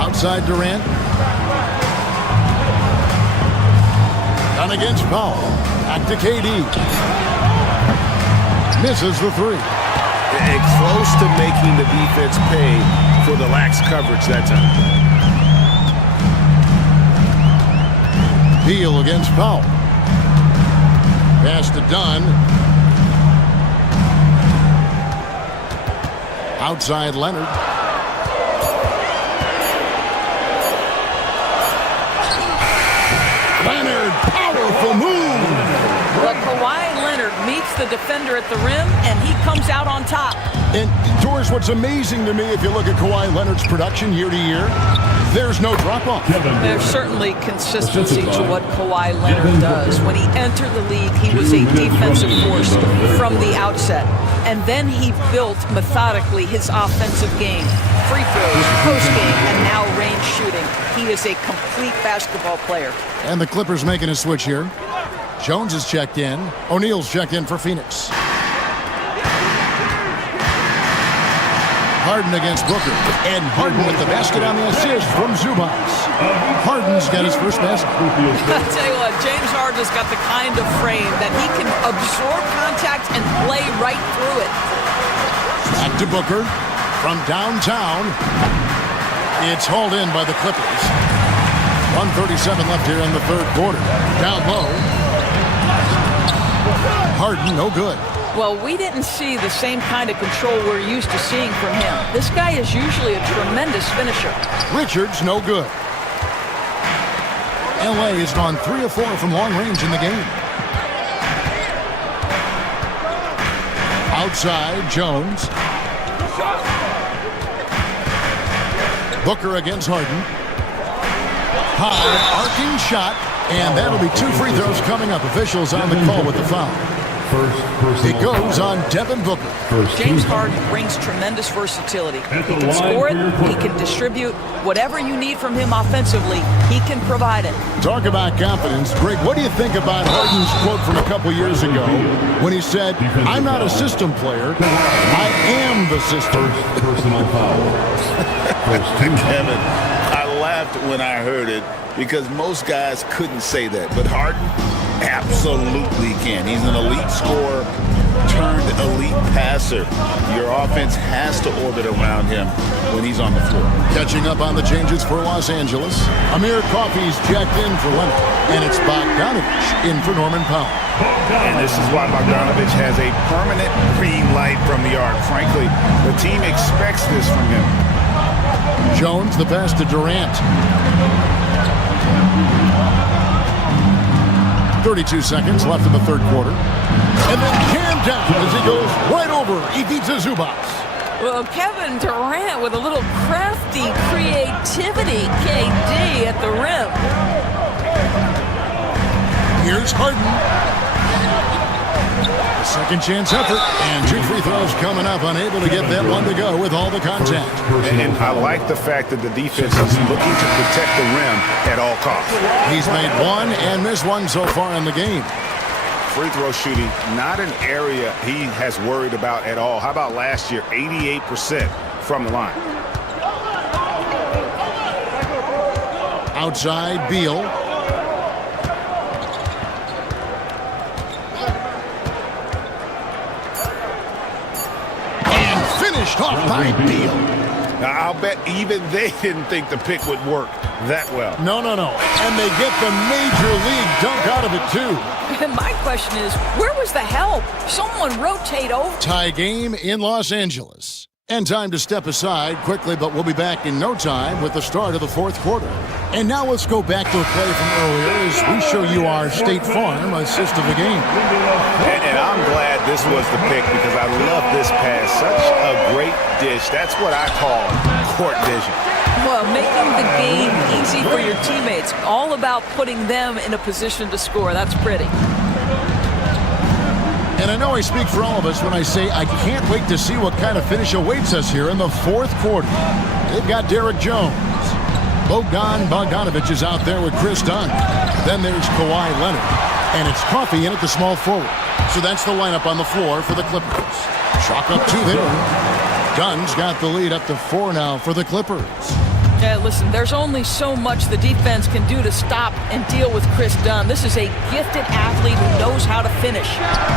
Outside Durant. Done against Powell. Back to KD. Misses the 3. And close to making the defense pay for the lax coverage that time. Beal against Powell. Pass to Dunn. Outside Leonard. Leonard, powerful move. But Kawhi Leonard meets the defender at the rim, and he comes out on top. And, Doris, what's amazing to me, if you look at Kawhi Leonard's production year to year, there's no drop-off. There's certainly consistency to what Kawhi Leonard does. When he entered the league, he was a defensive force from the outset. And then he built methodically his offensive game. Free throws, post game, and now range shooting. He is a complete basketball player. And the Clippers making a switch here. Jones is checked in. O'Neal's checked in for Phoenix. Harden against Booker. And Harden with the basket on the assist from Zubac. Harden's got his first basket. I'll tell you what, James Harden's got the kind of frame that he can absorb contact and play right through it. Back to Booker from downtown. It's hauled in by the Clippers. 1:37 left here in the third quarter. Down low. Harden, no good. Well, we didn't see the same kind of control we're used to seeing from him. This guy is usually a tremendous finisher. Richards, no good. LA has gone 3 of 4 from long range in the game. Outside, Jones. Booker against Harden. High, arcing shot, and that'll be 2 free throws coming up. Officials on the call with the foul. It goes on Devin Booker. James Harden brings tremendous versatility. He can score it, he can distribute. Whatever you need from him offensively, he can provide it. Talk about confidence. Greg, what do you think about Harden's quote from a couple years ago when he said, "I'm not a system player, I am the system"? Personal foul. Kevin, I laughed when I heard it because most guys couldn't say that, but Harden absolutely can. He's an elite scorer turned elite passer. Your offense has to orbit around him when he's on the floor. Catching up on the changes for Los Angeles. Amir Coffey's checked in for Leonard, and it's Bogdanovich in for Norman Powell. And this is why Bogdanovich has a permanent green light from the arc. Frankly, the team expects this from him. Jones, the pass to Durant. 32 seconds left in the third quarter. And then jammed down as he goes right over Ivica Zubac. Well, Kevin Durant with a little crafty creativity, KD at the rim. Here's Harden. Second chance effort, and 2 free throws coming up, unable to get that one to go with all the contact. And I like the fact that the defense is looking to protect the rim at all costs. He's made one and missed one so far in the game. Free throw shooting, not an area he has worried about at all. How about last year, 88% from the line. Outside, Beal. Finished off by Beal. Now, I'll bet even they didn't think the pick would work that well. No. And they get the major league dunk out of it, too. And my question is, where was the help? Someone rotate over. Tie game in Los Angeles. And time to step aside quickly, but we'll be back in no time with the start of the fourth quarter. And now let's go back to a play from earlier as we show you our State Farm assist of the game. And I'm glad this was the pick because I love this pass. Such a great dish. That's what I call court vision. Well, making the game easy for your teammates. All about putting them in a position to score. That's pretty. And I know I speak for all of us when I say I can't wait to see what kind of finish awaits us here in the fourth quarter. They've got Derek Jones. Bogdanovich is out there with Chris Dunn. Then there's Kawhi Leonard. And it's Coffey in at the small forward. So that's the lineup on the floor for the Clippers. Chalk up 2 there. Dunn's got the lead up to 4 now for the Clippers. Yeah, listen, there's only so much the defense can do to stop and deal with Chris Dunn. This is a gifted athlete who knows how to finish.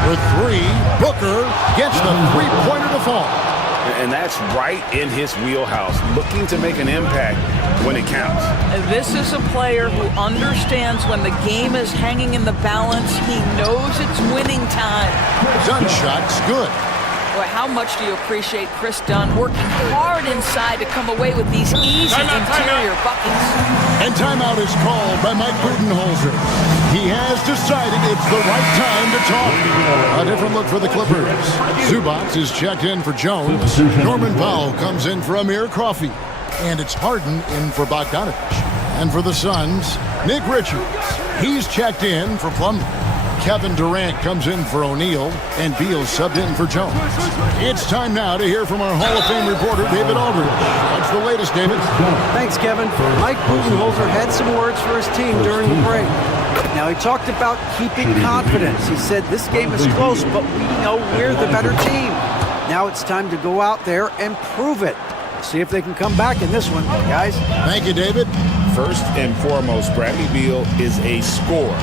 With 3, Booker gets the three-pointer to fall. And that's right in his wheelhouse, looking to make an impact when it counts. This is a player who understands when the game is hanging in the balance. He knows it's winning time. Dunn shot's good. Boy, how much do you appreciate Chris Dunn working hard inside to come away with these easy interior buckets? And timeout is called by Mike Budenholzer. He has decided it's the right time to talk. A different look for the Clippers. Zubac is checked in for Jones. Norman Powell comes in for Amir Coffey. And it's Harden in for Bogdanovich. And for the Suns, Nick Richards. He's checked in for Plumlee. Kevin Durant comes in for O'Neal, and Beal subbed in for Jones. It's time now to hear from our Hall of Fame reporter, David Aldridge. What's the latest, David? Thanks, Kevin. Mike Budenholzer had some words for his team during the break. Now, he talked about keeping confidence. He said, this game is close, but we know we're the better team. Now it's time to go out there and prove it. See if they can come back in this one, guys. Thank you, David. First and foremost, Bradley Beal is a scorer.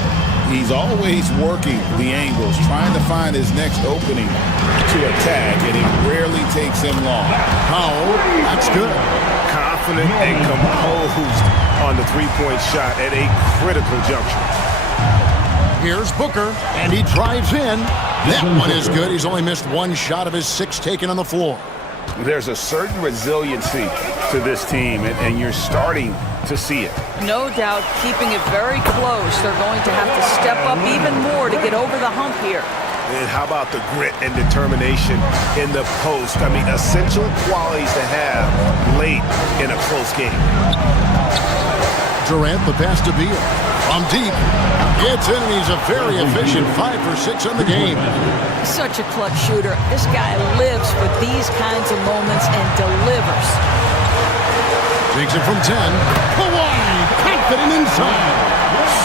He's always working the angles, trying to find his next opening to attack, and it rarely takes him long. Powell, that's good. Confident and composed on the three-point shot at a critical juncture. Here's Booker, and he drives in. That one is good. He's only missed one shot of his 6 taken on the floor. There's a certain resiliency to this team, and you're starting to see it. No doubt, keeping it very close. They're going to have to step up even more to get over the hump here. And how about the grit and determination in the post? I mean, essential qualities to have late in a close game. Durant, the pass to Beal. From deep. Gets in, and he's a very efficient 5 for 6 on the game. Such a clutch shooter. This guy lives for these kinds of moments and delivers. Takes it from 10. Kawhi, confident inside.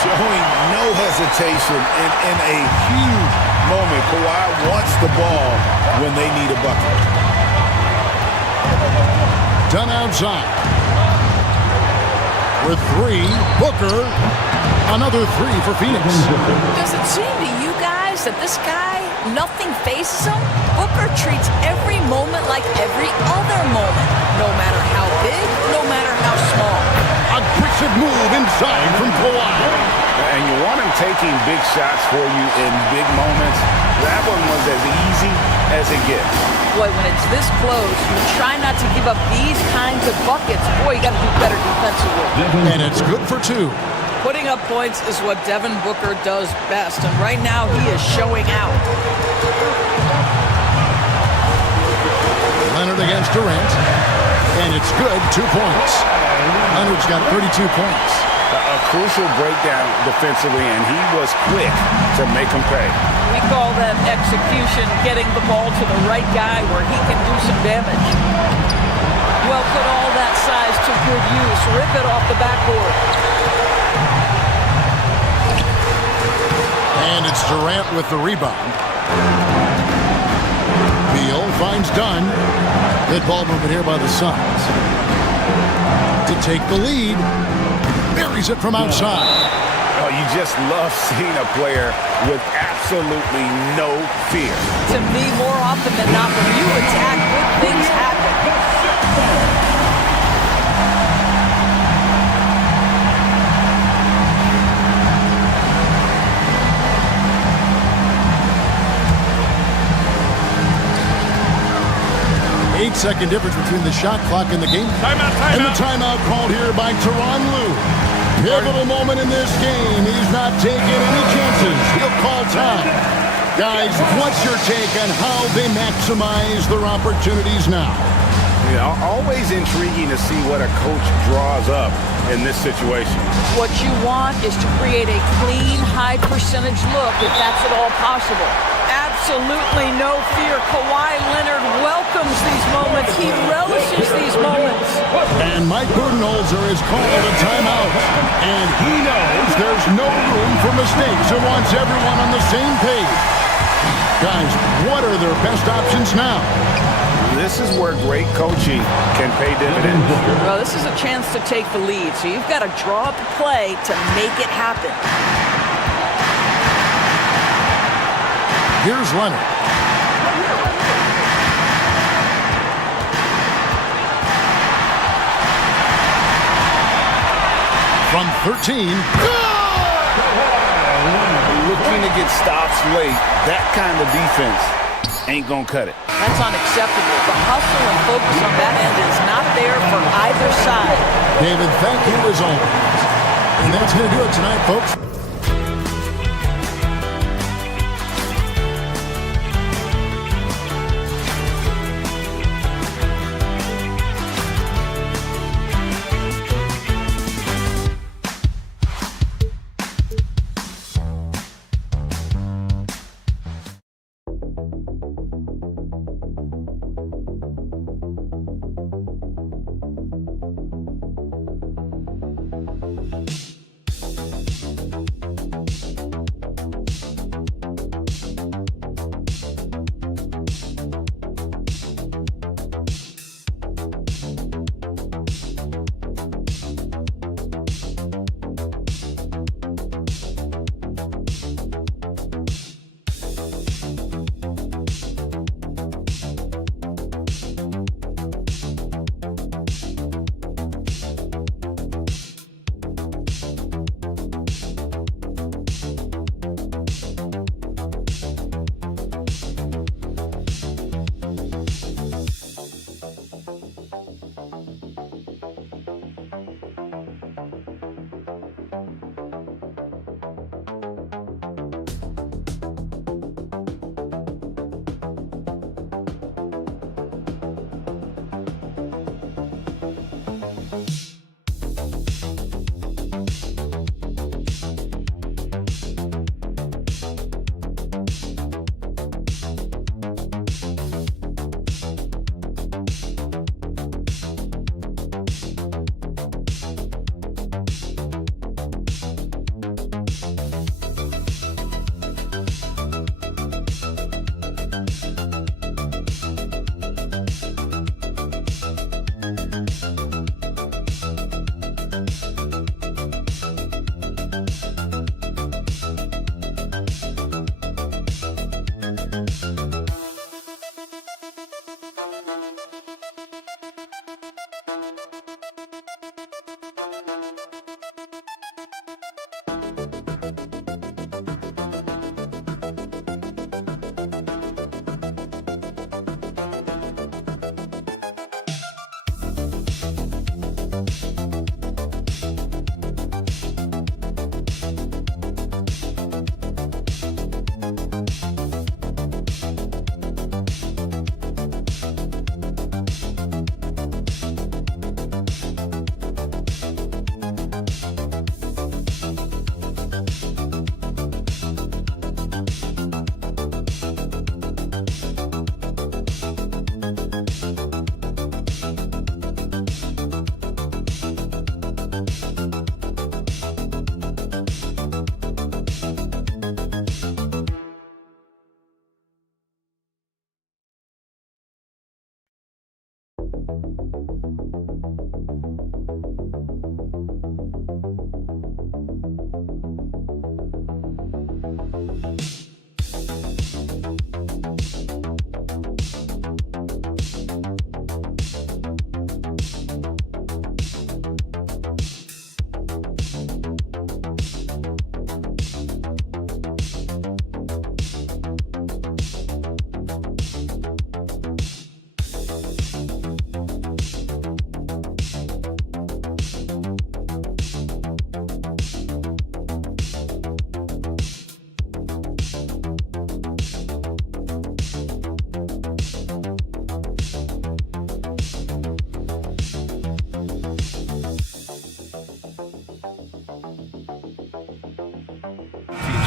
Showing no hesitation in a huge moment. Kawhi wants the ball when they need a bucket. Done outside. With 3, Booker. Another 3 for Phoenix. Does it seem to you guys that this guy, nothing faces him? Booker treats every moment like every other moment, no matter how big, no matter how small. Aggressive move inside from Kawhi. And you want him taking big shots for you in big moments. That one was as easy as it gets. Boy, when it's this close, you try not to give up these kinds of buckets. Boy, you got to do better defensively. And it's good for 2. Putting up points is what Devin Booker does best, and right now he is showing out. Leonard against Durant, and it's good, 2 points. Leonard's got 32 points. A crucial breakdown defensively, and he was quick to make him pay. We call that execution, getting the ball to the right guy where he can do some damage. Well, put all that size to good use. Rip it off the backboard. And it's Durant with the rebound. Beal finds Dunn. Good ball movement here by the Suns. To take the lead. Buries it from outside. Oh, you just love seeing a player with absolutely no fear. To me, more often than not, when you attack, good things happen. 8-second difference between the shot clock and the game. Timeout. And the timeout called here by Tyronn Lue. Pivotal moment in this game. He's not taking any chances. He'll call time. Guys, what's your take on how they maximize their opportunities now? Yeah, always intriguing to see what a coach draws up in this situation. What you want is to create a clean, high percentage look, if that's at all possible. Absolutely no fear. Kawhi Leonard welcomes these moments. He relishes these moments. And Mike Budenholzer has called a timeout. And he knows there's no room for mistakes and wants everyone on the same page. Guys, what are their best options now? This is where great coaching can pay dividends. Well, this is a chance to take the lead, so you've got to draw up a play to make it happen. Here's Leonard. From 13. Looking to get stops late. That kind of defense ain't gonna cut it. That's unacceptable. The hustle and focus on that end is not there for either side. David, thank you as always. And that's going to do it tonight, folks.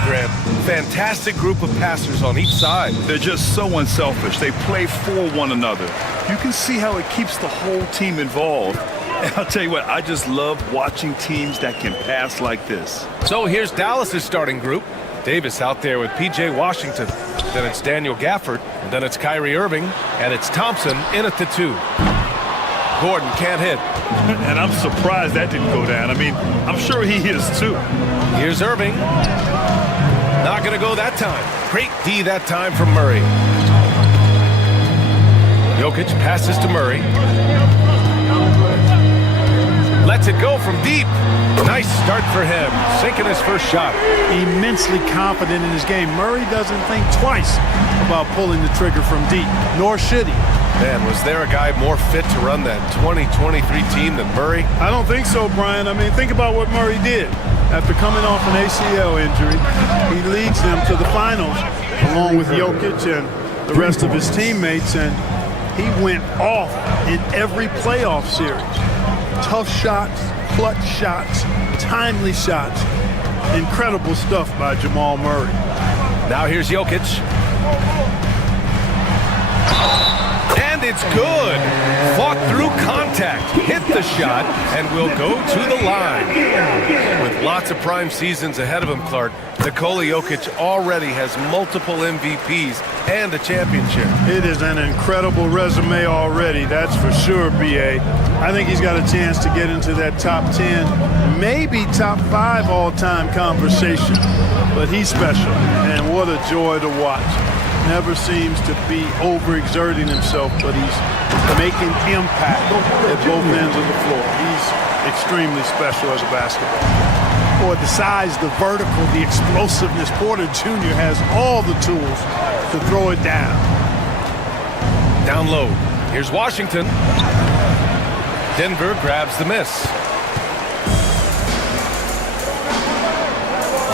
Grant. Fantastic group of passers on each side. They're just so unselfish. They play for one another. You can see how it keeps the whole team involved. And I'll tell you what, I just love watching teams that can pass like this. So here's Dallas's starting group. Davis out there with P.J. Washington. Then it's Daniel Gafford. And then it's Kyrie Irving. And it's Thompson in at the 2. Gordon can't hit. And I'm surprised that didn't go down. I mean, I'm sure he is too. Here's Irving. Not going to go that time. Great D that time from Murray. Jokic passes to Murray. Lets it go from deep. Nice start for him. Sinking his first shot. Immensely confident in his game. Murray doesn't think twice about pulling the trigger from deep, nor should he. Man, was there a guy more fit to run that 2023 team than Murray? I don't think so, Brian. I mean, think about what Murray did. After coming off an ACL injury, he leads them to the finals along with Jokic and the rest of his teammates, and he went off in every playoff series. Tough shots, clutch shots, timely shots. Incredible stuff by Jamal Murray. Now here's Jokic. And it's good. Fought through contact, hit the shot, and will go to the line. With lots of prime seasons ahead of him, Clark, Nikola Jokic already has multiple MVPs and a championship. It is an incredible resume already, that's for sure, B.A. I think he's got a chance to get into that top 10, maybe top 5 all-time conversation. But he's special, and what a joy to watch. Never seems to be overexerting himself, but he's making impact at both ends of the floor. He's extremely special as a basketball. Boy, the size, the vertical, the explosiveness, Porter Jr. has all the tools to throw it down. Down low. Here's Washington. Denver grabs the miss.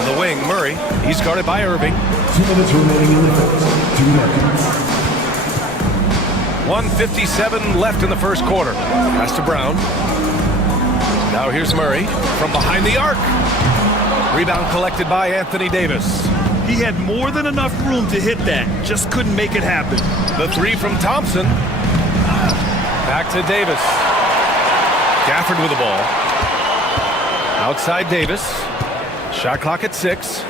On the wing, Murray. He's guarded by Irving. 2 minutes remaining in the first. 2 seconds. 1:57 left in the first quarter. Pass to Brown. Now here's Murray from behind the arc. Rebound collected by Anthony Davis. He had more than enough room to hit that. Just couldn't make it happen. The 3 from Thompson. Back to Davis. Gafford with the ball. Outside Davis. Shot clock at 6.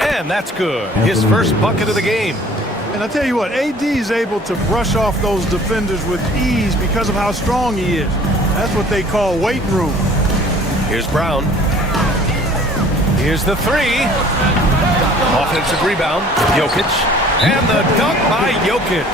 And that's good. His first bucket of the game. And I tell you what, AD is able to brush off those defenders with ease because of how strong he is. That's what they call weight room. Here's Brown. Here's the 3. Offensive rebound. Jokic. And the dunk by Jokic.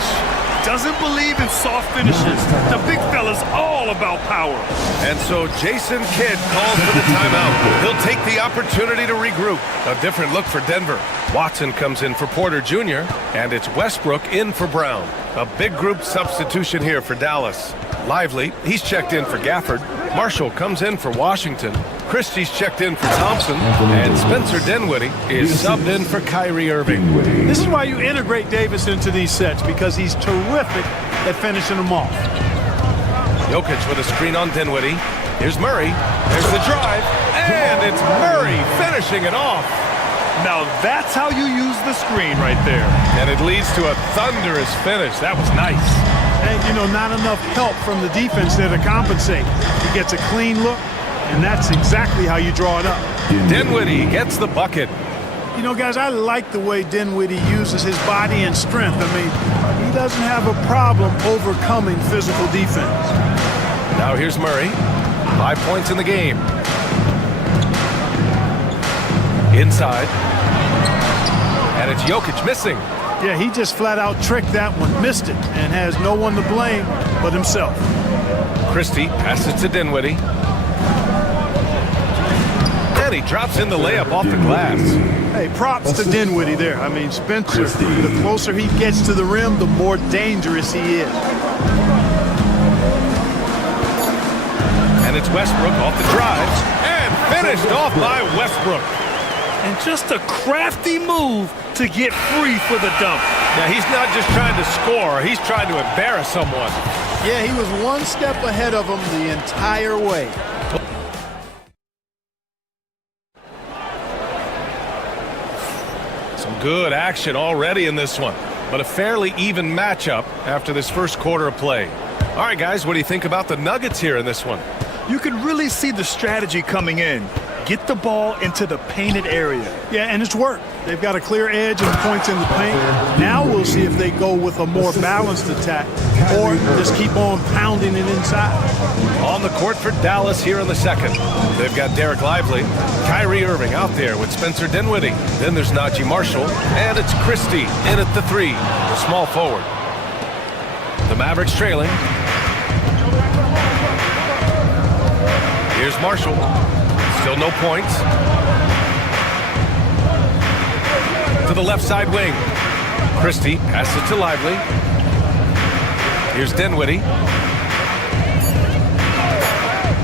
Doesn't believe in soft finishes. The big fella's all about power. And so Jason Kidd calls for the timeout. He'll take the opportunity to regroup. A different look for Denver. Watson comes in for Porter Jr. And it's Westbrook in for Brown. A big group substitution here for Dallas. Lively, he's checked in for Gafford. Marshall comes in for Washington. Christie's checked in for Thompson. And Spencer Dinwiddie is subbed in for Kyrie Irving. This is why you integrate Davis into these sets, because he's terrific at finishing them off. Jokic with a screen on Dinwiddie. Here's Murray. There's the drive. And it's Murray finishing it off. Now that's how you use the screen right there. And it leads to a thunderous finish. That was nice. And, you know, not enough help from the defense there to compensate. He gets a clean look, and that's exactly how you draw it up. Dinwiddie gets the bucket. You know, guys, I like the way Dinwiddie uses his body and strength. I mean, he doesn't have a problem overcoming physical defense. Now here's Murray. 5 points in the game. Inside. And it's Jokic missing. Yeah, he just flat out tricked that one, missed it, and has no one to blame but himself. Christie passes to Dinwiddie. And he drops in the layup off the glass. Hey, props to Dinwiddie there. I mean, Spencer, the closer he gets to the rim, the more dangerous he is. And it's Westbrook off the drive. And finished off by Westbrook. And just a crafty move to get free for the dunk. Now, he's not just trying to score. He's trying to embarrass someone. Yeah, he was one step ahead of him the entire way. Good action already in this one, but a fairly even matchup after this first quarter of play. All right, guys, what do you think about the Nuggets here in this one? You can really see the strategy coming in. Get the ball into the painted area. Yeah, and it's worked. They've got a clear edge and points in the paint. Now we'll see if they go with a more balanced attack or just keep on pounding it inside. On the court for Dallas here in the second. They've got Derek Lively, Kyrie Irving out there with Spencer Dinwiddie. Then there's Najee Marshall, and it's Christie in at the 3, the small forward. The Mavericks trailing. Here's Marshall. Still no points. To the left side wing. Christie passes to Lively. Here's Dinwiddie.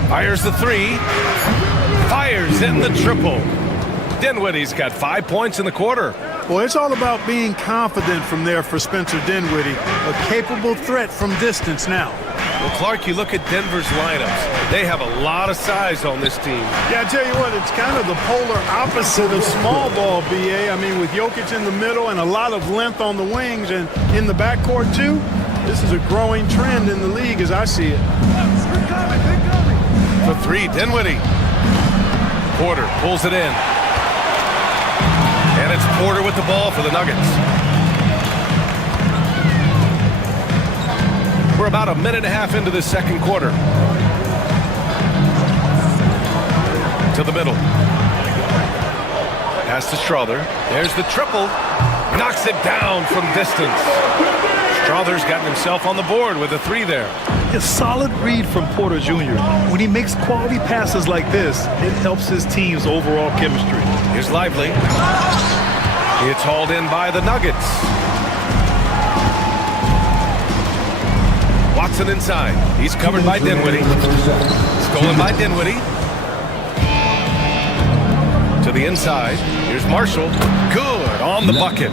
Fires the 3. Fires in the triple. Dinwiddie's got 5 points in the quarter. Well, it's all about being confident from there for Spencer Dinwiddie. A capable threat from distance now. Well, Clark, you look at Denver's lineups. They have a lot of size on this team. Yeah, I tell you what, it's kind of the polar opposite of small ball, BA. I mean, with Jokic in the middle and a lot of length on the wings and in the backcourt, too, this is a growing trend in the league as I see it. For 3, Dinwiddie. Porter pulls it in. And it's Porter with the ball for the Nuggets. We're about a minute and a half into the second quarter. To the middle. Pass to Strother. There's the triple. Knocks it down from distance. Strother's gotten himself on the board with a 3 there. A solid read from Porter Jr. When he makes quality passes like this, it helps his team's overall chemistry. Here's Lively. It's hauled in by the Nuggets. Watson inside. He's covered by Dinwiddie. Stolen by Dinwiddie. To the inside. Here's Marshall. Good on the bucket.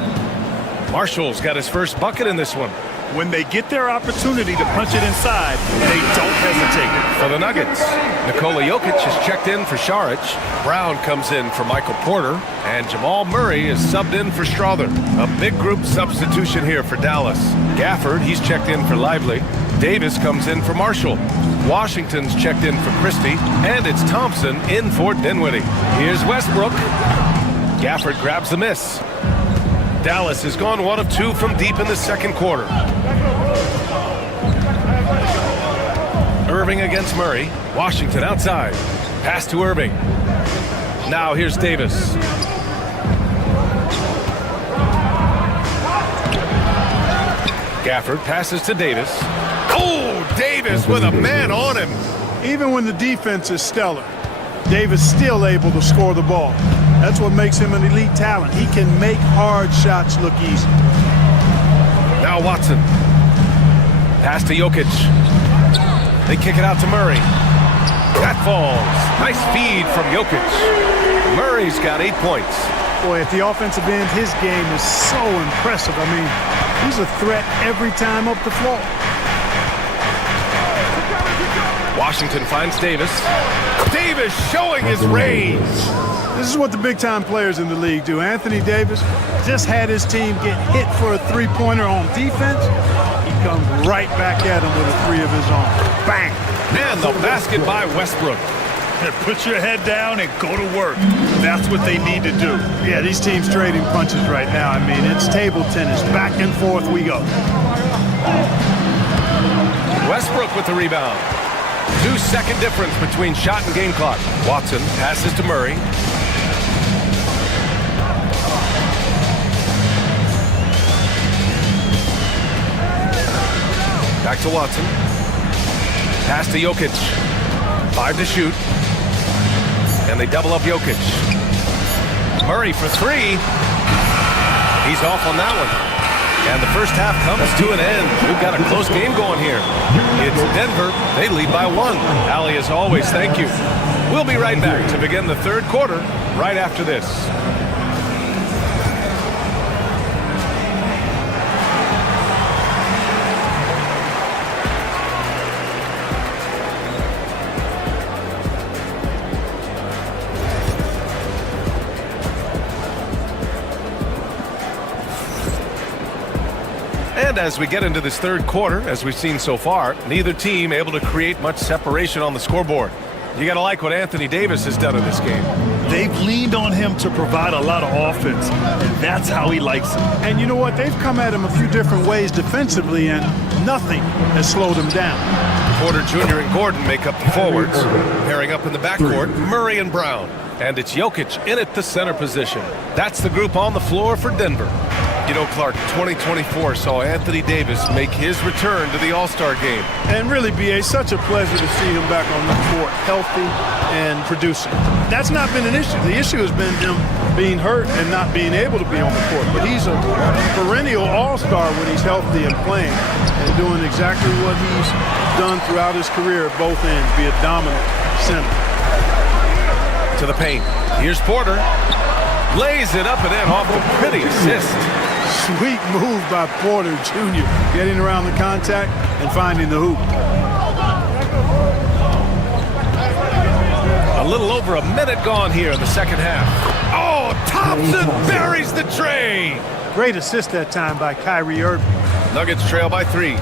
Marshall's got his first bucket in this one. When they get their opportunity to punch it inside, they don't hesitate. For the Nuggets, Nikola Jokic is checked in for Šarić. Brown comes in for Michael Porter. And Jamal Murray is subbed in for Strother. A big group substitution here for Dallas. Gafford, he's checked in for Lively. Davis comes in for Marshall. Washington's checked in for Christie. And it's Thompson in for Dinwiddie. Here's Westbrook. Gafford grabs the miss. Dallas has gone 1 of 2 from deep in the second quarter. Irving against Murray. Washington outside. Pass to Irving. Now here's Davis. Gafford passes to Davis. Oh, Davis with a man on him. Even when the defense is stellar, Davis still able to score the ball. That's what makes him an elite talent. He can make hard shots look easy. Now Watson. Pass to Jokic. They kick it out to Murray. That falls. Nice feed from Jokic. Murray's got 8 points. Boy, at the offensive end, his game is so impressive. I mean, he's a threat every time up the floor. Washington finds Davis. Davis showing his range. This is what the big-time players in the league do. Anthony Davis just had his team get hit for a three-pointer on defense. He comes right back at him with a 3 of his own. Bang! And the basket by Westbrook. Put your head down and go to work. That's what they need to do. Yeah, these teams trading punches right now. I mean, it's table tennis. Back and forth we go. Westbrook with the rebound. 2-second difference between shot and game clock. Watson passes to Murray. Back to Watson. Pass to Jokic. 5 to shoot. And they double up Jokic. Murray for 3. He's off on that one. And the first half comes to an end. We've got a close game going here. It's Denver. They lead by 1. Allie, as always, thank you. We'll be right back to begin the third quarter right after this. as we get into this third quarter, as we've seen so far, neither team able to create much separation on the scoreboard. You got to like what Anthony Davis has done in this game. They've leaned on him to provide a lot of offense, and that's how he likes it. And you know what? They've come at him a few different ways defensively, and nothing has slowed him down. Porter Jr. and Gordon make up the forwards. Pairing up in the backcourt, Murray and Brown. And it's Jokic in at the center position. That's the group on the floor for Denver. You know, Clark, 2024 saw Anthony Davis make his return to the All-Star game. And really, B.A., such a pleasure to see him back on the court, healthy and producing. That's not been an issue. The issue has been him being hurt and not being able to be on the court. But he's a perennial All-Star when he's healthy and playing and doing exactly what he's done throughout his career at both ends, be a dominant center. To the paint. Here's Porter. Lays it up and in off a pretty assist. Sweet move by Porter Jr. Getting around the contact and finding the hoop. A little over a minute gone here in the second half. Oh, Thompson buries the tray. Great assist that time by Kyrie Irving. Nuggets trail by 3.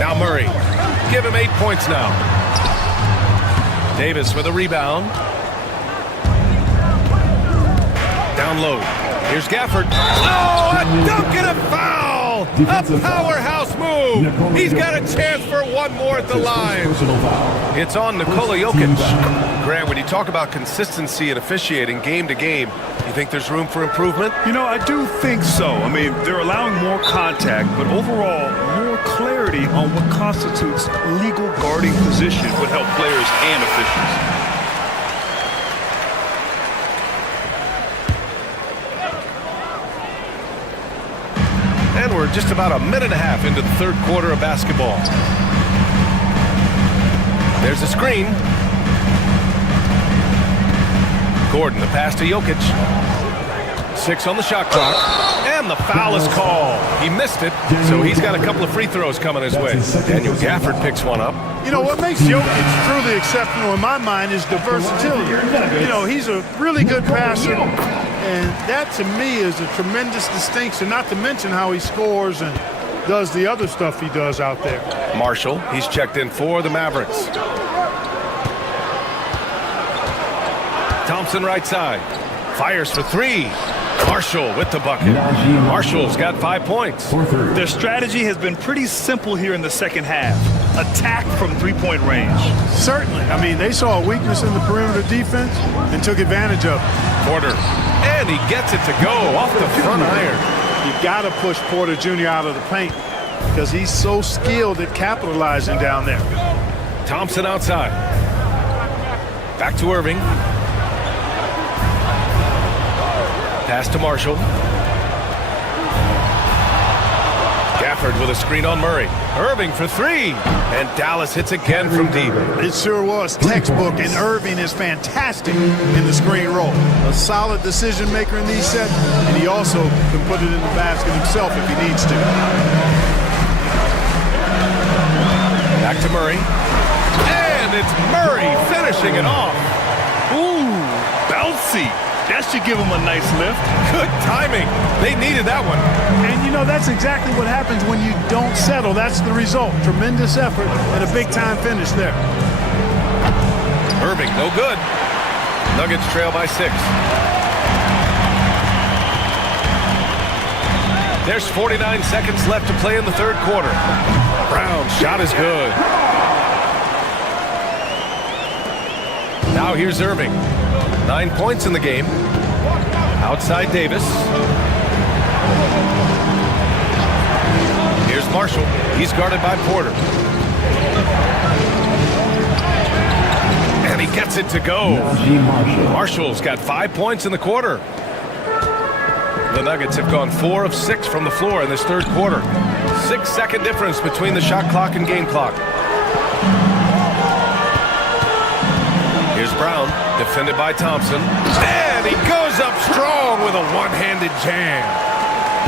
Now Murray. Give him 8 points now. Davis with a rebound. Down low. Here's Gafford. Oh, a dunk and a foul! A powerhouse move! He's got a chance for one more at the line. It's on Nikola Jokic. Grant, when you talk about consistency and officiating game to game, you think there's room for improvement? You know, I do think so. I mean, they're allowing more contact, but overall, more clarity on what constitutes legal guarding position would help players and officials. And we're just about a minute and a half into the third quarter of basketball. There's a screen. Gordon, the pass to Jokic. 6 on the shot clock. And the foul is called. He missed it, so he's got a couple of free throws coming his way. Daniel Gafford picks one up. You know, what makes Jokic truly exceptional in my mind is the versatility. You know, he's a really good passer, and that to me is a tremendous distinction, not to mention how he scores and does the other stuff he does out there. Marshall, he's checked in for the Mavericks. Thompson right side. Fires for 3. Marshall with the bucket. Marshall's got 5 points. Their strategy has been pretty simple here in the second half. Attack from three-point range. Certainly. I mean, they saw a weakness in the perimeter defense and took advantage of it. Porter. And he gets it to go off the front iron. You got to push Porter Jr. out of the paint because he's so skilled at capitalizing down there. Thompson outside. Back to Irving. Pass to Marshall. Gafford with a screen on Murray. Irving for 3. And Dallas hits again from deep. It sure was textbook, and Irving is fantastic in the screen roll. A solid decision maker in these sets, and he also can put it in the basket himself if he needs to. Back to Murray. And it's Murray finishing it off. Ooh, bouncy. That should give him a nice lift. Good timing. They needed that one. And, you know, that's exactly what happens when you don't settle. That's the result. Tremendous effort and a big-time finish there. Irving, no good. Nuggets trail by 6. There's 49 seconds left to play in the third quarter. Brown's shot is good. Now here's Irving. 9 points in the game. Outside Davis. Here's Marshall. He's guarded by Porter. And he gets it to go. Marshall's got 5 points in the quarter. The Nuggets have gone 4 of 6 from the floor in this third quarter. 6-second difference between the shot clock and game clock. Here's Brown, defended by Thompson. And he goes up strong with a one-handed jam.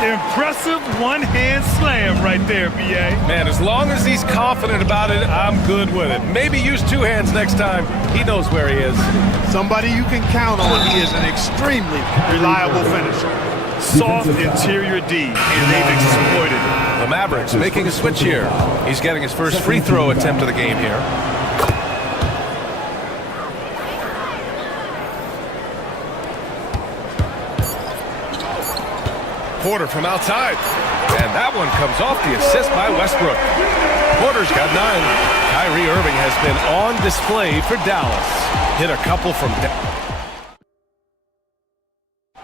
Impressive one-hand slam right there, B.A. Man, as long as he's confident about it, I'm good with it. Maybe use 2 hands next time. He knows where he is. Somebody you can count on. He is an extremely reliable finisher. Soft interior D, and they've exploited it. The Mavericks making a switch here. He's getting his first free throw attempt of the game here. Porter from outside. And that one comes off the assist by Westbrook. Porter's got 9. Kyrie Irving has been on display for Dallas. Hit a couple from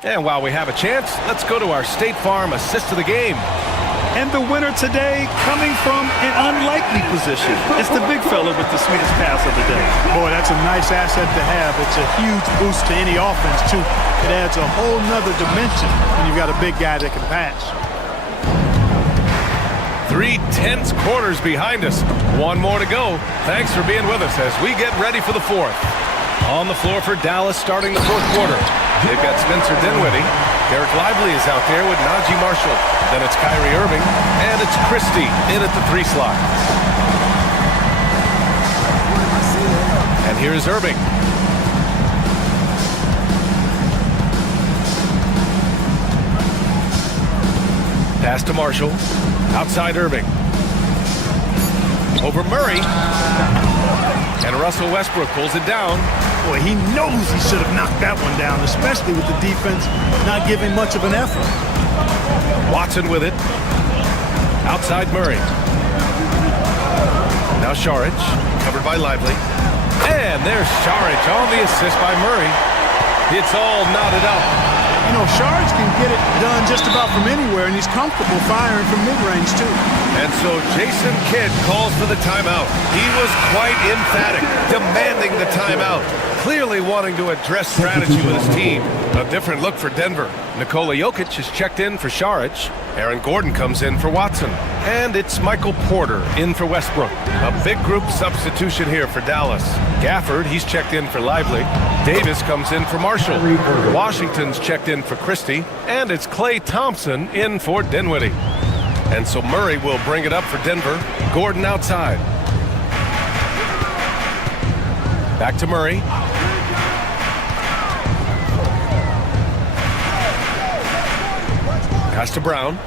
And while we have a chance, let's go to our State Farm assist of the game. And the winner today coming from an unlikely position. It's the big fella with the sweetest pass of the day. Boy, that's a nice asset to have. It's a huge boost to any offense, too. It adds a whole nother dimension when you've got a big guy that can pass. 3 tense quarters behind us. One more to go. Thanks for being with us as we get ready for the 4th. On the floor for Dallas starting the 4th quarter. They've got Spencer Dinwiddie. Derek Lively is out there with Najee Marshall. Then it's Kyrie Irving. And it's Christie in at the 3 slot. And here's Irving. Pass to Marshall. Outside Irving. Over Murray. And Russell Westbrook pulls it down. Boy, he knows he should have knocked that one down, especially with the defense not giving much of an effort. Watson with it. Outside Murray. Now Šarić, covered by Lively. And there's Šarić on the assist by Murray. It's all knotted up. You know, Šarić can get it done just about from anywhere, and he's comfortable firing from mid-range, too. And so Jason Kidd calls for the timeout. He was quite emphatic, demanding the timeout, clearly wanting to address strategy with his team. A different look for Denver. Nikola Jokic is checked in for Šarić. Aaron Gordon comes in for Watson. And it's Michael Porter in for Westbrook. A big group substitution here for Dallas. Gafford, he's checked in for Lively. Davis comes in for Marshall. Washington's checked in for Christie. And it's Klay Thompson in for Dinwiddie. And so Murray will bring it up for Denver. Gordon outside. Back to Murray. Pass to Brown.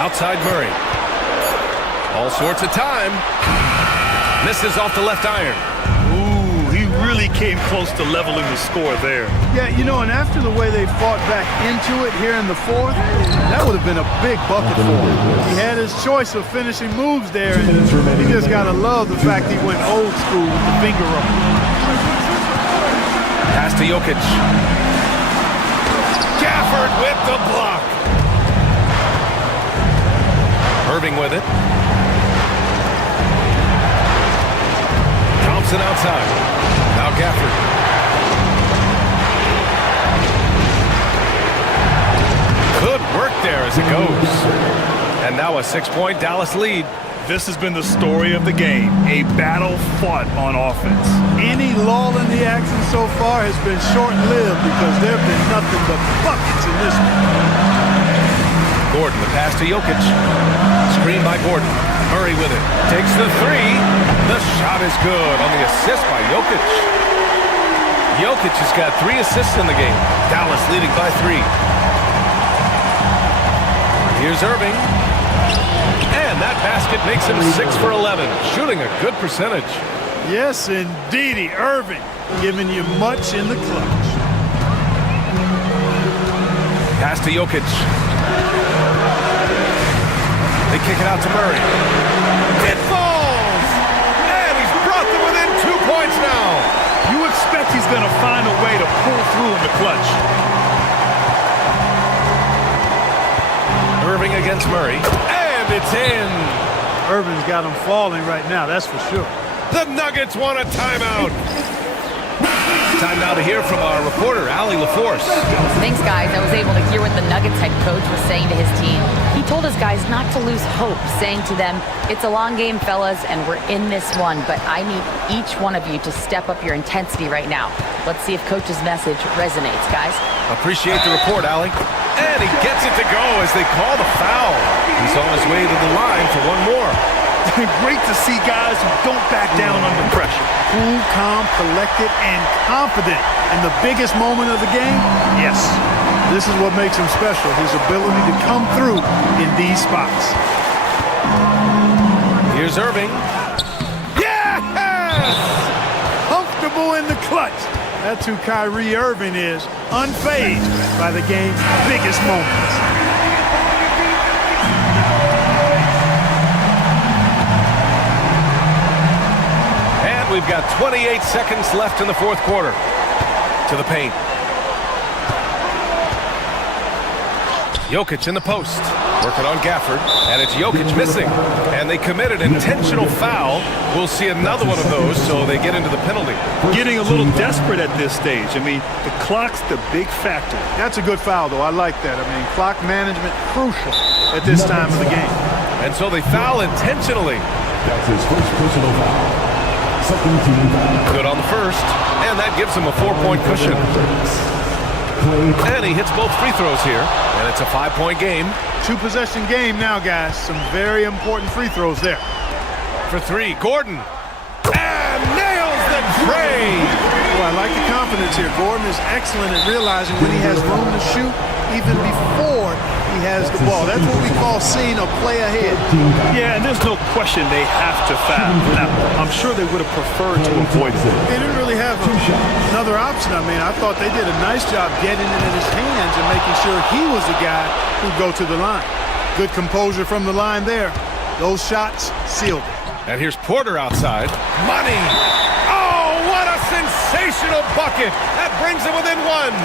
Outside Murray. All sorts of time. Misses off the left iron. Ooh, he really came close to leveling the score there. Yeah, you know, and after the way they fought back into it here in the 4th, that would have been a big bucket for him. He had his choice of finishing moves there, and you just got to love the fact he went old school with the finger up. Pass to Jokic. Gafford with the block. Irving with it. Thompson outside. Now Gafford. Good work there as it goes. And now a 6-point Dallas lead. This has been the story of the game, a battle fought on offense. Any lull in the action so far has been short-lived because there have been nothing but buckets in this one. Gordon, the pass to Jokic. Screen by Gordon. Murray with it. Takes the 3. The shot is good on the assist by Jokic. Jokic has got 3 assists in the game. Dallas leading by 3. Here's Irving. And that basket makes him 6 for 11. Shooting a good percentage. Yes, indeedy. Irving giving you much in the clutch. Pass to Jokic. They kick it out to Murray. It falls! And he's brought them within 2 points now. You expect he's going to find a way to pull through in the clutch. Irving against Murray. And it's in. Irving's got him falling right now, that's for sure. The Nuggets want a timeout. Time now to hear from our reporter, Allie LaForce. Thanks, guys. I was able to hear what the Nuggets head coach was saying to his team. He told his guys not to lose hope, saying to them, it's a long game, fellas, and we're in this one, but I need each one of you to step up your intensity right now. Let's see if coach's message resonates, guys. Appreciate the report, Allie. And he gets it to go as they call the foul. He's on his way to the line for one more. Great to see guys who don't back down under pressure. Cool, calm, collected, and confident. And the biggest moment of the game? Yes. This is what makes him special, his ability to come through in these spots. Here's Irving. Yes! Comfortable in the clutch. That's who Kyrie Irving is, unfazed by the game's biggest moments. And we've got 28 seconds left in the fourth quarter. To the paint. Jokic in the post. Working on Gafford. And it's Jokic missing. And they committed intentional foul. We'll see another one of those, so they get into the penalty. Getting a little desperate at this stage. I mean, the clock's the big factor. That's a good foul, though. I like that. I mean, clock management crucial at this time of the game. And so they foul intentionally. That's his first personal foul. Second team foul. Good on the first. And that gives him a 4-point cushion. And he hits both free throws here. And it's a 5-point game. 2-possession game now, guys. Some very important free throws there. For three, Gordon. And nails the tray. Well, I like the confidence here. Gordon is excellent at realizing when he has room to shoot, even before he has the ball. That's what we call seeing a play ahead. Yeah, and there's no question they have to foul. Now, I'm sure they would have preferred to avoid it. They didn't really have another option. I mean, I thought they did a nice job getting it in his hands and making sure he was the guy who'd go to the line. Good composure from the line there. Those shots sealed it. And here's Porter outside. Money! Oh, what a sensational bucket! That brings him within one.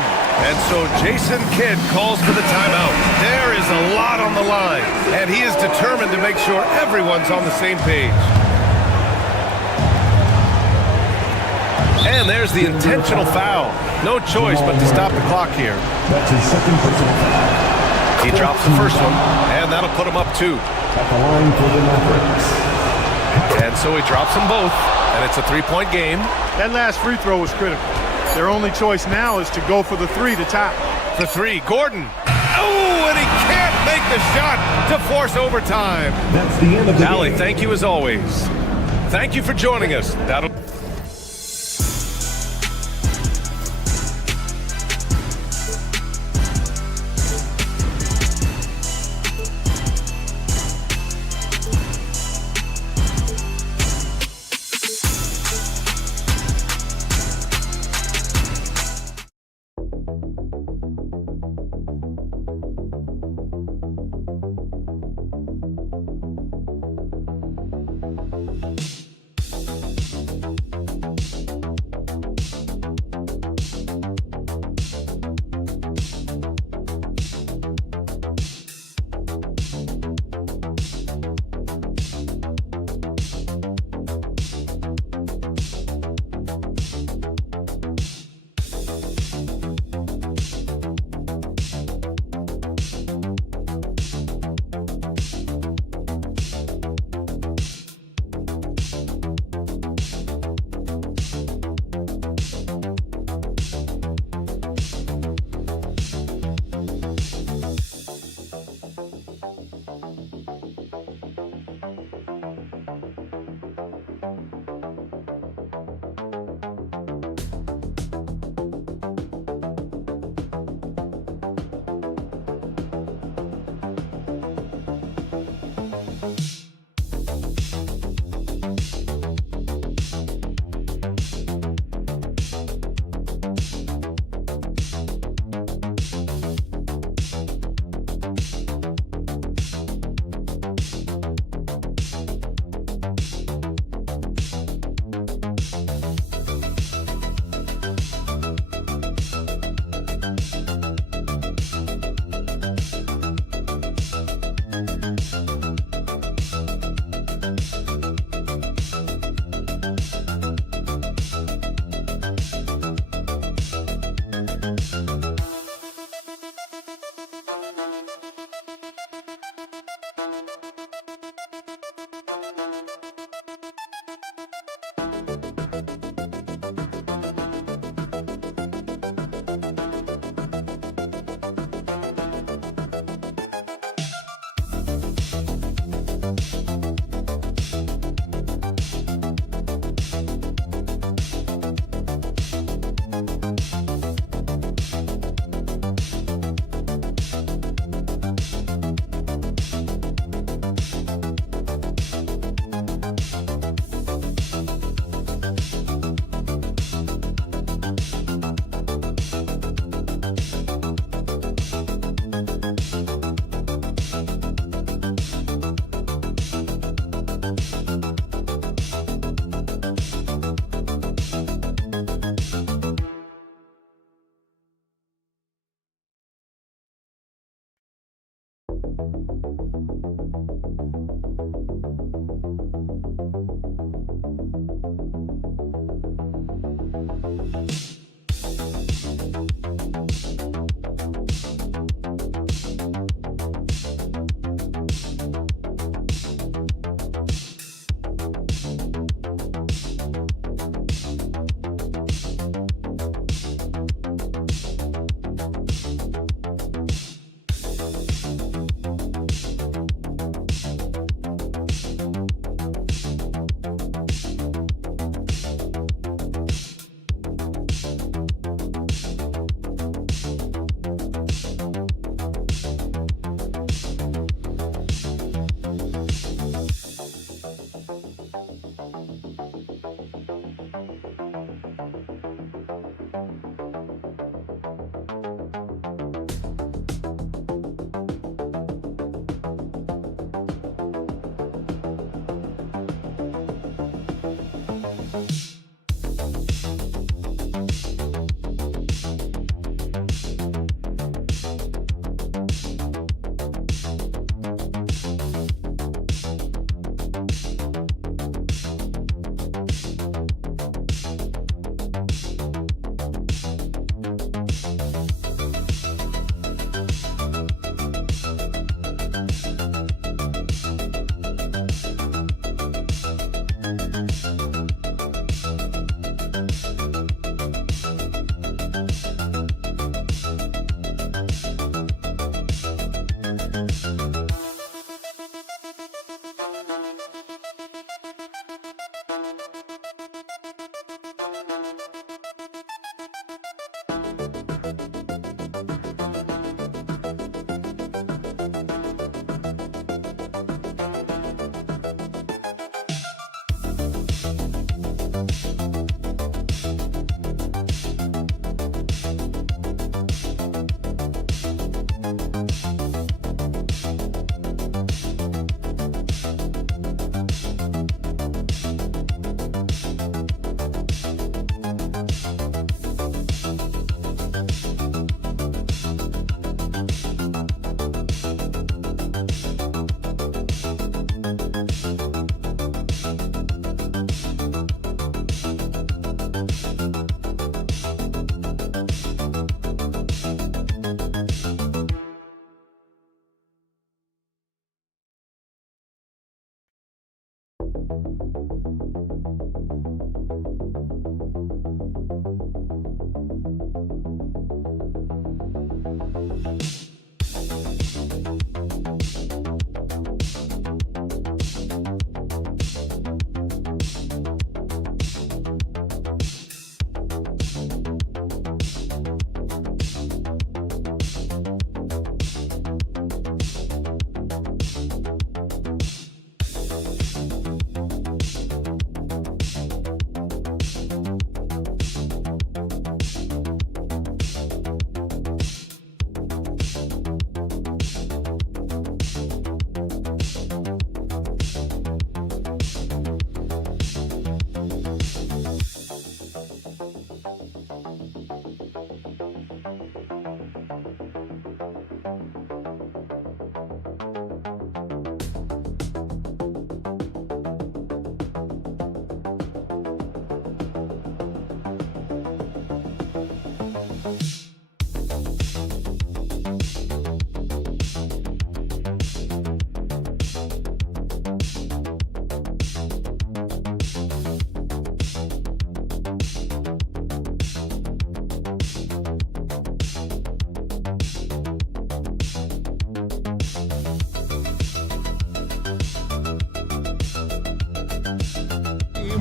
And so Jason Kidd calls for the timeout. There is a lot on the line, and he is determined to make sure everyone's on the same page. And there's the intentional foul. No choice but to stop the clock here. That's his second personal foul. He drops the first one, and that'll put him up 2. At the line for the Mavericks. And so he drops them both, and it's a 3-point game. That last free throw was critical. Their only choice now is to go for the 3 to tie. For 3, Gordon. Oh, and he can't make the shot to force overtime. That's the end of the Allie, game. thank you as always. Thank you for joining us. That'll...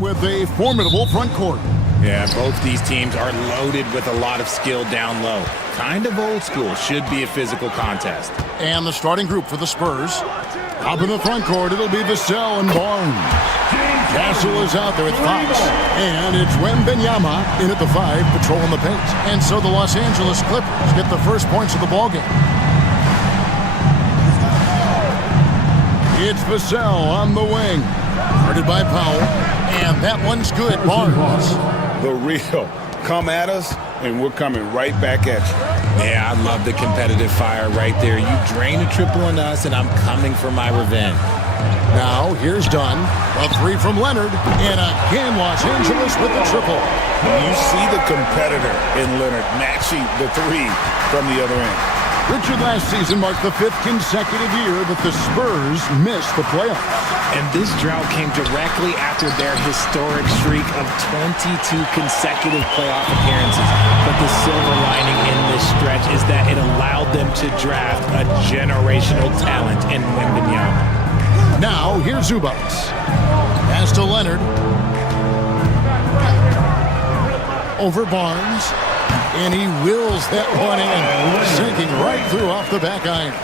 with a formidable front court. Yeah, both these teams are loaded with a lot of skill down low. Kind of old school, should be a physical contest. And the starting group for the Spurs. Up in the front court, it'll be Vassell and Barnes. Castle is out there at Fox. And it's Wembanyama in at the 5, patrolling the paint. And so the Los Angeles Clippers get the first points of the ballgame. It's Vassell on the wing. Guarded by Powell. And that one's good. Barnes. The real. Come at us, and we're coming right back at you. Yeah, I love the competitive fire right there. You drain a triple on us, and I'm coming for my revenge. Now, here's Dunn. A three from Leonard. And again, Los Angeles with the triple. You see the competitor in Leonard matching the three from the other end. Richard, last season marked the 5th consecutive year that the Spurs missed the playoffs. And this drought came directly after their historic streak of 22 consecutive playoff appearances. But the silver lining in this stretch is that it allowed them to draft a generational talent in Wembanyama. Now, here's Zubac. Pass to Leonard. Over Barnes. And he wills that one in, sinking right through off the back iron.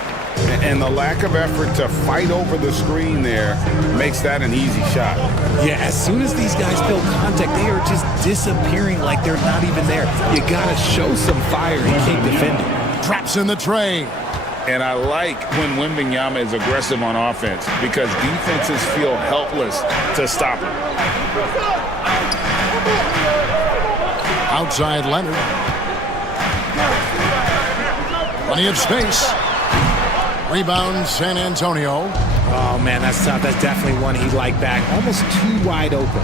And the lack of effort to fight over the screen there makes that an easy shot. Yeah, as soon as these guys feel contact, they are just disappearing like they're not even there. You gotta show some fire and keep defending. Traps in the tray. And I like when Wembanyama is aggressive on offense because defenses feel helpless to stop him. Outside Leonard. Plenty of space. Rebound San Antonio. Oh, man, that's tough. That's definitely one he'd like back. Almost too wide open.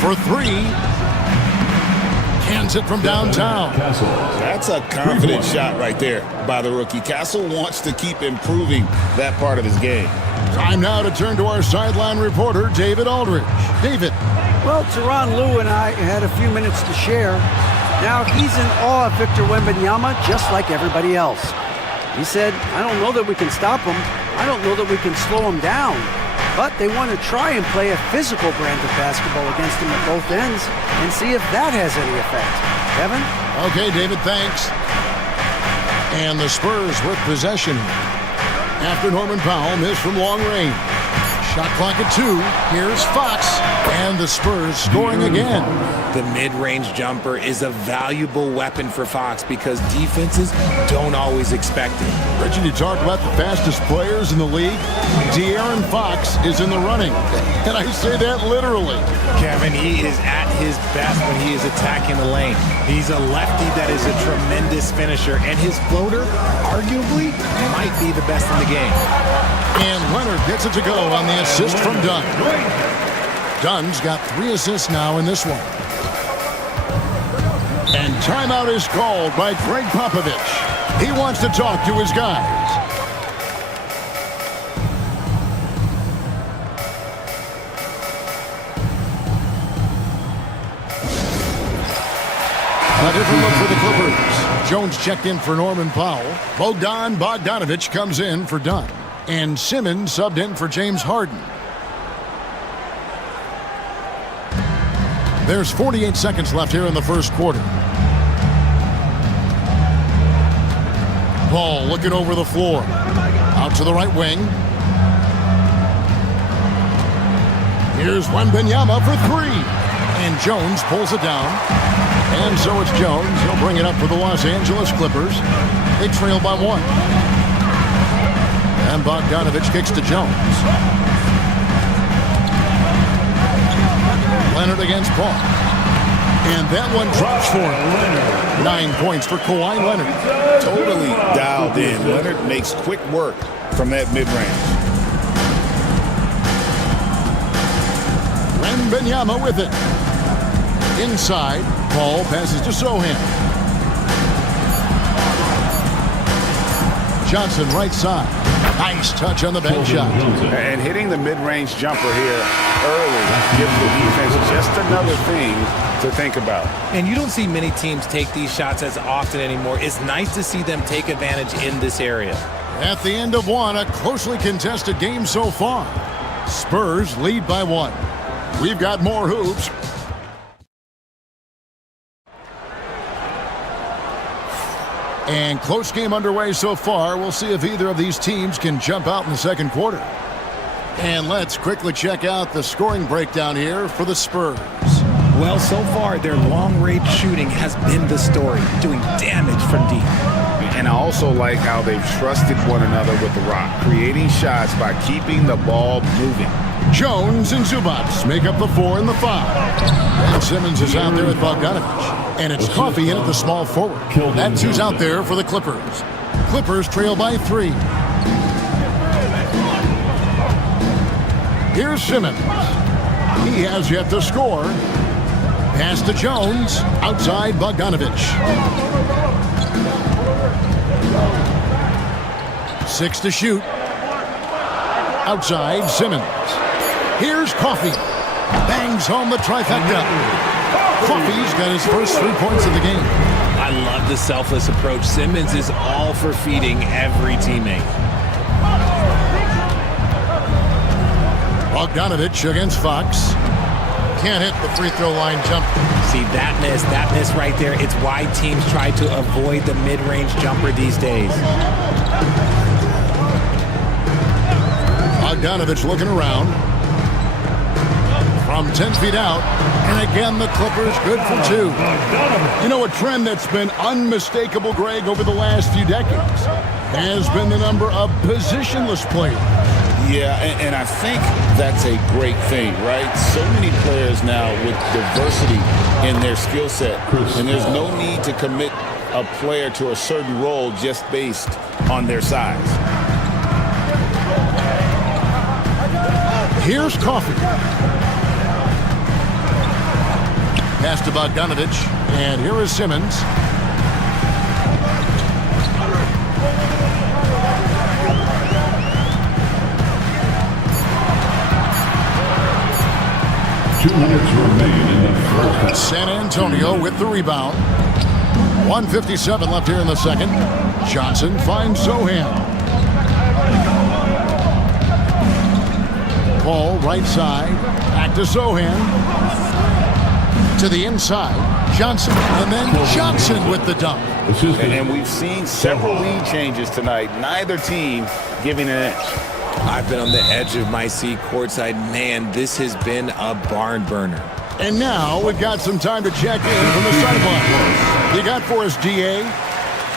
For three. Cans it from downtown. That's a confident shot right there by the rookie. Castle wants to keep improving that part of his game. Time now to turn to our sideline reporter, David Aldridge. David. Well, Tyronn Lue and I had a few minutes to share. Now he's in awe of Victor Wembanyama just like everybody else. He said, I don't know that we can stop him. I don't know that we can slow him down. But they want to try and play a physical brand of basketball against him at both ends and see if that has any effect. Kevin? Okay, David, thanks. And the Spurs with possession after Norman Powell missed from long range. Shot clock at 2. Here's Fox. And the Spurs scoring again. The mid-range jumper is a valuable weapon for Fox because defenses don't always expect it. Richard, you talked about the fastest players in the league. De'Aaron Fox is in the running. And I say that literally. Kevin, he is at his best when he is attacking the lane. He's a lefty that is a tremendous finisher, and his floater, arguably, might be the best in the game. And Leonard gets it to go on the assist from Dunn. Dunn's got 3 assists now in this one. And timeout is called by Greg Popovich. He wants to talk to his guys. A different look for the Clippers. Jones checked in for Norman Powell. Bogdanovich comes in for Dunn. And Simmons subbed in for James Harden. There's 48 seconds left here in the first quarter. Ball looking over the floor. Out to the right wing. Here's Wembanyama for 3. And Jones pulls it down. And so it's Jones. He'll bring it up for the Los Angeles Clippers. They trail by 1. And Bogdanovich kicks to Jones. Leonard against Paul. And that one drops for him. 9 points for Kawhi Leonard. Totally dialed in. Leonard makes quick work from that mid-range. Wembanyama with it. Inside, Paul passes to Sohan. Johnson right side. Nice touch on the bank shot. And hitting the mid-range jumper here early gives the defense just another thing to think about. And you don't see many teams take these shots as often anymore. It's nice to see them take advantage in this area. At the end of one, a closely contested game so far. Spurs lead by 1. We've got more hoops. And close game underway so far. We'll see if either of these teams can jump out in the second quarter. And let's quickly check out the scoring breakdown here for the Spurs. Well, so far, their long-range shooting has been the story, doing damage from deep. And I also like how they've trusted one another with the rock, creating shots by keeping the ball moving. Jones and Zubats make up the 4 and the 5. And Simmons is out there with Bogdanovich. And it's Coffey in at the small forward. That's who's out there for the Clippers. Clippers trail by 3. Here's Simmons. He has yet to score. Pass to Jones. Outside Bogdanovich. 6 to shoot. Outside Simmons. Here's Coffey. Bangs home the trifecta. Coffey's got his first 3 points of the game. I love the selfless approach. Simmons is all for feeding every teammate. Bogdanovich against Fox. Can't hit the free throw line jumper. See, that miss right there. It's why teams try to avoid the mid-range jumper these days. Bogdanovich looking around. From 10 feet out. And again, the Clippers good for 2. You know, a trend that's been unmistakable, Greg, over the last few decades has been the number of positionless players. Yeah, and I think that's a great thing, right? So many players now with diversity in their skill set. And there's no need to commit a player to a certain role just based on their size. Here's Coffey. Pass to Bogdanovich. And here is Simmons. San Antonio with the rebound. 1:57 left here in the second. Johnson finds Zohan. Ball right side. Back to Zohan. To the inside. Johnson. And then Johnson with the dunk. And we've seen several lead changes tonight. Neither team giving an inch. I've been on the edge of my seat courtside. Man, this has been a barn burner. And now we've got some time to check in from the sideline. You got for us, D.A.?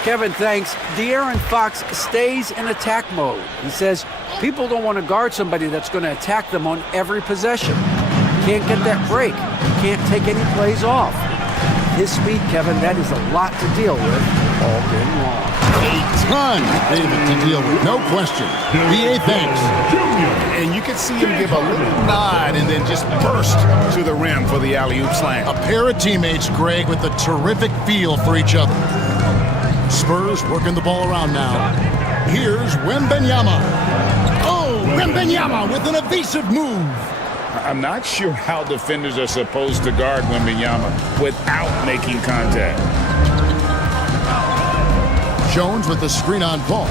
Kevin, thanks. De'Aaron Fox stays in attack mode. He says people don't want to guard somebody that's going to attack them on every possession. Can't get that break. Can't take any plays off. His speed, Kevin, that is a lot to deal with all game long. A ton, David, to deal with, no question. B.A., thanks. And you can see him give a little nod and then just burst to the rim for the alley-oop slam. A pair of teammates, Greg, with a terrific feel for each other. Spurs working the ball around now. Here's Wembanyama. Oh, Wembanyama with an evasive move. I'm not sure how defenders are supposed to guard Wembanyama without making contact. Jones with the screen on ball.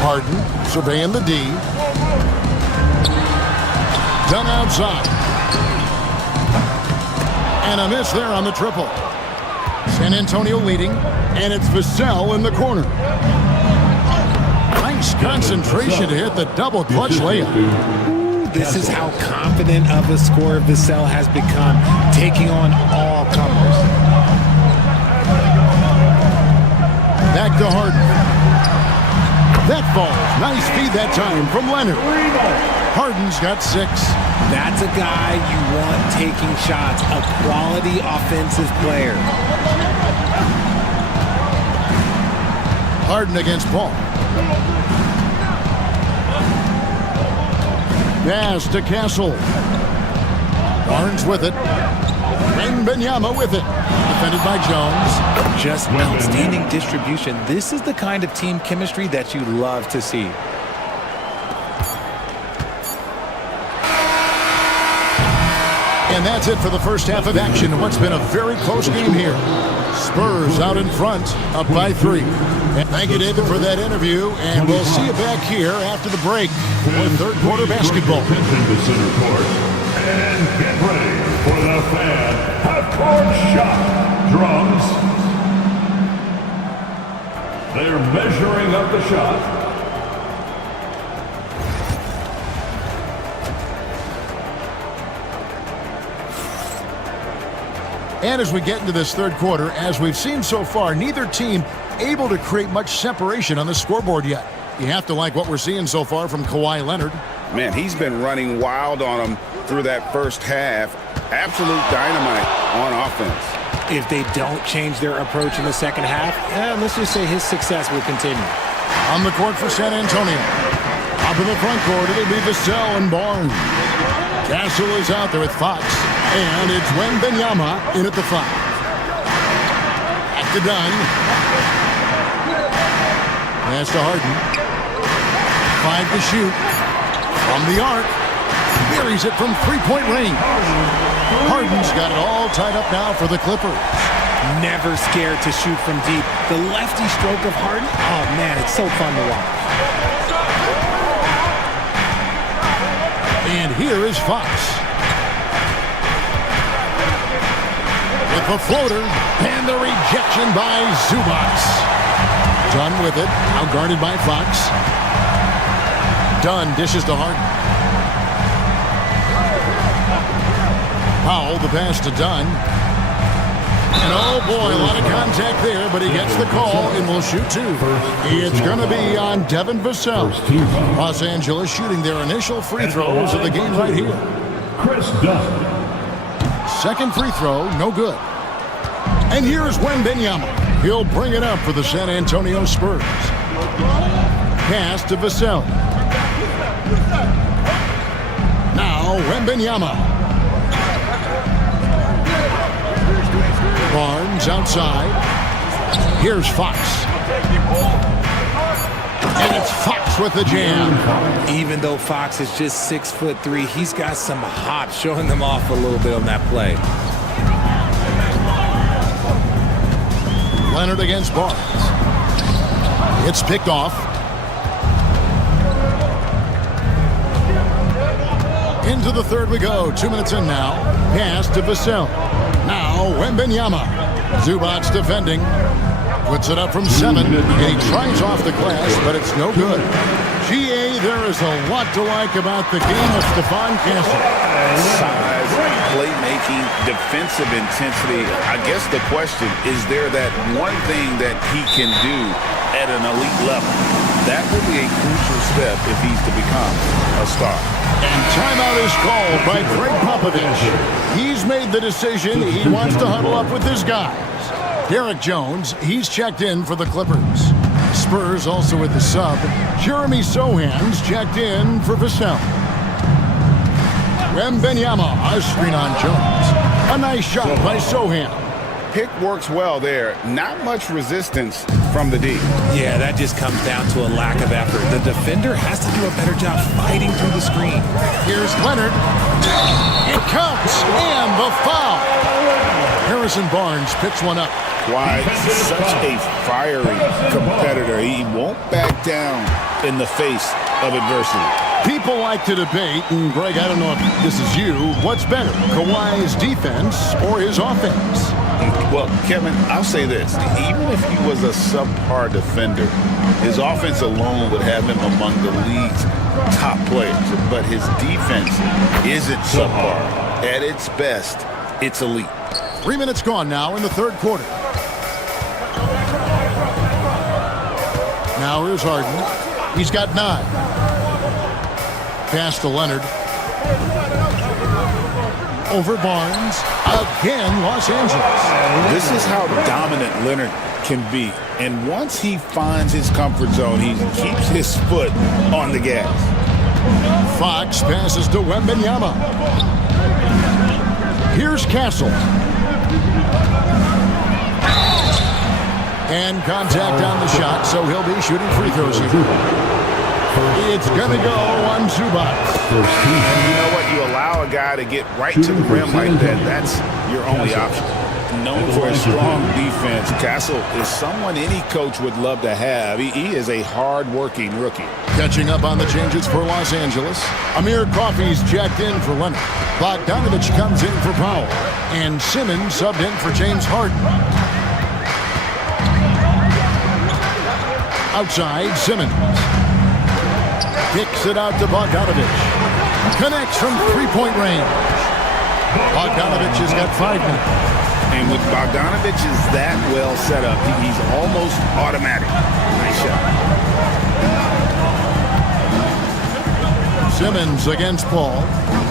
Harden surveying the D. Done outside. And a miss there on the triple. San Antonio leading, and it's Vassell in the corner. Nice concentration to hit the double clutch layup. This is how confident of a scorer Vassell has become, taking on all comers. Back to Harden. That falls. Nice feed that time from Leonard. Harden's got 6. That's a guy you want taking shots, a quality offensive player. Harden against Paul. Pass to Castle. Barnes with it. Wembanyama with it. Defended by Jones. Just outstanding distribution. This is the kind of team chemistry that you love to see. And that's it for the first half of action in what's been a very close game here. Spurs out in front, up by 3. And thank you, David, for that interview. And we'll see you back here after the break for third quarter basketball. Attention to center court. And get ready for the fan half-court shot. Drums. They're measuring up the shot. And as we get into this third quarter, as we've seen so far, neither team able to create much separation on the scoreboard yet. You have to like what we're seeing so far from Kawhi Leonard. Man, he's been running wild on him through that first half. Absolute dynamite on offense. If they don't change their approach in the second half, let's just say his success will continue. On the court for San Antonio. Up in the front court, it'll be Vassell and Barnes. Castle is out there with Fox. And it's Wembanyama in at the 5. Back to Dunn. Pass to Harden. 5 to shoot. From the arc. Buries it from three-point range. Harden's got it all tied up now for the Clippers. Never scared to shoot from deep. The lefty stroke of Harden, oh man, it's so fun to watch. And here is Fox. With the floater, and the rejection by Zubac. Dunn with it, now guarded by Fox. Dunn dishes to Harden. Powell, the pass to Dunn. And oh boy, a lot of contact there, but he gets the call and will shoot 2. It's going to be on Devin Vassell. Los Angeles shooting their initial free throws of the game right here. Chris Dunn. Second free throw, no good. And here's Wembanyama. He'll bring it up for the San Antonio Spurs. Pass to Vassell. Now Wembanyama. Barnes outside. Here's Fox. And it's Fox with the jam. Even though Fox is just 6'3", he's got some hop, showing them off a little bit on that play. Leonard against Barnes. It's picked off. Into the third we go. 2 minutes in now. Pass to Vassell. Now Wembanyama. Zubac defending. Puts it up from 7. And he tries off the glass, but it's no good. GA, there is a lot to like about the game of Stephon Castle. Size, playmaking, defensive intensity. I guess the question, is there that one thing that he can do at an elite level? That will be a crucial step if he's to become a star. And timeout is called by Greg Popovich. He's made the decision he wants to huddle up with his guys. Derek Jones, he's checked in for the Clippers. Spurs also with the sub. Jeremy Sohan's checked in for Vassell. Wembanyama, a screen on Jones. A nice shot by Sohan. Pick works well there. Not much resistance from the D. Yeah, that just comes down to a lack of effort. The defender has to do a better job fighting through the screen. Here's Leonard. It counts, and the foul. Harrison Barnes picks one up. Why, such a fiery competitor. He won't back down in the face of adversity. People like to debate, and Greg, I don't know if this is you, what's better, Kawhi's defense or his offense? Well, Kevin, I'll say this. Even if he was a subpar defender, his offense alone would have him among the league's top players. But his defense isn't subpar. At its best, it's elite. 3 minutes gone now in the third quarter. Now here's Harden. He's got 9. Pass to Leonard. Over Barnes. Again, Los Angeles. This is how dominant Leonard can be. And once he finds his comfort zone, he keeps his foot on the gas. Fox passes to Wembanyama. Here's Castle. And contact on the shot, so he'll be shooting free throws here. It's going to go on Zubac. And you know what? You allow a guy to get right to the rim like that. That's your only option. Known for his strong defense, Castle is someone any coach would love to have. He is a hard-working rookie. Catching up on the changes for Los Angeles. Amir Coffey's checked in for Leonard. Bogdanovich comes in for Powell. And Simmons subbed in for James Harden. Outside, Simmons. Kicks it out to Bogdanovich. Connects from three-point range. Bogdanovich has got 5 now. And with Bogdanovich is that well set up, he's almost automatic. Nice shot. Simmons against Paul.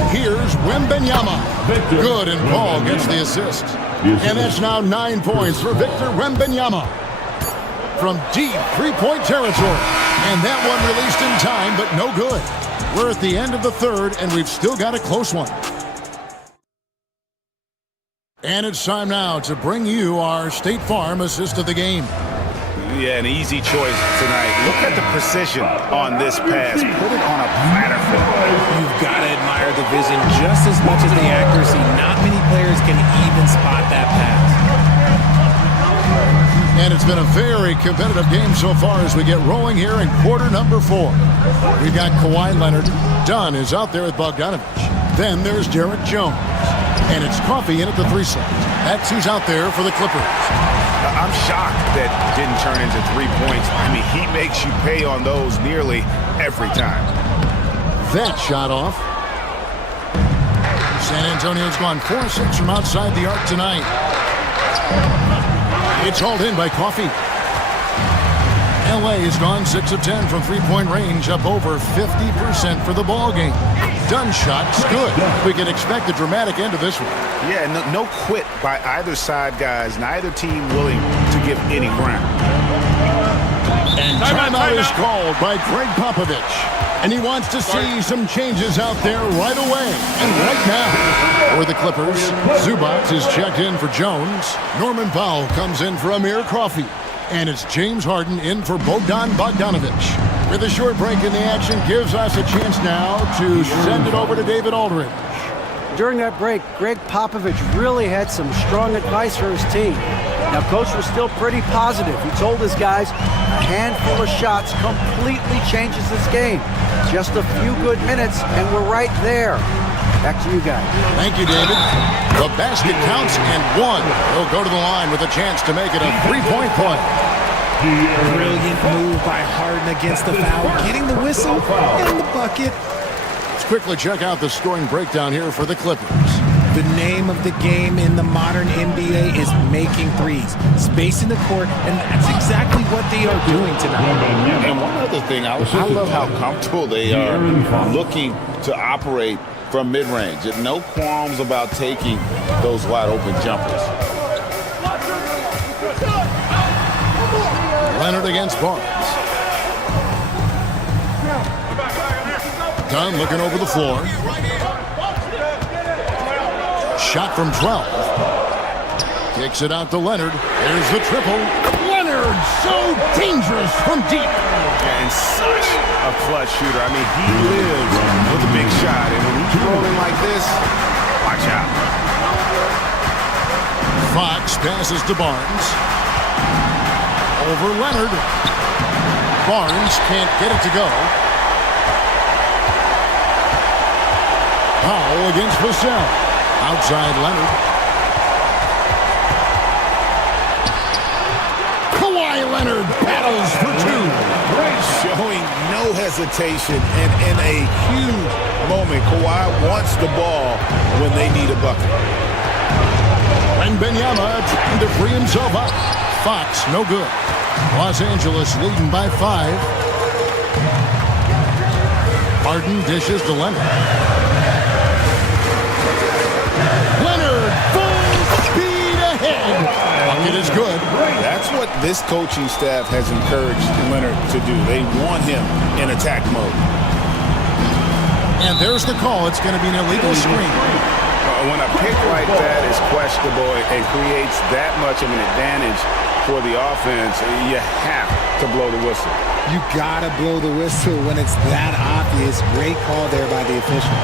Here's Wembanyama. Good, and Paul gets the assist. And that's now 9 points for Victor Wembanyama from deep three-point territory. And that one released in time, but no good. We're at the end of the third, and we've still got a close one. And it's time now to bring you our State Farm assist of the game. Yeah, an easy choice tonight. Look at the precision on this pass. Put it on a platter for him. You've got to admire the vision just as much as the accuracy. Not many players can even spot that pass. And it's been a very competitive game so far as we get rolling here in quarter number 4. We've got Kawhi Leonard. Dunn is out there with Bogdanovich. Then there's Derek Jones. And it's Coffey in at the 3 slot. That's who's out there for the Clippers. I'm shocked that didn't turn into 3 points. I mean, he makes you pay on those nearly every time. That shot off. San Antonio's gone 4-6 from outside the arc tonight. It's hauled in by Coffey. LA has gone 6 of 10 from three-point range, up over 50% for the ball game. Dunn shot's good. We can expect a dramatic end to this one. Yeah, no quit by either side, guys. Neither team willing to give any ground. And timeout is called by Greg Popovich. And he wants to see some changes out there right away and right now. For the Clippers, Zubac is checked in for Jones. Norman Powell comes in for Amir Coffey. And it's James Harden in for Bogdanovich. With a short break in the action, gives us a chance now to send it over to David Aldridge. During that break, Greg Popovich really had some strong advice for his team. Now, Coach was still pretty positive. He told his guys a handful of shots completely changes this game. Just a few good minutes, and we're right there. Back to you guys. Thank you, David. The basket counts and one. He'll go to the line with a chance to make it a three-point play. Brilliant move by Harden against the foul, getting the whistle and the bucket. Let's quickly check out the scoring breakdown here for the Clippers. The name of the game in the modern NBA is making threes, spacing the court, and that's exactly what they are doing tonight. And one other thing, I love how comfortable they are looking to operate from mid-range. No qualms about taking those wide-open jumpers. Leonard against Barnes. Dunn looking over the floor. Shot from 12. Kicks it out to Leonard. There's the triple. Leonard, so dangerous from deep. And such a clutch shooter. I mean, he lives with a big shot. And when he's rolling like this, watch out. Fox passes to Barnes. Over Leonard. Barnes can't get it to go. Powell against Vassell. Outside Leonard. Kawhi Leonard battles for 2. Showing no hesitation and in a huge moment. Kawhi wants the ball when they need a bucket. Wembanyama trying to free himself up. Fox, no good. Los Angeles leading by 5. Harden dishes to Leonard. Leonard, full speed ahead. Bucket is good. That's what this coaching staff has encouraged Leonard to do. They want him in attack mode. And there's the call. It's going to be an illegal screen. When a pick like that is questionable and creates that much of an advantage for the offense, you have to blow the whistle. You gotta blow the whistle when it's that obvious. Great call there by the official.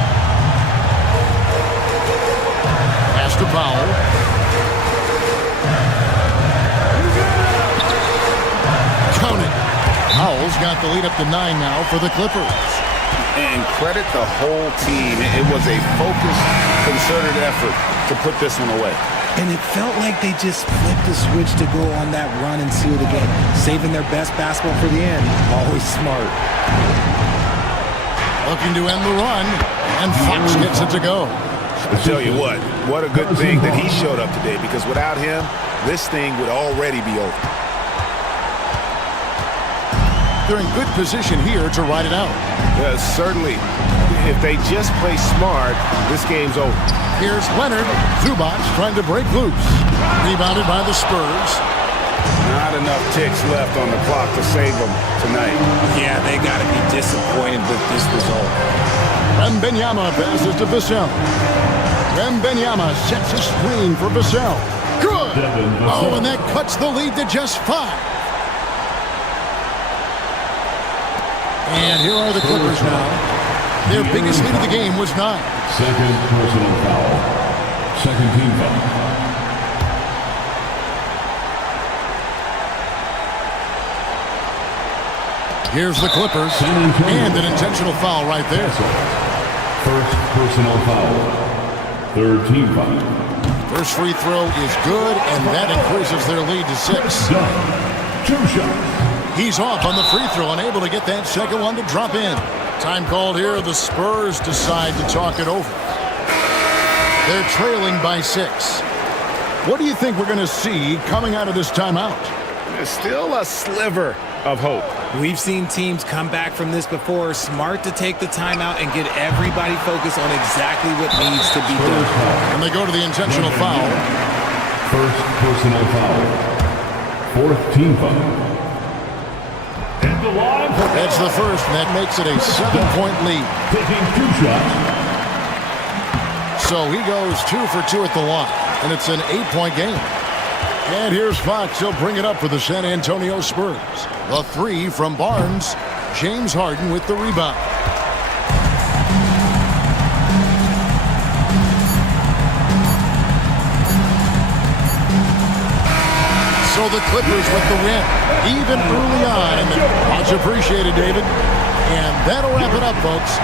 Pass to Powell. Count it. Powell's got the lead up to 9 now for the Clippers. And credit the whole team. It was a focused, concerted effort to put this one away. And it felt like they just flipped the switch to go on that run and seal the game. Saving their best basketball for the end. Always smart. Looking to end the run. And Fox gets it to go. I tell you what a good thing that he showed up today, because without him, this thing would already be over. They're in good position here to ride it out. Certainly. If they just play smart, this game's over. Here's Leonard. Zubac trying to break loose. Rebounded by the Spurs. Not enough ticks left on the clock to save them tonight. Yeah, they got to be disappointed with this result. Wembanyama passes to Vassell. Wembanyama sets a screen for Vassell. Good! Oh, and that cuts the lead to just 5. And here are the Clippers now. Their biggest lead of the game was 9. Second personal foul. Second team foul. Here's the Clippers. And an intentional foul right there. First personal foul. Third team foul. First free throw is good, and that increases their lead to 6. Done. 2 shots. He's off on the free throw, unable to get that second one to drop in. Time called here. The Spurs decide to talk it over. They're trailing by 6. What do you think we're going to see coming out of this timeout? There's still a sliver of hope. We've seen teams come back from this before. Smart to take the timeout and get everybody focused on exactly what needs to be done. And they go to the intentional foul. First personal foul. Fourth team foul. That's the first, and that makes it a 7-point lead. Taking 2 shots. So he goes 2 for 2 at the line, and it's an 8-point game. And here's Fox. He'll bring it up for the San Antonio Spurs. The 3 from Barnes. James Harden with the rebound. So the Clippers with the win, even early on. And much appreciated, David. And that'll wrap it up, folks.